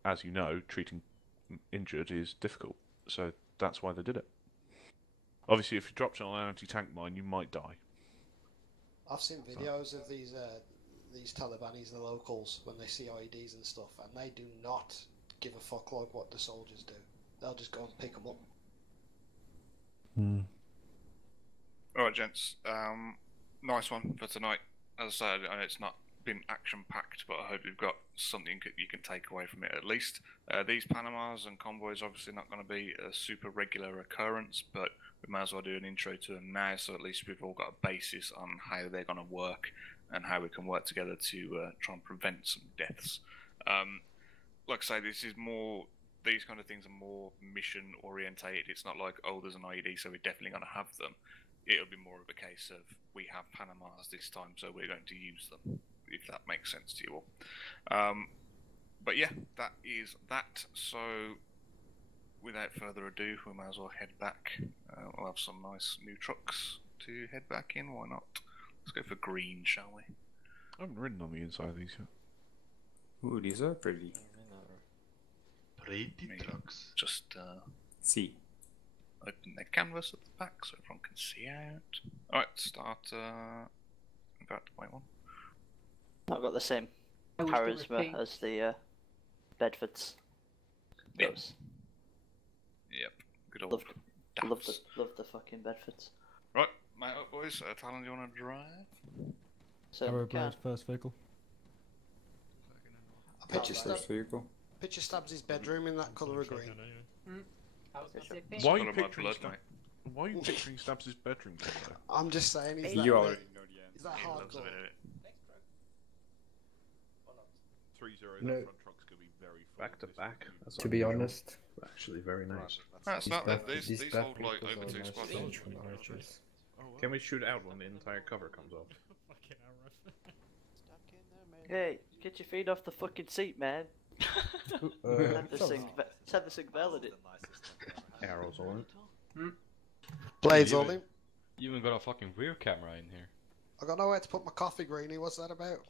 as you know, treating injured is difficult, so that's why they did it. Obviously, if you dropped it on an anti-tank mine, you might die. I've seen videos of these Talibanis, the locals, when they see IEDs and stuff, and they do not give a fuck like what the soldiers do. They'll just go and pick them up. Alright, gents. Nice one for tonight. As I said, I know it's not been action-packed, but I hope you've got something you can take away from it at least. These Panamas and convoys obviously not going to be a super regular occurrence, but we might as well do an intro to them now, so at least we've all got a basis on how they're going to work and how we can work together to try and prevent some deaths. Like I say, these kind of things are more mission orientated. It's not like, oh, there's an IED, so we're definitely going to have them. It'll be more of a case of, we have Panamas this time, so we're going to use them, if that makes sense to you all. But yeah, that is that. So without further ado, we might as well head back. We'll have some nice new trucks to head back in. Why not? Let's go for green, shall we? I haven't ridden on the inside of these yet. Ooh, these are pretty. Pretty trucks. Just See. Open the canvas at the back so everyone can see out. Alright, start about the white one. I've got the same I was charisma gonna as the Bedfords. Yep. Those. Yep. Good old Love the fucking Bedfords. Right, mate up boys, Talon, do you want to drive? So Arrowblade, first vehicle. I picture First vehicle. Picture stabs his bedroom in that colour of green. I was gonna say pink. Why are you Colour my picturing blood, Stab- mate. Why are you picturing Stabs' bedroom colour? I'm just saying, he's that, You already know the is that He loves a hardcore? bit of it. 3-0, No. that front truck's Back to back. That's To be unusual. honest, Actually, very nice. That's these not bat- these these bat hold like vehicles over are 2 nice squads. from archers. Can we shoot out when the entire cover comes off? Fucking arrow. Hey, get your feet off the fucking seat, man. Said the sing bell in it. Arrows on it. Blades You on even- him. You even got a fucking rear camera in here. I got nowhere to put my coffee, Greenie. What's that about?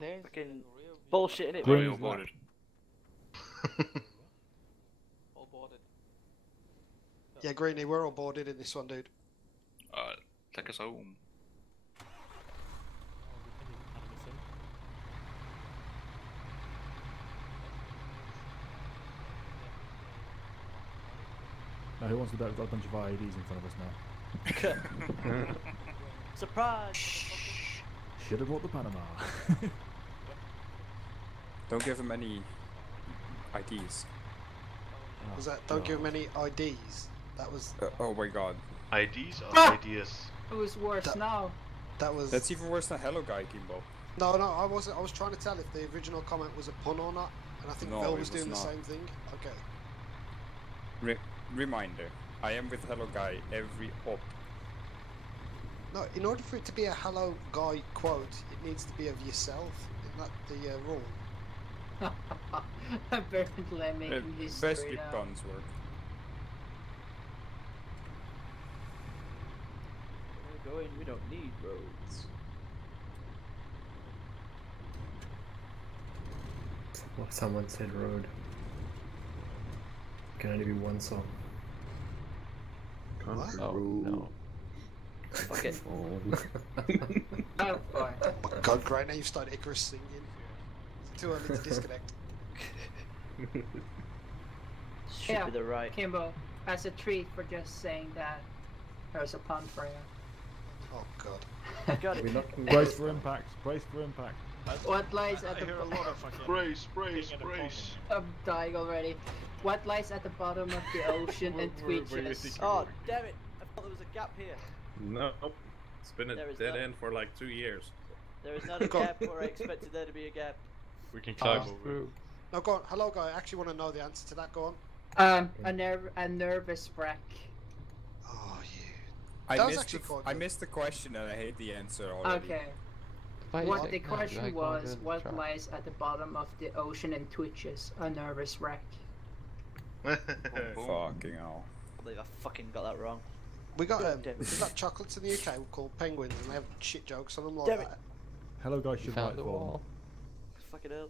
Fucking bullshit, innit? Green All boarded. All boarded. Yeah, Greenie, we're all boarded in this one, dude. Take us home. Now, who wants to bet we've got a bunch of IEDs in front of us now? Surprise! Should have bought the Panama. Don't give him any IDs. Was that? Don't give him any IDs. That was. Oh my god. IDs or ideas? Who's worse now? That was. That's even worse than Hello Guy, Kimbo. No, I wasn't. I was trying to tell if the original comment was a pun or not, and I think No, Bill it was was doing the not. same thing. Okay. Reminder. I am with Hello Guy every op. No, in order for it to be a hello guy quote, it needs to be of yourself. Isn't that the rule? Apparently I'm making history Best with now. puns work. We're going, we don't need roads. Someone said road. Can only be one song. Country Oh, road. no. Fuck it. Oh, boy. Oh my god, great, now you've started Icarus singing. It's too early to disconnect. Should Yeah, be the right. Kimbo, as a treat for just saying that, there's a pun for you. Oh god. Got We're it. not Brace for impact. Brace for impact. What lies at I the hear a lot of fucking Brace, brace, king of the brace. I'm dying already. What lies at the bottom of the ocean and Where you twitches? think Oh, damn it! I thought there was a gap here. No. It's been a There is dead not. end for like 2 years. There is not a gap where I expected there to be a gap. We can climb over. No, go on. Hello, guy. I actually want to know the answer to that. Go on. A nervous wreck. Oh, you. I That was missed, actually quite I good. missed the question and I hate the answer already. Okay. What the question was, what lies at the bottom of the ocean and twitches? A nervous wreck. Fucking hell. I believe I fucking got that wrong. We got God damn it. we got chocolates in the UK called penguins, and they have shit jokes on them like Damn it. that. Hello guys should write for Fucking hell.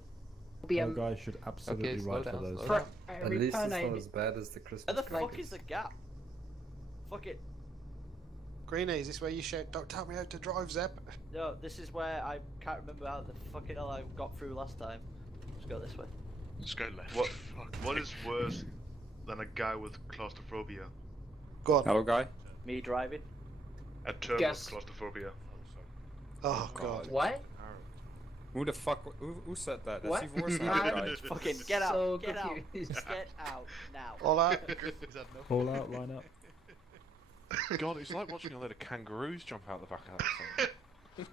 Be Hello guys should absolutely write for those. For At every least pun it's I not as bad as the Christmas. Where the fuck cookies. is the gap? Fuck it. Greenie, is this where you shout, "Don't tell me how to drive, Zep"? No, this is where I can't remember how the fucking hell I got through last time. Let's go this way. Let's go left. What is worse than a guy with claustrophobia? Go on. Hello Guy? Me driving? A term Yes. of claustrophobia. Oh god. What? Who the fuck? Who said that? That's What? even worse than Hello Guy. Fucking get out! So Get out! confused. Get out now! All out. All out, line up. God, it's like watching a load of kangaroos jump out the back of that thing.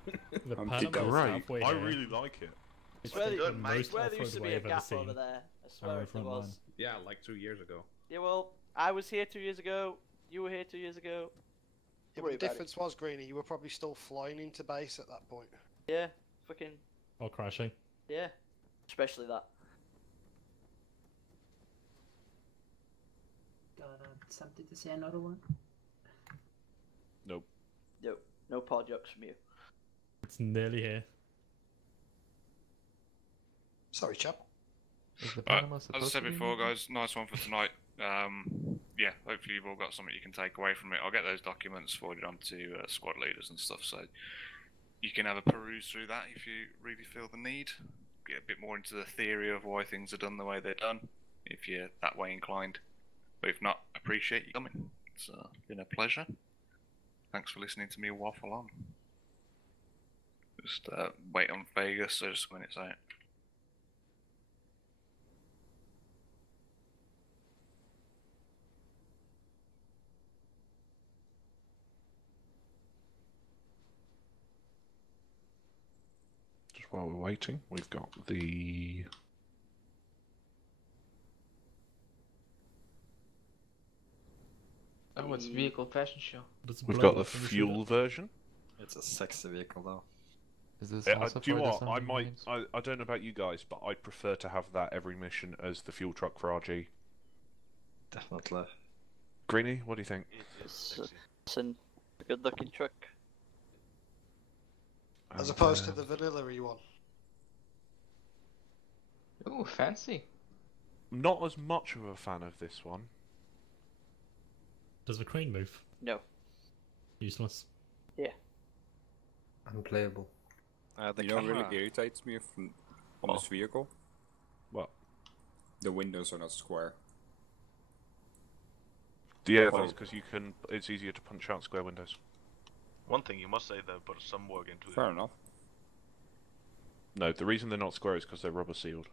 The I'm Panama's Great. halfway I there. really like it. I It's swear, the there, I most swear there off-road used to way be a I've ever gap seen. over there. I swear Arrow if there front was. line. Yeah, like 2 years ago. Yeah, well, I was here 2 years ago. You were here 2 years ago. Yeah, Don't worry but the about it. difference was, Greenie, you were probably still flying into base at that point. Yeah, fucking Or crashing. yeah. Especially that. God, I'm tempted to say another one. Nope. No, no pod jokes from you. It's nearly here. Sorry, chap. As I said before, guys, nice one for tonight. Yeah, hopefully you've all got something you can take away from it. I'll get those documents forwarded on to squad leaders and stuff, so you can have a peruse through that if you really feel the need. Get a bit more into the theory of why things are done the way they're done, if you're that way inclined. But if not, appreciate you coming. It's been a pleasure. Thanks for listening to me waffle on. Just wait on Vegas, so just a minute, say it. Just while we're waiting, we've got the Oh, it's vehicle passenger. We've got the fuel version. It's a sexy vehicle though. Is this Do also you for know what? I descending might. lanes? I don't know about you guys, but I'd prefer to have that every mission as the fuel truck for RG. Definitely. Greenie, what do you think? It's a good looking truck. As opposed to the vanilla-y one. Ooh, fancy. Not as much of a fan of this one. Does the crane move? No. Useless. Yeah. Unplayable. You know what really irritates me on this vehicle? What? The windows are not square. Yeah, that's because you can. It's easier to punch out square windows. One thing you must say, they've put some work into it. Fair enough. No, the reason they're not square is because they're rubber sealed.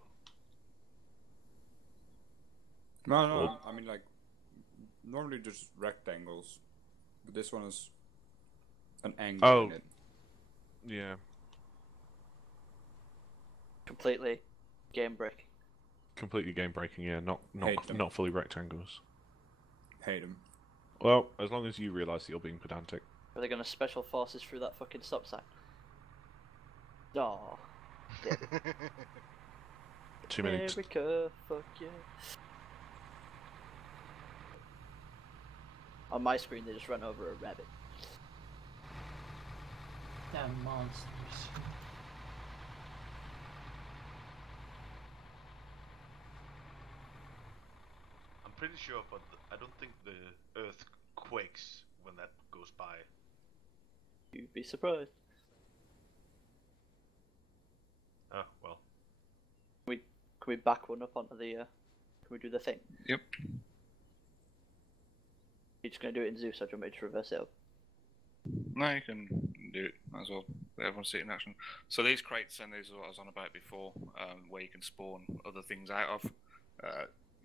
No, I mean like, normally just rectangles, but this one is an angle in it. Yeah. Completely game breaking. Completely game breaking, yeah. Not Hate not fully rectangles. Hate them. Well, as long as you realise that you're being pedantic. Are they gonna special forces through that fucking stop sign? Oh. Yeah. Too many. America, fuck yeah. On my screen, they just run over a rabbit. Damn monsters. I'm pretty sure, but I don't think the Earth quakes when that goes by. You'd be surprised. Oh, well. Can we back one up onto the, can we do the thing? Yep. You're just gonna do it in Zeus, or do you want me to reverse it up? No, you can do it as well. Everyone see it in action. So these crates, and these are what I was on about before, where you can spawn other things out of.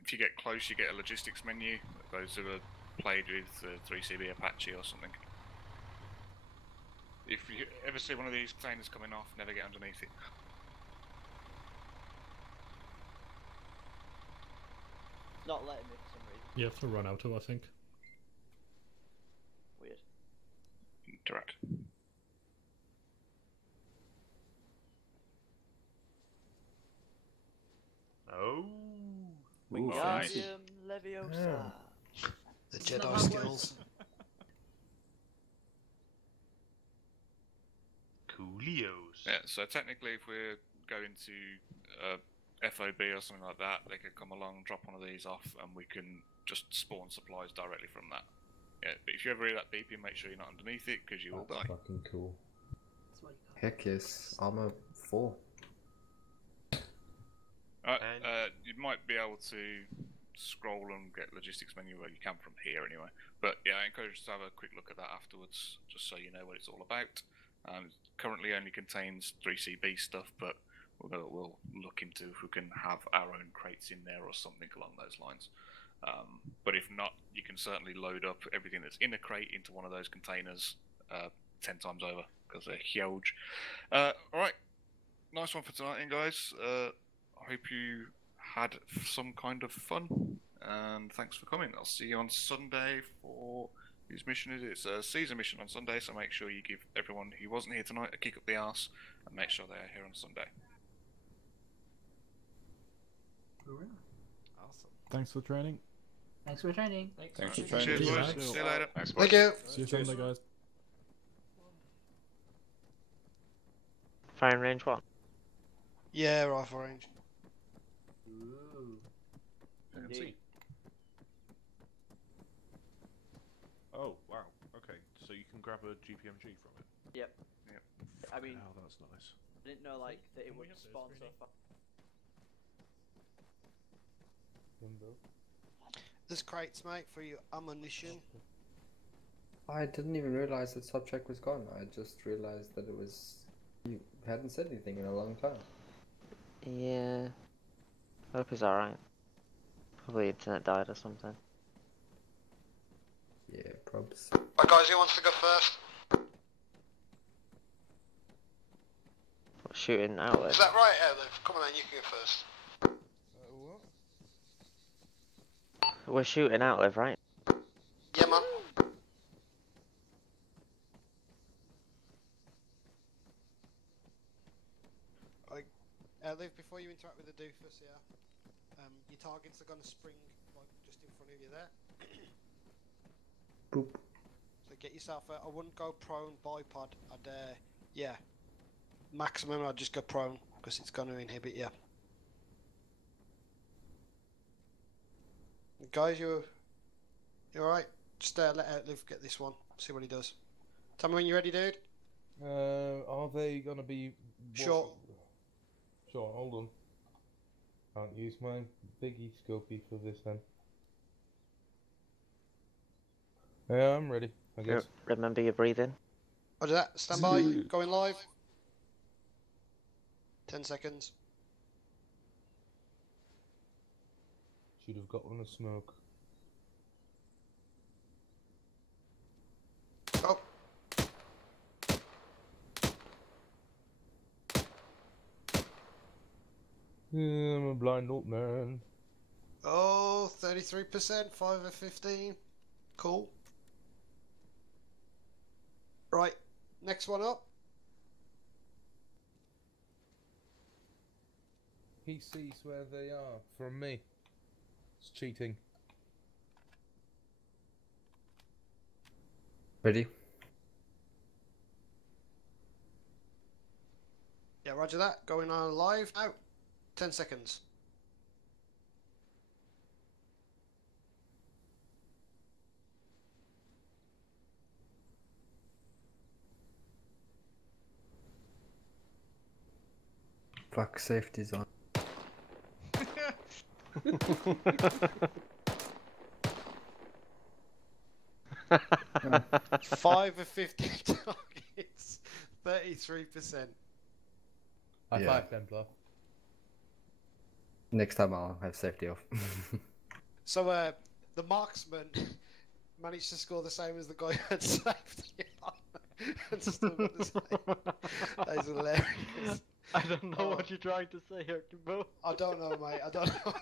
If you get close, you get a logistics menu. Those who have played with 3CB Apache or something. If you ever see one of these containers coming off, never get underneath it. Not letting me for some reason. You have to run auto, I think. Weird. Direct. Oh. Nice. Leviosa. The Jedi skills. Coolios. Yeah, so technically if we're going to FOB or something like that, they could come along, drop one of these off, and we can just spawn supplies directly from that. Yeah, but if you ever hear that beeping, make sure you're not underneath it, because you will die. Fucking cool. Heck yes, armor 4. You might be able to scroll and get logistics menu where you can from here anyway. But yeah, I encourage you to have a quick look at that afterwards, just so you know what it's all about. It currently only contains 3CB stuff, but we'll look into if we can have our own crates in there or something along those lines. But if not, you can certainly load up everything that's in a crate into one of those containers 10 times over, because they're huge. Alright, nice one for tonight, then, guys. I hope you had some kind of fun, and thanks for coming. I'll see you on Sunday for whose mission is it? It's a season mission on Sunday, so make sure you give everyone who wasn't here tonight a kick up the arse, and make sure they are here on Sunday. Awesome. Thanks for training. Thanks for training. Thanks for training. Cheers, boys. See you later. Thank you. See you Sunday, guys. Firing range what? Yeah, rifle range. Ooh. See. Oh wow. Okay, so you can grab a GPMG from it. Yep. Yep. I mean, Oh, that's nice. I didn't know like that it would spawn so fast. There's crates, mate, for your ammunition. I didn't even realize that subtract was gone. I just realized that it was. You hadn't said anything in a long time. Yeah. I hope he's alright. Probably internet died or something. Yeah, probs. Right, guys, who wants to go first? What, shooting outlet? Is that right, Outlive? Come on then, you can go first. We're shooting outlet, right? Yeah, man. before you interact with the doofus, yeah. Your targets are going to spring like just in front of you there. Boop. So get yourself out. I wouldn't go prone bipod. I'd yeah. Maximum I'd just go prone because it's going to inhibit you. Guys, you alright? Just let Outlive get this one. See what he does. Tell me when you're ready, dude. Are they gonna be Sure. Sure, hold on. Can't use my biggie scopey for this then. Yeah, I'm ready, I guess. Remember your breathing. Roger that. Stand by. Going live. 10 seconds. Should have got on a smoke. Oh. Yeah, I'm a blind old man. Oh, 33%, 5 of 15. Cool. Right, next one up. He sees where they are from me. It's cheating. Ready? Yeah, roger that. Going on live now. 10 seconds. Fuck, safety's on. 5 of 15 targets. 33%. High Yeah. five, Templar. Next time I'll have safety off. So, the marksman managed to score the same as the guy who had safety on. And still got the same. That is hilarious. I don't know what you're trying to say here, Kimbo. I don't know, mate. I don't know.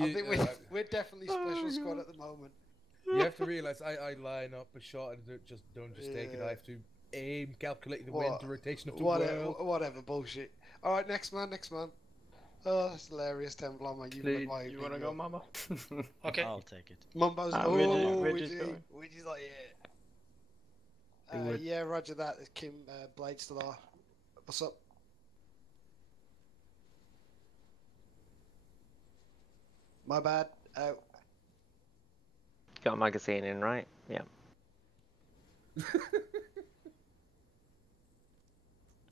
I think we're definitely special squad at the moment. You have to realise I line up a shot and don't just take it. I have to aim, calculate the wind, the rotation of the world. Whatever bullshit. All right, next man. Oh, that's hilarious, Templar, man. You wanna go, Mama? Okay. I'll take it. Mumbo's. Widget's Widget's like, yeah. Yeah, roger that. Kim Blade still are. What's up? My bad. Out. Got a magazine in, right? Yeah.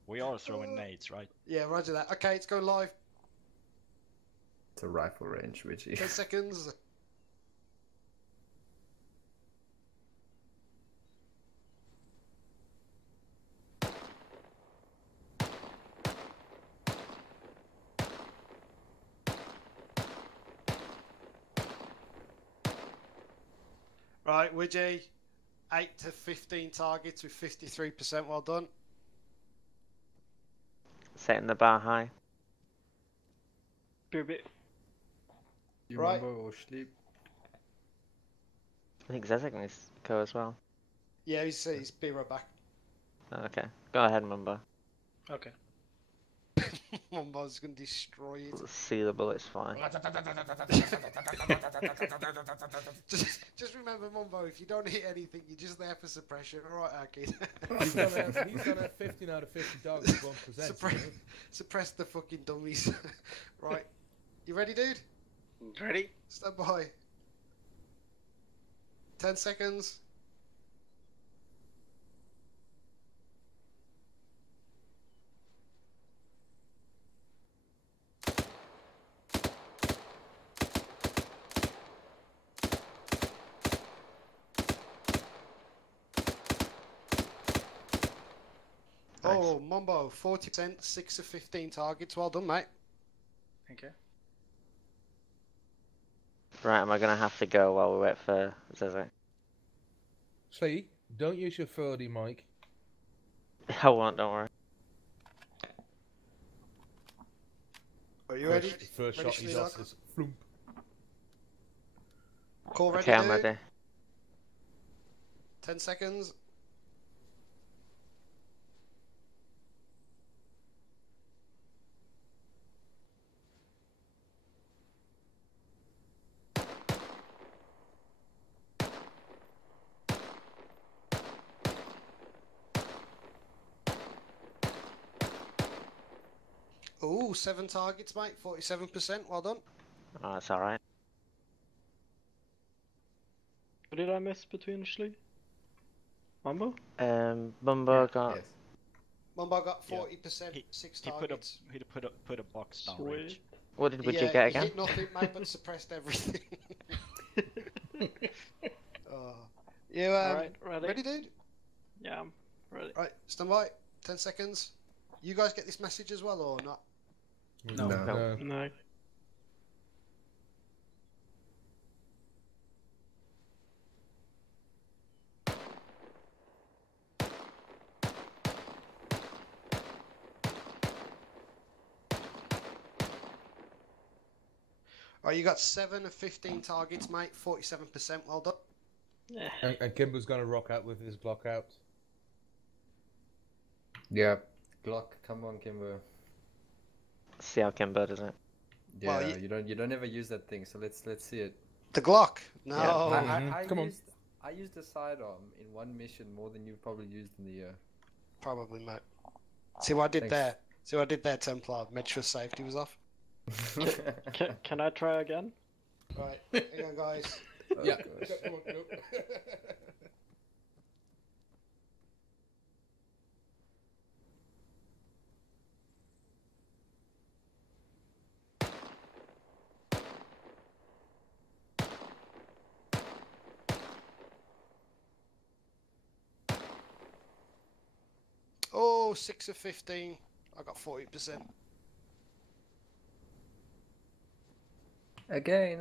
We are throwing nades, right? Yeah, roger that. Okay, it's going live. It's a rifle range, Widgie. 10 seconds. Right, Widgie, 8 to 15 targets with 53%. Well done. Setting the bar high. Be a bit. You Right. remember or sleep? I think Zezek needs to go as well. Yeah, he's be right back. Okay. Go ahead, Mumbo. Okay. Mumbo's going to destroy it. Let's see the bullets fly. just remember, Mumbo, if you don't hit anything, you're just there for suppression. Alright, Aki. He's gonna have 15 out of 50 targets, 1%. Suppress the fucking dummies. Right. You ready, dude? Ready? Stand by. 10 seconds. Oh, Mumbo, 40%, 6 of 15 targets. Well done, mate. Thank you. Right, am I gonna have to go while we wait for Zezek? See, don't use your 30, Mike. I won't, don't worry. Are you ready? First Ready, shot he's Sneedock? off is floomp. Call ready, Okay, I'm dude? ready. 10 seconds. Ooh, 7 targets, mate. 47%. Well done. Oh, that's alright. What did I miss potentially? Mambo? Bumbo got... Yes. Mumbo got Yeah. 40%, 6 He targets. put a box down range. What did you get He again? hit nothing, mate, but suppressed everything. Oh. You Alright, ready, dude? Yeah, I'm ready. Right, stand by. 10 seconds. You guys get this message as well or not? No. No. Right, you got 7 of 15 targets, mate. 47%. Well done. Yeah. And Kimbo's gonna rock out with his Glock out. Yeah. Glock, come on, Kimbo. See how Kimbo does it. Yeah, Well, you don't ever use that thing, so let's see it. The Glock? No. Yeah. I Come on. I used a sidearm in one mission more than you've probably used in the year. Probably, mate. See what I did Thanks. there? See what I did there, Templar? Made sure safety was off. Can I try again? Right, hang on, guys. Oh, Yeah. gosh. Come on, nope. Oh, 6 of 15. I got 40%. Again.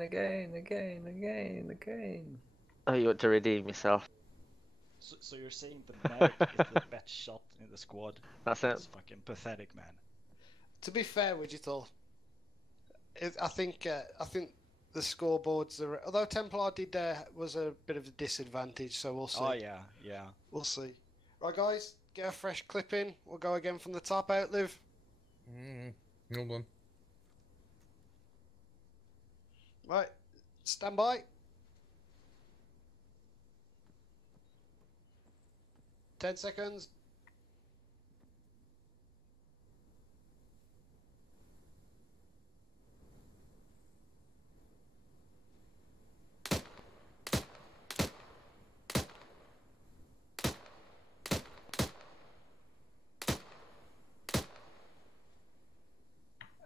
Oh, you want to redeem yourself. So you're saying the medic is the best shot in the squad? That's it. That's fucking pathetic, man. To be fair, Wigital, I think the scoreboards are. Although Templar did was a bit of a disadvantage, so we'll see. Oh yeah. We'll see. Right, guys, get a fresh clip in. We'll go again from the top. Outlive. Hold on. Right, stand by. 10 seconds.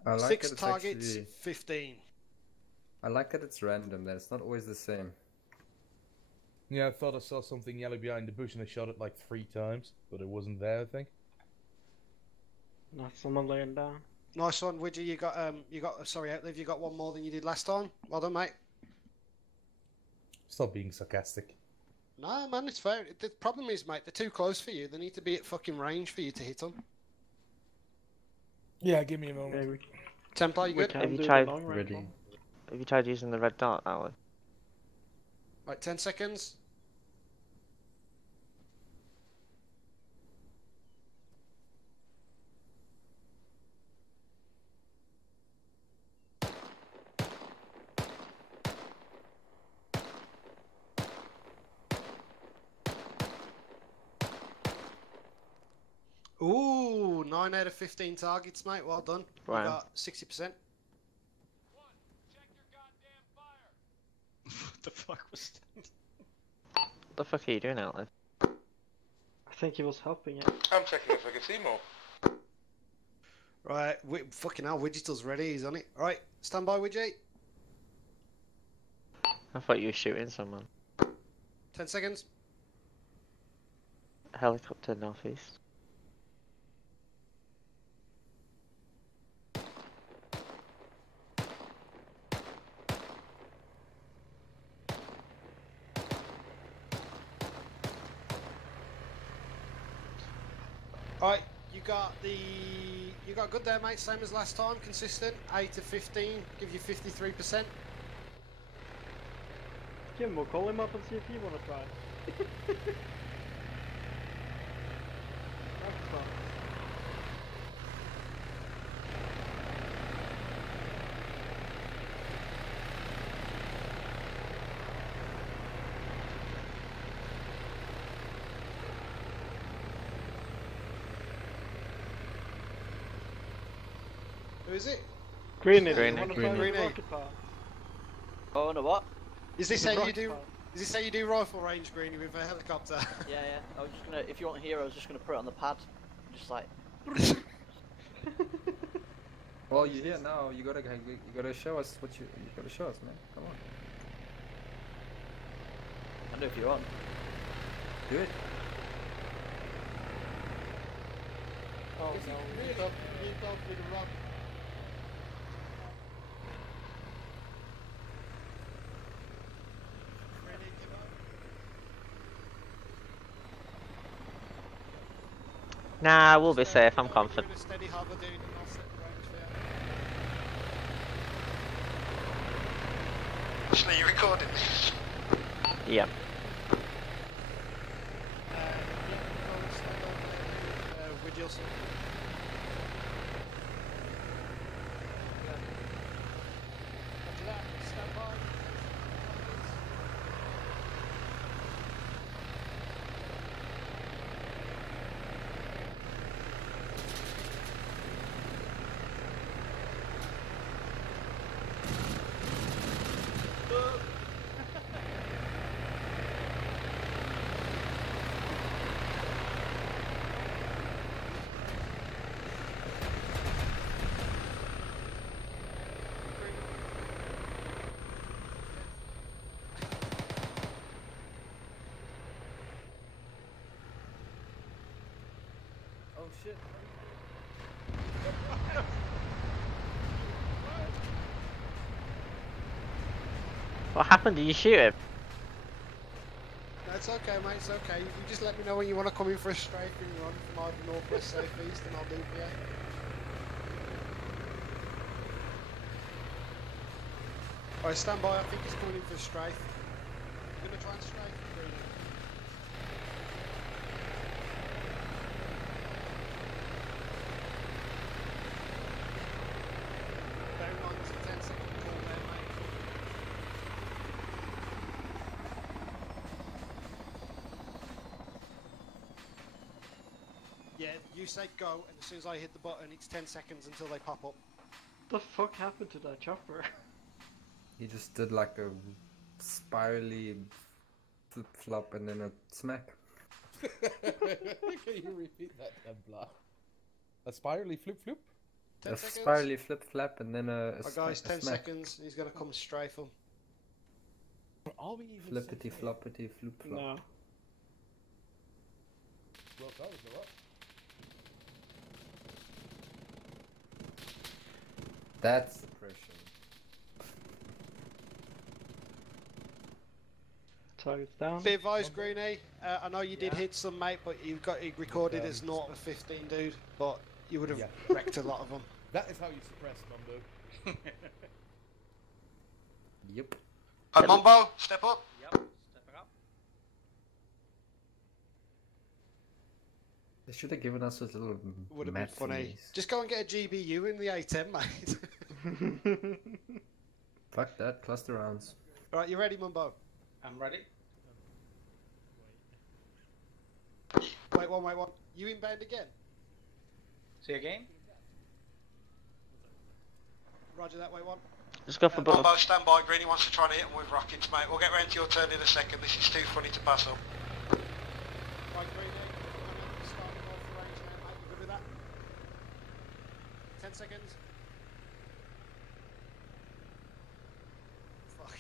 I like 6 that it's targets, actually, 15. I like that it's random, that it's not always the same. Yeah, I thought I saw something yellow behind the bush and I shot it like 3 times, but it wasn't there, I think. Not someone laying down. Nice one, Widgie. You got sorry, Outlive. You got one more than you did last time. Well done, mate. Stop being sarcastic. No, man, it's fair. The problem is, mate, they're too close for you. They need to be at fucking range for you to hit them. Yeah, give me a moment. Yeah, Templar, you good? Have you tried using the red dot that one? Right, 10 seconds. Ooh, 9 out of 15 targets, mate. Well done. Wow. You got 60%. What the fuck was that? What the fuck are you doing, Outlive? I think he was helping it. I'm checking if I can see more. Right, fucking hell, Wigital's ready. He's on it. Right, stand by, Widgie. I thought you were shooting someone. 10 seconds. Helicopter northeast. Alright, you got good there, mate. Same as last time, consistent. 8 of 15, give you 53%. Kim, we'll call him up and see if he wanna try. That's fun. is it? Greeny, Greeny. you want to fly with the Greeny. rocket power? Oh, no, what? Is this The how you rocket do? power. Is this how you do rifle range, Greeny, with a helicopter? Yeah, yeah. I was just gonna. If you want to hear, I was just gonna put it on the pad, just like. Well, you're here now. You gotta show us what you gotta show us, man. Come on. I know if you're on. Do it. Oh no, meet up with the rock. Nah, we'll be safe, I'm confident. Doing a steady hover, dude, and I'll set the range for you. Actually, you recording this? Yep. With your son. After that, stand by. Oh shit. What happened? Did you shoot him? That's okay, mate, it's okay. You just let me know when you want to come in for a strafe and run from either northwest, southeast, and I'll do it for you. Alright, stand by, I think he's coming in for a strafe. I'm gonna try and strafe him, Bruno. Bear in mind, it's a 10-second call there, mate. Yeah, you say go, and as soon as I hit the button, it's 10 seconds until they pop up. The fuck happened to that chopper? He just did like a spirally flip flop and then a smack. Can you repeat that, Templar? A spirally flip flip? A spirally flip flap and then a Alright guys, a 10 smack. seconds, he's gonna come strafe him. Are we even Flippity floppity floop flop. No. Well, that was a lot. That's suppression. Target's down. Be advised, Greeny. I know you did hit some, mate, but you've got it recorded as 0 to 15, dude. But you would have wrecked a lot of them. That is how you suppress Mumbo. Yep. Mumbo, step up. Yep, stepping up. They should have given us a little Would have been mat funny. thingies. Just go and get a GBU in the A10, mate. Fuck that, cluster rounds. Alright, you ready, Mumbo? I'm ready. Wait one. You inbound again? See again? Roger that, wait one. Just go for button. Mumbo, stand by. Greeny wants to try to hit him with rockets, mate. We'll get round to your turn in a second. This is too funny to pass up. Right, Greeny, I'm going to start off the range now, mate. You good with that? 10 seconds. Fuck.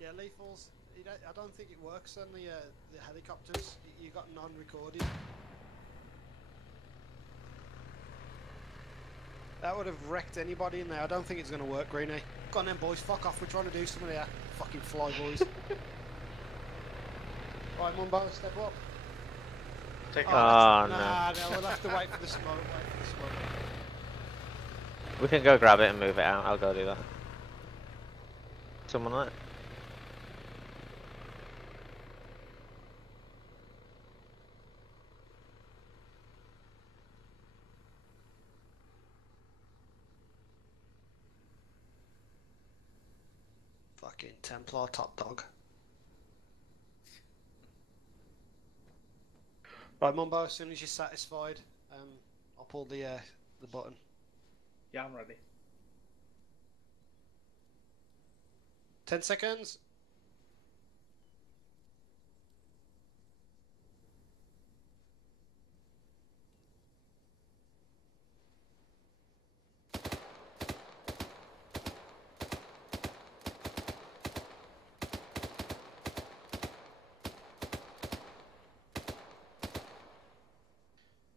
Yeah, lethals. I don't think it works on the helicopters. You got non-recorded. That would have wrecked anybody in there. I don't think it's going to work, Greeny. Go on then, boys. Fuck off. We're trying to do something here. Fucking fly, boys. Right, Mumbo, step up. Take oh, no. Nah, we'll have to wait for the smoke. We can go grab it and move it out. I'll go do that. Someone on it? Fucking Templar top dog. Right, Mumbo, as soon as you're satisfied, I'll pull the button. Yeah, I'm ready. 10 seconds.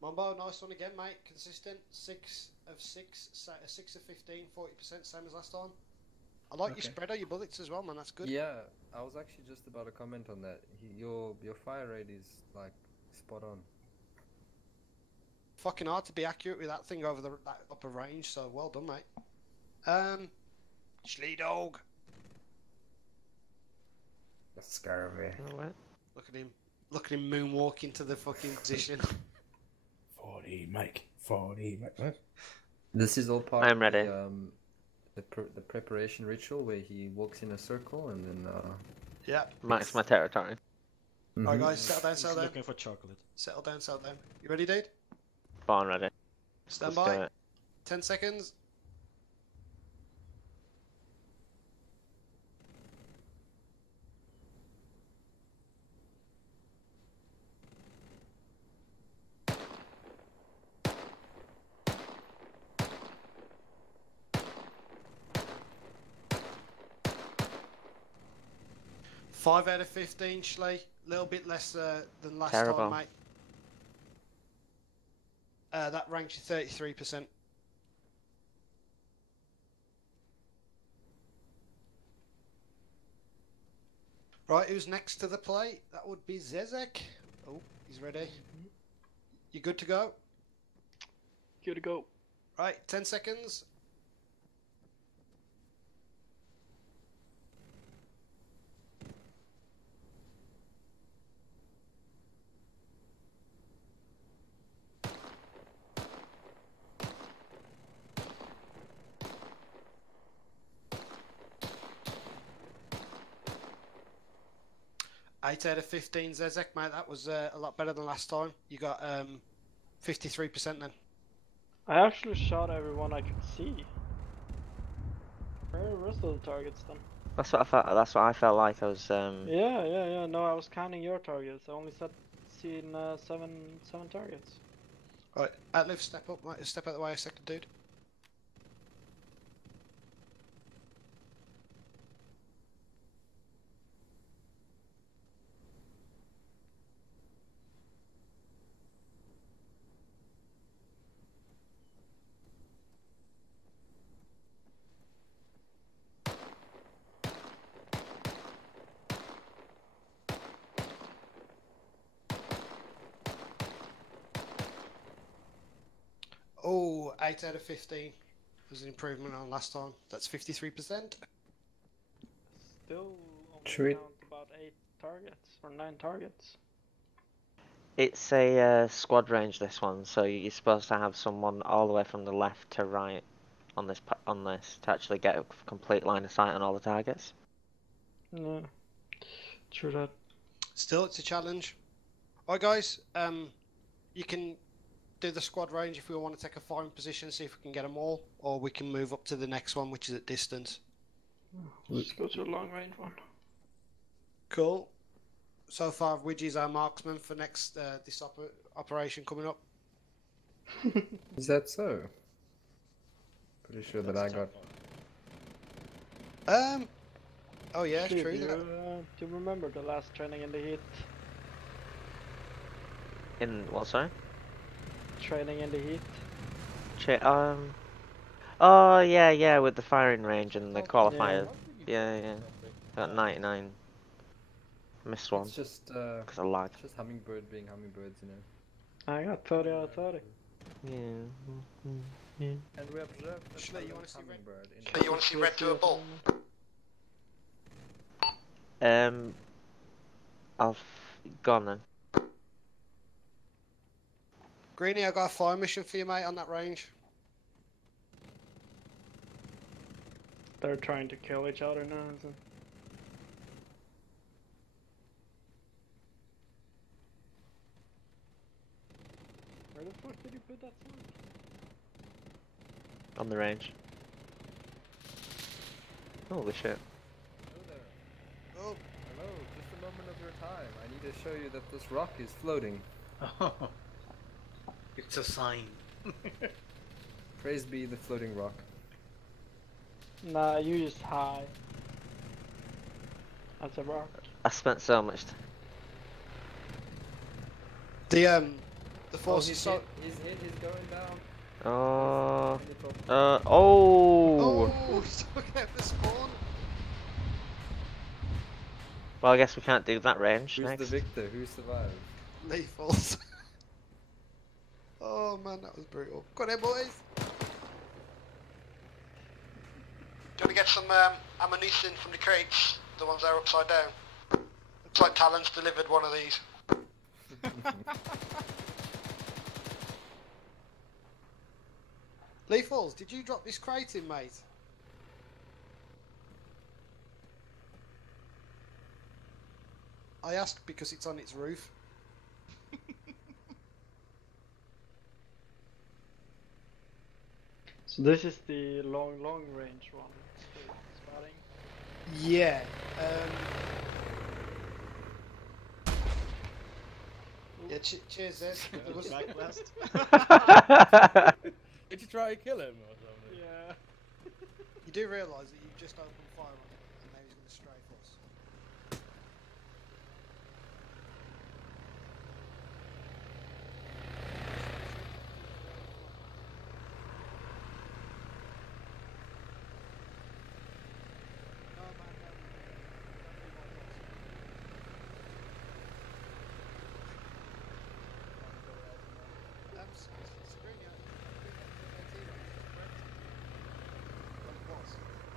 Mumbo, nice one again, mate. Consistent. 6 of 6, 6 of 15, 40%, same as last time. I like your spread of your bullets as well, man. That's good. Yeah, I was actually just about to comment on that. Your fire rate is like spot on. Fucking hard to be accurate with that thing over that upper range, so well done, mate. Schlee dog. That's scary. Look at him. Look at him moonwalking to the fucking position. 40, Mike. 40, Mike. What? This is all part I'm of ready. the preparation ritual where he walks in a circle and then Yeah. Marks my territory. Alright, guys, settle down, settle down. Looking for chocolate. Settle down, settle down. You ready, dude? Born ready. Stand Let's do by. it. 10 seconds. Five out of 15, Schlee. A little bit less than last Terrible. time, mate. That ranks you 33%. Right, who's next to the plate? That would be Zezek. Oh, he's ready. You good to go? Good to go. Right, 10 seconds. Eight out of 15, Zezek, mate. That was a lot better than last time. You got 53% then. I actually shot everyone I could see. Where are the rest of the targets then? That's what I felt. That's what I felt like. I was. Yeah. No, I was counting your targets. I only seen seven targets. Right, Outlive, step up, mate. Step out of the way a second, dude. Oh, 8 out of 15 was an improvement on last time. That's 53%. Still Should only we- count about 8 targets or 9 targets. It's a squad range, this one, so you're supposed to have someone all the way from the left to right on this to actually get a complete line of sight on all the targets. Yeah, true that. Still, it's a challenge. Alright, guys. You can do the squad range if we want to take a firing position, see if we can get them all, or we can move up to the next one, which is at distance. Let's go to the long range one. Cool. So far, Widgie's our marksman for next this operation coming up. Is that so? Pretty sure that I got. Oh yeah, Actually, true. do you remember the last training in the heat? In what, sorry? Training in the heat. Oh yeah, with the firing range and the qualifier. Yeah. Got 99. Missed one. It's just because I lied. Just hummingbird being hummingbirds, you know. I got 30 out of 30. Yeah. And we observed that Schlee, you want to see hummingbird. Schlee, you want to see red do a ball? Go on then. Greenie, I got a fire mission for you, mate, on that range. They're trying to kill each other now. So. on the range. Holy shit. Hello there. Oh, hello. Just a moment of your time. I need to show you that this rock is floating. Oh, it's a sign. Praise be the floating rock. Nah, you just high. That's a rock. I spent so much. The Oh, force he's is so. hit. He's hit. He's going down. Oh. Oh. Oh, he's talking out the spawn. Well, I guess we can't do that range Who's next. the victor? Who survived? Lethals. Oh man, that was brutal. Go on then, boys. Do you want to get some ammunition from the crates? The ones that are upside down. Looks like Talon's delivered one of these. Lethals, did you drop this crate in, mate? I asked because it's on its roof. So this is the long range one. Spotting. Yeah. Yeah. Cheers, Ed. It was Backwest. Did you try to kill him or something? Yeah. You do realise that you've just opened fire on him, and now he's going to strafe us.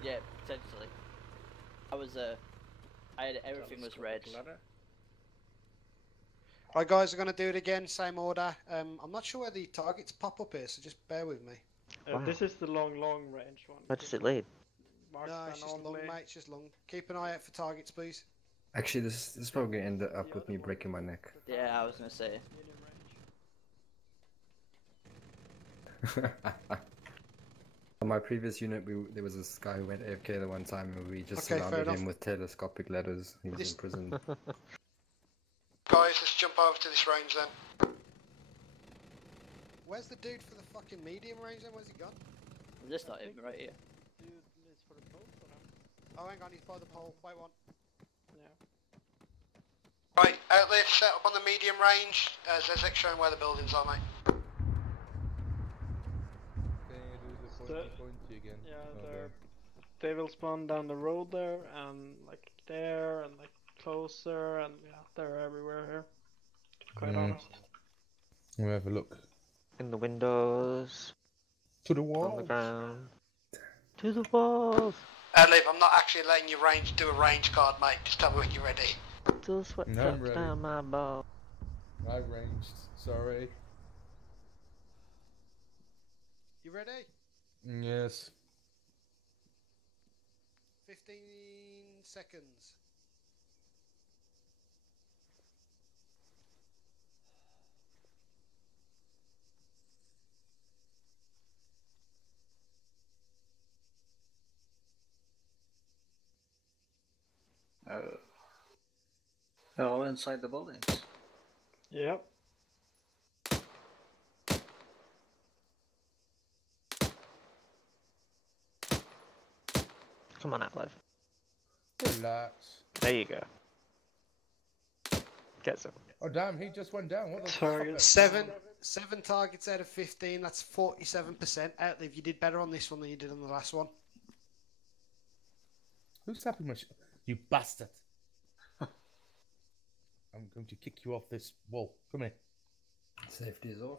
Yeah, potentially. I had everything was red. Right, guys, we're going to do it again, same order. I'm not sure where the targets pop up here, so just bear with me. Wow. This is the long range one. Where does it lead? No, it's just long, mate. It's just long. Keep an eye out for targets, please. Actually, this is probably gonna end up with me breaking my neck. Yeah, I was gonna say. On my previous unit, there was this guy who went AFK the one time, and we just Okay, surrounded fair him enough. with telescopic ladders. He was in prison. Guys, let's jump over to this range then. Where's the dude for the fucking medium range then? Where's he gone? Is this not him right here? Oh, hang on, he's by the pole. Wait one. Yeah. Right, outlet set up on the medium range. Zezek showing where the buildings are, mate. Can you do the pointy again? Yeah, they will spawn down the road there, and like there, and like closer, and yeah, they're everywhere here. To be quite honest. Let me have a look. In the windows. To the On wall. the ground. To the walls. Liv, I'm not actually letting you do a range card, mate. Just tell me when you're ready. Till sweat No, I'm drops ready. down my ball. I ranged. Sorry. You ready? Yes. 15 seconds. They're all inside the buildings. Yep. Come on, Outlive. Relax. There you go. Get some. Oh damn, he just went down. What the Target. fuck? Seven targets out of 15. That's 47%. Outlive, you did better on this one than you did on the last one. Who's tapping my You bastard. I'm going to kick you off this wall. Come here. Safety is off.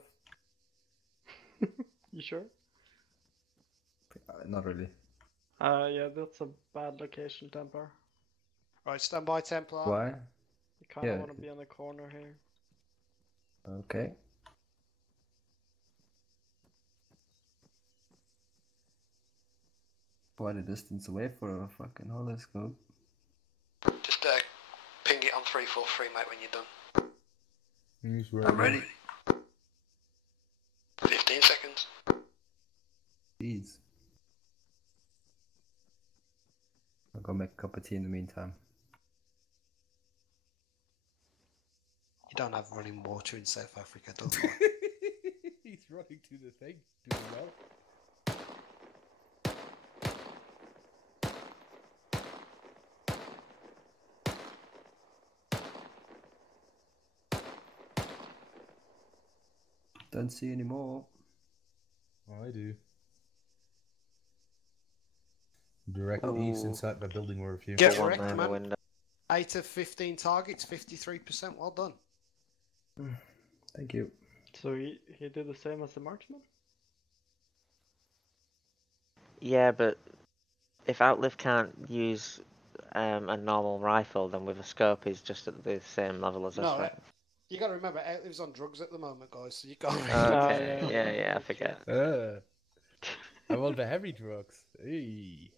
You sure? Not really. Yeah, that's a bad location, Templar. Right, stand by, Templar. Why? You kind of Yeah. want to be on the corner here. Okay. Quite a distance away for a fucking holoscope. Just ping it on 343, mate, when you're done. He's I'm ready. 15 seconds. Jeez. I'll go make a cup of tea in the meantime. You don't have running water in South Africa, don't you? He's running to the thing, doing well. Don't see any more. I do. Direct east inside the building were a few. Get wrecked, man. 8 of 15 targets, 53%. Well done. Thank you. So he did the same as the marksman? Yeah, but if Outlive can't use a normal rifle, then with a scope he's just at the same level as us, No, right? you got to remember, Outlive's on drugs at the moment, guys, so you can't Okay, yeah, I forget. I'm on the heavy drugs. Hey.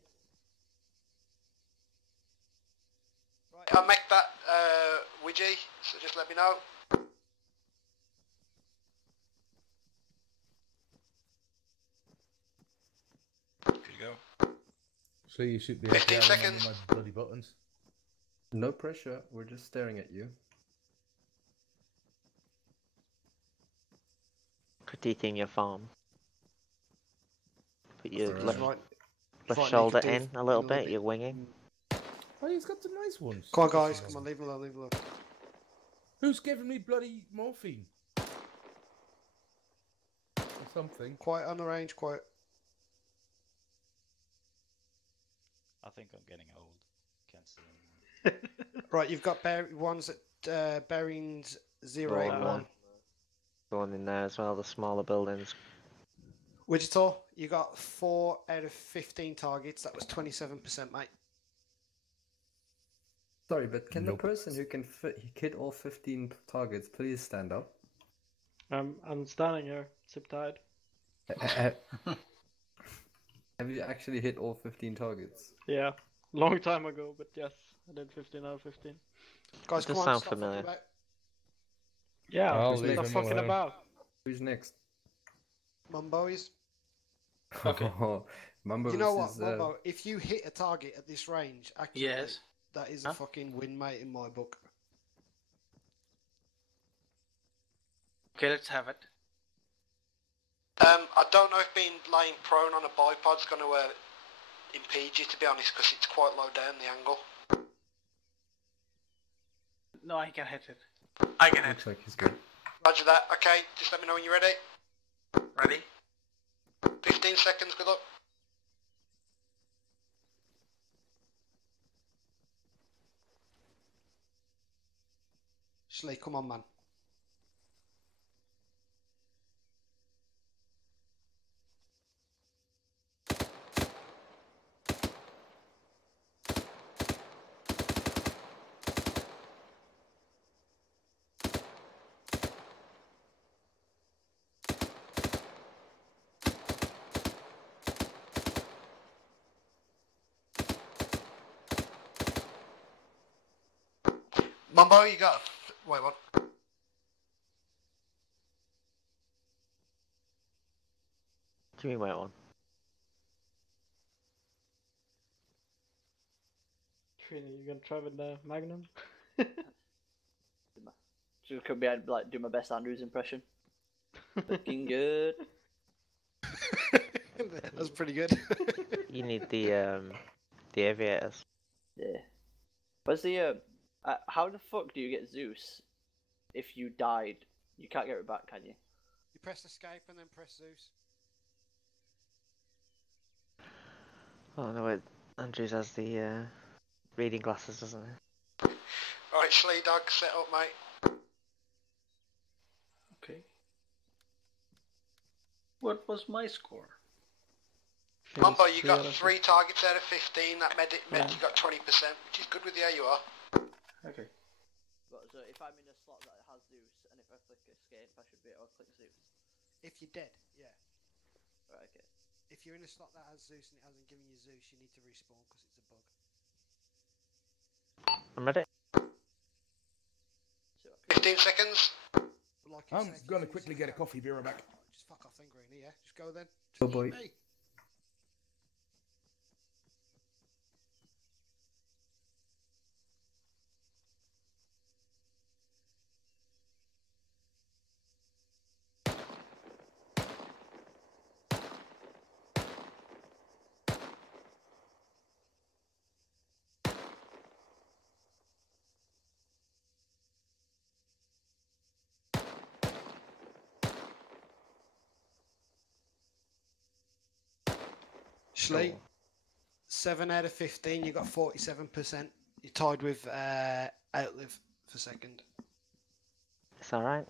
Right, I'll make that widget, so just let me know. Here you go. So you should be 15 able to seconds. my bloody buttons. No pressure, we're just staring at you. Critiquing your farm. Put your Alright. left shoulder in a little bit, you're winging. Oh, he's got the nice ones. Come on, guys, come on, leave him alone, leave him alone. Who's giving me bloody morphine? Or something. Quiet on the range, quiet. I think I'm getting old. Can't see anymore. Right, you've got ones at bearings 081. Going in there as well, the smaller buildings. Wichita, you got 4 out of 15 targets. That was 27%, mate. Sorry, but can Nope. the person who can hit all 15 targets please stand up? I'm standing here, zip tied. Have you actually hit all 15 targets? Yeah, long time ago, but yes, I did 15 out of 15. Guys, Does come on, sound stop familiar. fucking about. Yeah, I'll leave stop him fucking alone. about. Who's next? Mumboys. Okay. Mumbo You know what, versus, Mumbo? If you hit a target at this range, accurately, Yes. that is a fucking win, mate, in my book. Okay, let's have it. I don't know if being laying prone on a bipod's going to impede you, to be honest, because it's quite low down the angle. No, I can hit it. I can hit. Looks like he's good. Roger that. Okay, just let me know when you're ready. Ready? 15 seconds, good luck. Slee, come on, man. Mumbo, you got... Wait, what? Do you mean wait one? Trini, you gonna try with the Magnum? Just could be like do my best Andrew's impression. Looking good. That's pretty good. You need the aviators. Yeah. What's the how the fuck do you get Zeus if you died? You can't get it back, can you? You press escape and then press Zeus. Oh no, wait. Andrews has the reading glasses, doesn't he? Right, Slee Dog, set up, mate. Okay. What was my score? Mumbo, you got 3 targets out of 15. That meant you got 20%, which is good with the AUR. Okay. But, so if I'm in a slot that has Zeus, and if I click escape, I should be able to click Zeus. If you're dead, yeah. Right, okay. If you're in a slot that has Zeus and it hasn't given you Zeus, you need to respawn because it's a bug. I'm ready. 15 seconds. I'm gonna quickly get a coffee, be right back. Just fuck off then, Greenie, yeah? Just go then. Oh boy. Me. Schlee, Cool. 7 out of 15. You got 47%. You're tied with Outlive for second. It's alright.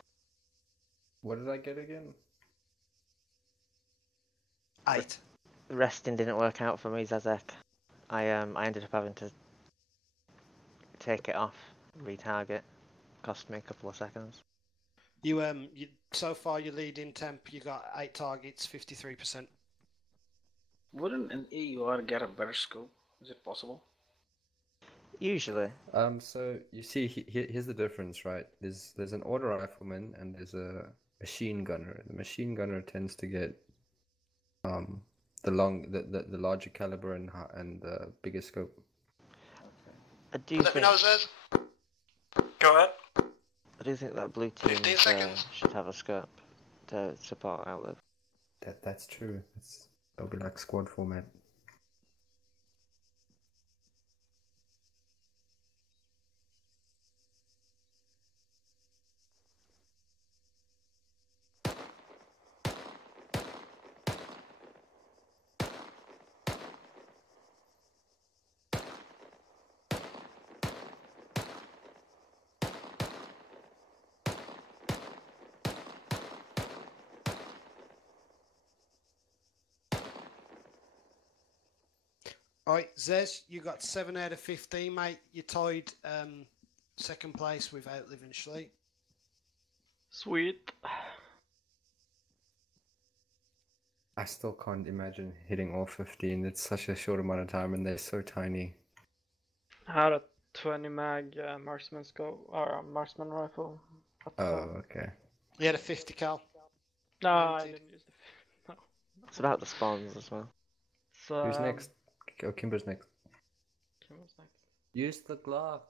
What did I get again? 8. Resting didn't work out for me, Zazek. I ended up having to take it off, retarget. Cost me a couple of seconds. You so far you lead in temp. You got 8 targets, 53%. Wouldn't an EUR get a better scope? Is it possible? Usually. So you see, here's the difference, right? There's an auto rifleman and there's a machine gunner. The machine gunner tends to get the larger caliber and the bigger scope. I do Let me know, Zez. Go ahead. I do think that blue team 15 seconds. should have a scope to support Outlive. That's true. It'll be like squad format. Alright, Zez, you got 7 out of 15, mate. You tied second place with Outlive and Schlee. Sweet. I still can't imagine hitting all 15. It's such a short amount of time and they're so tiny. I had a 20 mag marksman scope or marksman rifle. Oh, okay. You had a 50 cal. No, I didn't use the. No. It's about the spawns as well. So, Who's next? Oh, Kimber's next. Kimber's next. Use the Glock.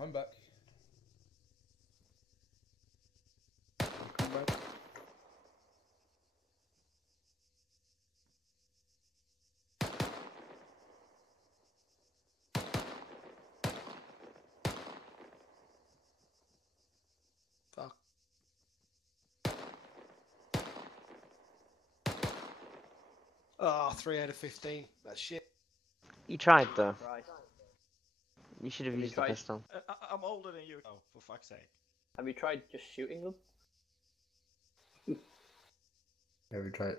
I'm back. Come back. Fuck. Oh, 3 out of 15. That's shit. You tried though. Right. You should have Have you used the tried? pistol. I'm older than you. Oh, for fuck's sake. Have you tried just shooting them? Have you tried?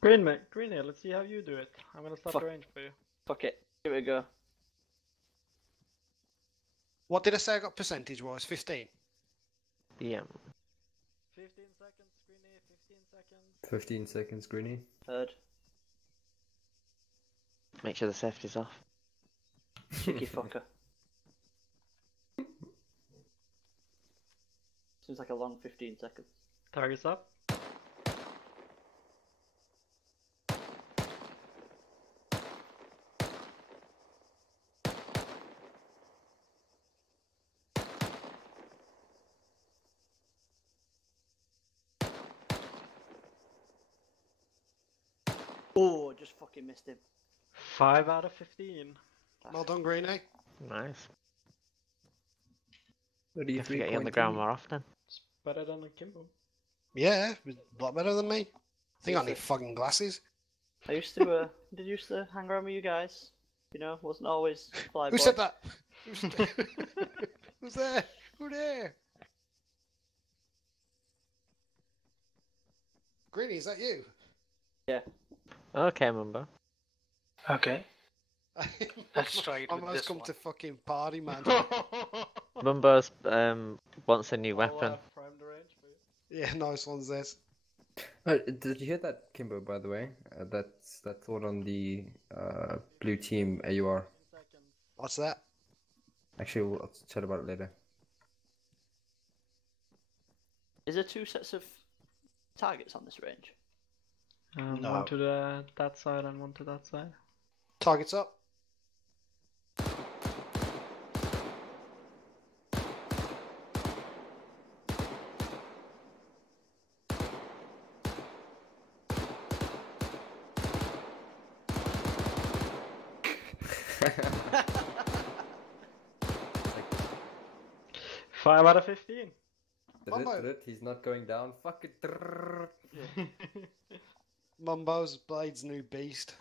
Green, let's see how you do it. I'm gonna start Fuck. the range for you. Fuck it. Give it a go. What did I say I got percentage wise? 15? Yeah. 15 seconds, Greenie, 15 seconds. 15 seconds, Greenie. Heard. Make sure the safety's off. Cheeky fucker. Seems like a long 15 seconds. Target's up. Oh, just fucking missed him. 5 out of 15. Well done, Greenie. Nice. What do You you have to get you on the ground more often. It's better than a Kimbo. Yeah, it was a lot better than me. I think I need fucking glasses. I used to, did used to hang around with you guys. You know, wasn't always fly Who boy. said that? Who's there? Who there? Greenie, is that you? Yeah. Okay, Mumbo. Okay. Let's try it I with must this come one. to fucking party, man. Mumbo's wants a new weapon. Prime the range for you. Yeah, nice one, Zez. Did you hear that, Kimbo, by the way? That thought on the blue team AUR. What's that? Actually, we'll chat about it later. Is there 2 sets of targets on this range? No. One to that side and one to that side. Targets up. 5 out of 15. He's not going down. Fuck it. Mumbo's Blade's new beast.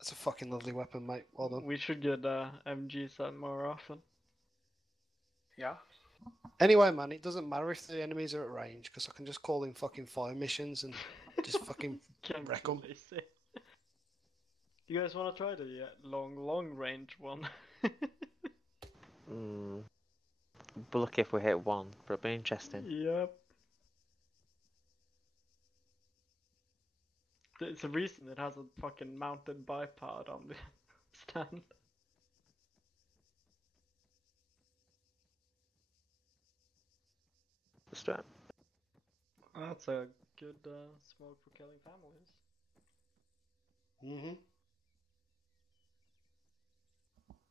That's a fucking lovely weapon, mate. Well done. We should get MGs out more often. Yeah. Anyway, man, it doesn't matter if the enemies are at range, because I can just call in fucking fire missions and just fucking wreck them. You guys want to try the long range one? But lucky if we hit one, but it'll be interesting. Yep. There's a reason it has a fucking mounted bipod on the stand. Strap. That's a good smoke for killing families. Mm-hmm.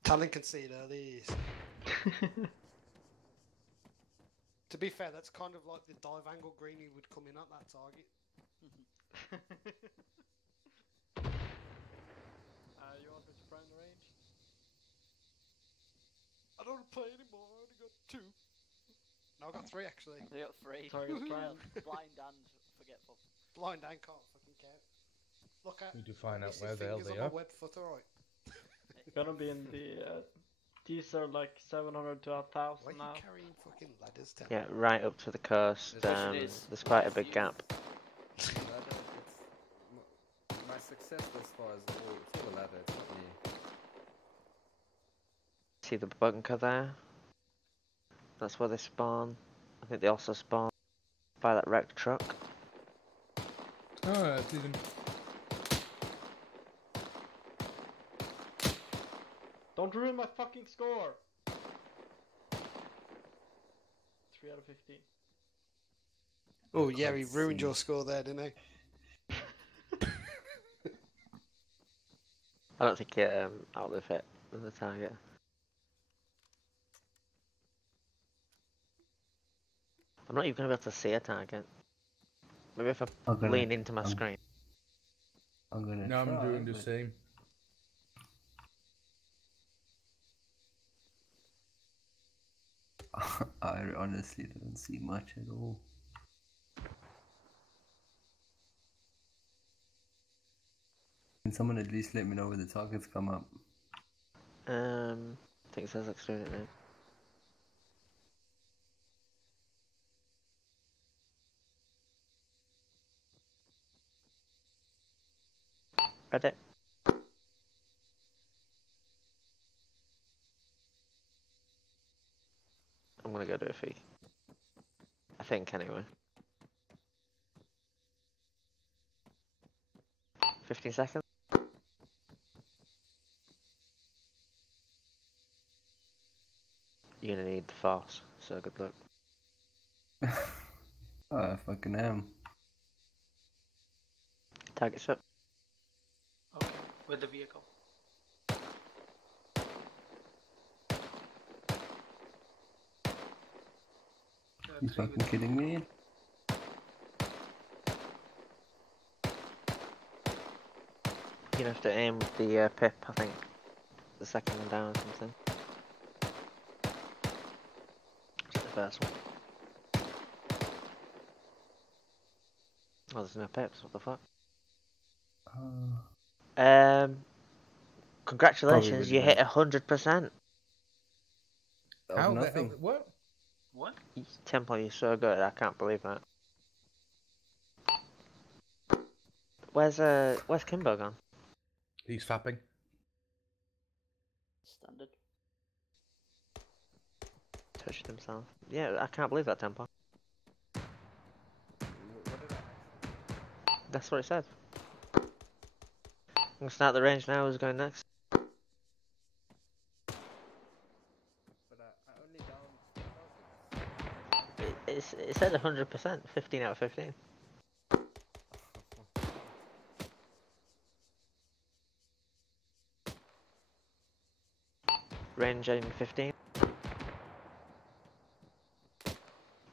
Talon can see it early. To be fair, that's kind of like the dive angle greenie would come in at that target. You want me to prime the range? I don't want to play anymore, I only got 2. No, I got 3 actually. You got 3. Target prime. Blind and forgetful. Blind and can't fucking count. Look at. We do find out missing where the hell fingers they on are. my web foot, alright. Gonna be in the. These are like 700 to 1,000 Why are you now. carrying fucking ladders down? Yeah, right up to the coast. There's quite a big gap. My success thus far is all the ladder, it's not me. See the bunker there? That's where they spawn. I think they also spawn by that wrecked truck. Oh, I see them. Don't ruin my fucking score! 3 out of 15. Oh yeah, he ruined your score there, didn't he? I don't think it outlived it as a target. I'm not even gonna be able to see a target. Maybe if I lean into my screen. I'm gonna No, I'm try, doing the but- same. I honestly don't see much at all. Can someone at least let me know where the targets come up? I think it says extrude it now. Read it. I'm gonna go do a fee. I think anyway. 15 seconds. You're gonna need the force, so good luck. Oh, I fucking am. Target's up. Okay, with the vehicle. You fucking kidding me? You have to aim with the pip, I think. The second one down or something. It's the first one. Oh, there's no pips, what the fuck? Congratulations, you hit 100%. How nothing. the hell? What? What? Temple, you're so good, I can't believe that. Where's Kimbo gone? He's fapping. Standard. Touched himself. Yeah, I can't believe that, Temple. That's what it said. I'm gonna start the range now, who's going next? It said 100%, 15 out of 15. Range in 15.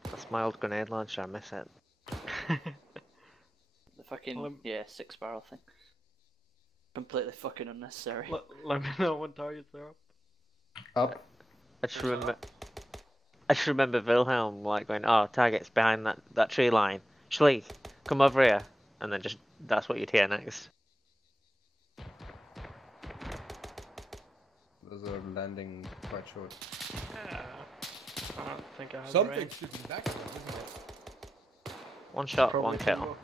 That's my old grenade launcher, I miss it. The fucking, 6-barrel thing. Completely fucking unnecessary. Let me know when targets are up. Up. I just remember Wilhelm like going, "Oh, target's behind that tree line. Schlee, come over here," and then just that's what you'd hear next. Those are landing quite short. Yeah. I don't think I have Something range. should be back there, isn't it? One shot, Probably one kill. Kimbo.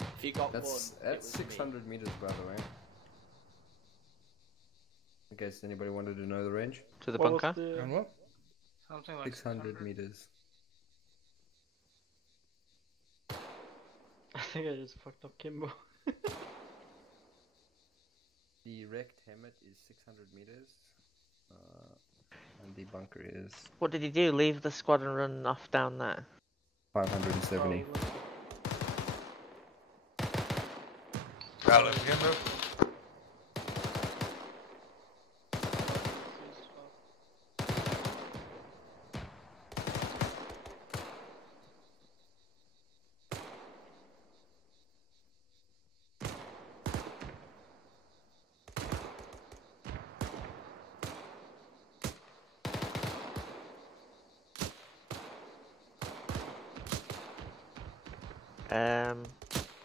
If you got That's one, that's 600 meters, by the way. In case anybody wanted to know the range. To the What was bunker? the- And what? Something like 600 meters. I think I just fucked up Kimbo. The wrecked Hemet is 600 meters. And the bunker is What did he do? Leave the squad and run off down there? 570. Rally, Kimbo.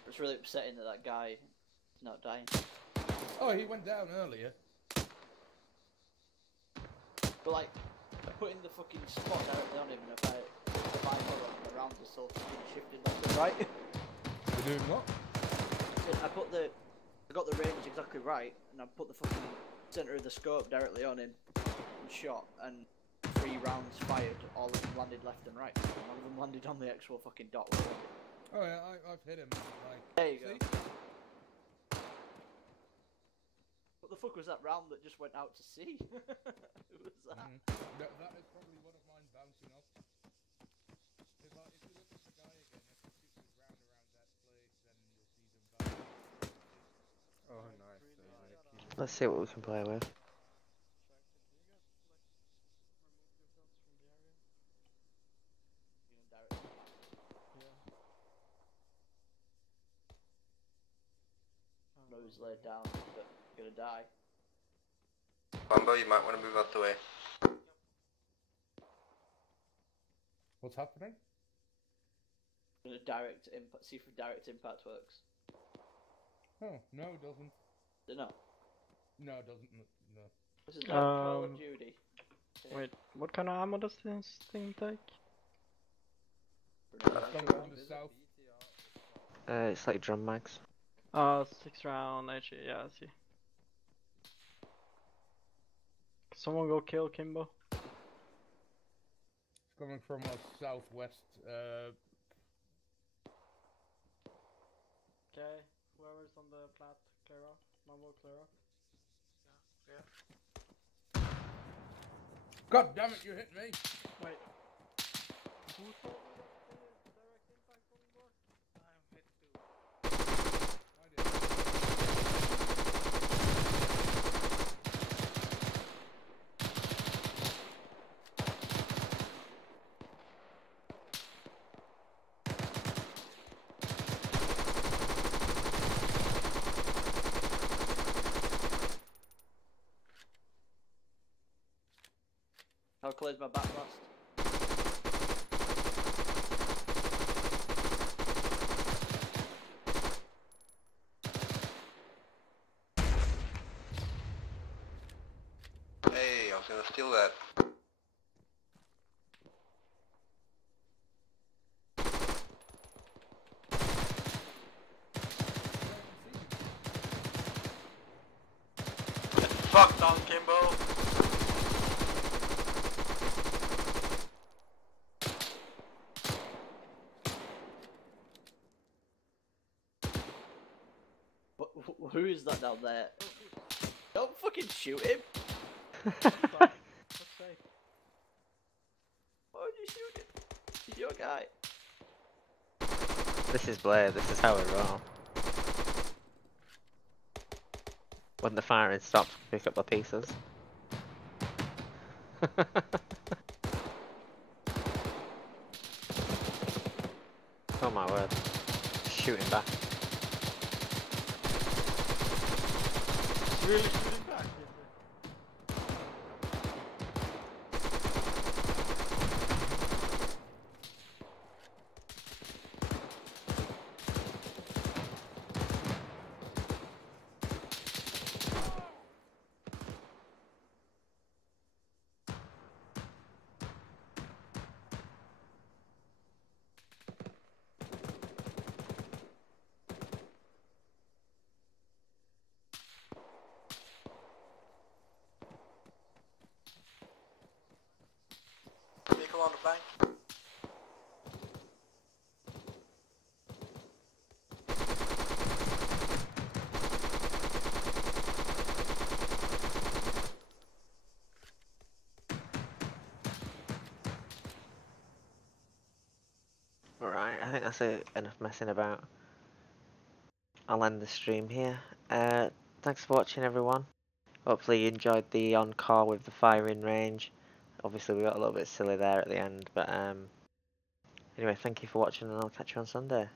It's really upsetting that guy is not dying. Oh, he went down earlier. But like, putting the fucking spot directly on him, and if I go around the still shifted left and right. You're doing what? I got the range exactly right, and I put the fucking center of the scope directly on him and shot, and 3 rounds fired, all of them landed left and right. None of them landed on the actual fucking dot. Oh yeah, I've hit him. Like, There you see? go. What the fuck was that round that just went out to sea? Who was that? That is probably one of mine bouncing off. If you look at the guy again, if you shoot his round around that place, then you'll see them bouncing. Oh, nice. Let's see what we can play with. Nose laid down, but gonna die. Bumbo, you might want to move out the way. What's happening? Gonna direct impact. See if direct impact works. Oh, no, it doesn't. No. No, it doesn't. No. This is not Call of Duty. Wait, what kind of ammo does this thing take? Somewhere in the south. It's like drum mags. 6 round HE, yeah, I see. Someone go kill Kimbo. It's coming from us southwest. Okay, whoever's on the plat, clear off. Mambo, clear off. Yeah. God damn it, you hit me! Wait. Who told me that the direct impact wouldn't work? I'm hit too. I did. How close my back blast? Hey, I was gonna steal that. Get fucked on, Kimbo! Who is that down there? Don't fucking shoot him! Why would you shoot him? He's your guy. This is Blair, this is how we roll. When the firing stops, pick up the pieces. Come my word. Shooting back. Really shooting back, is it? Vehicle on the bank. Alright, I think that's enough messing about. I'll end the stream here. Thanks for watching, everyone. Hopefully you enjoyed the encore with the firing range. Obviously we got a little bit silly there at the end, but anyway, thank you for watching and I'll catch you on Sunday.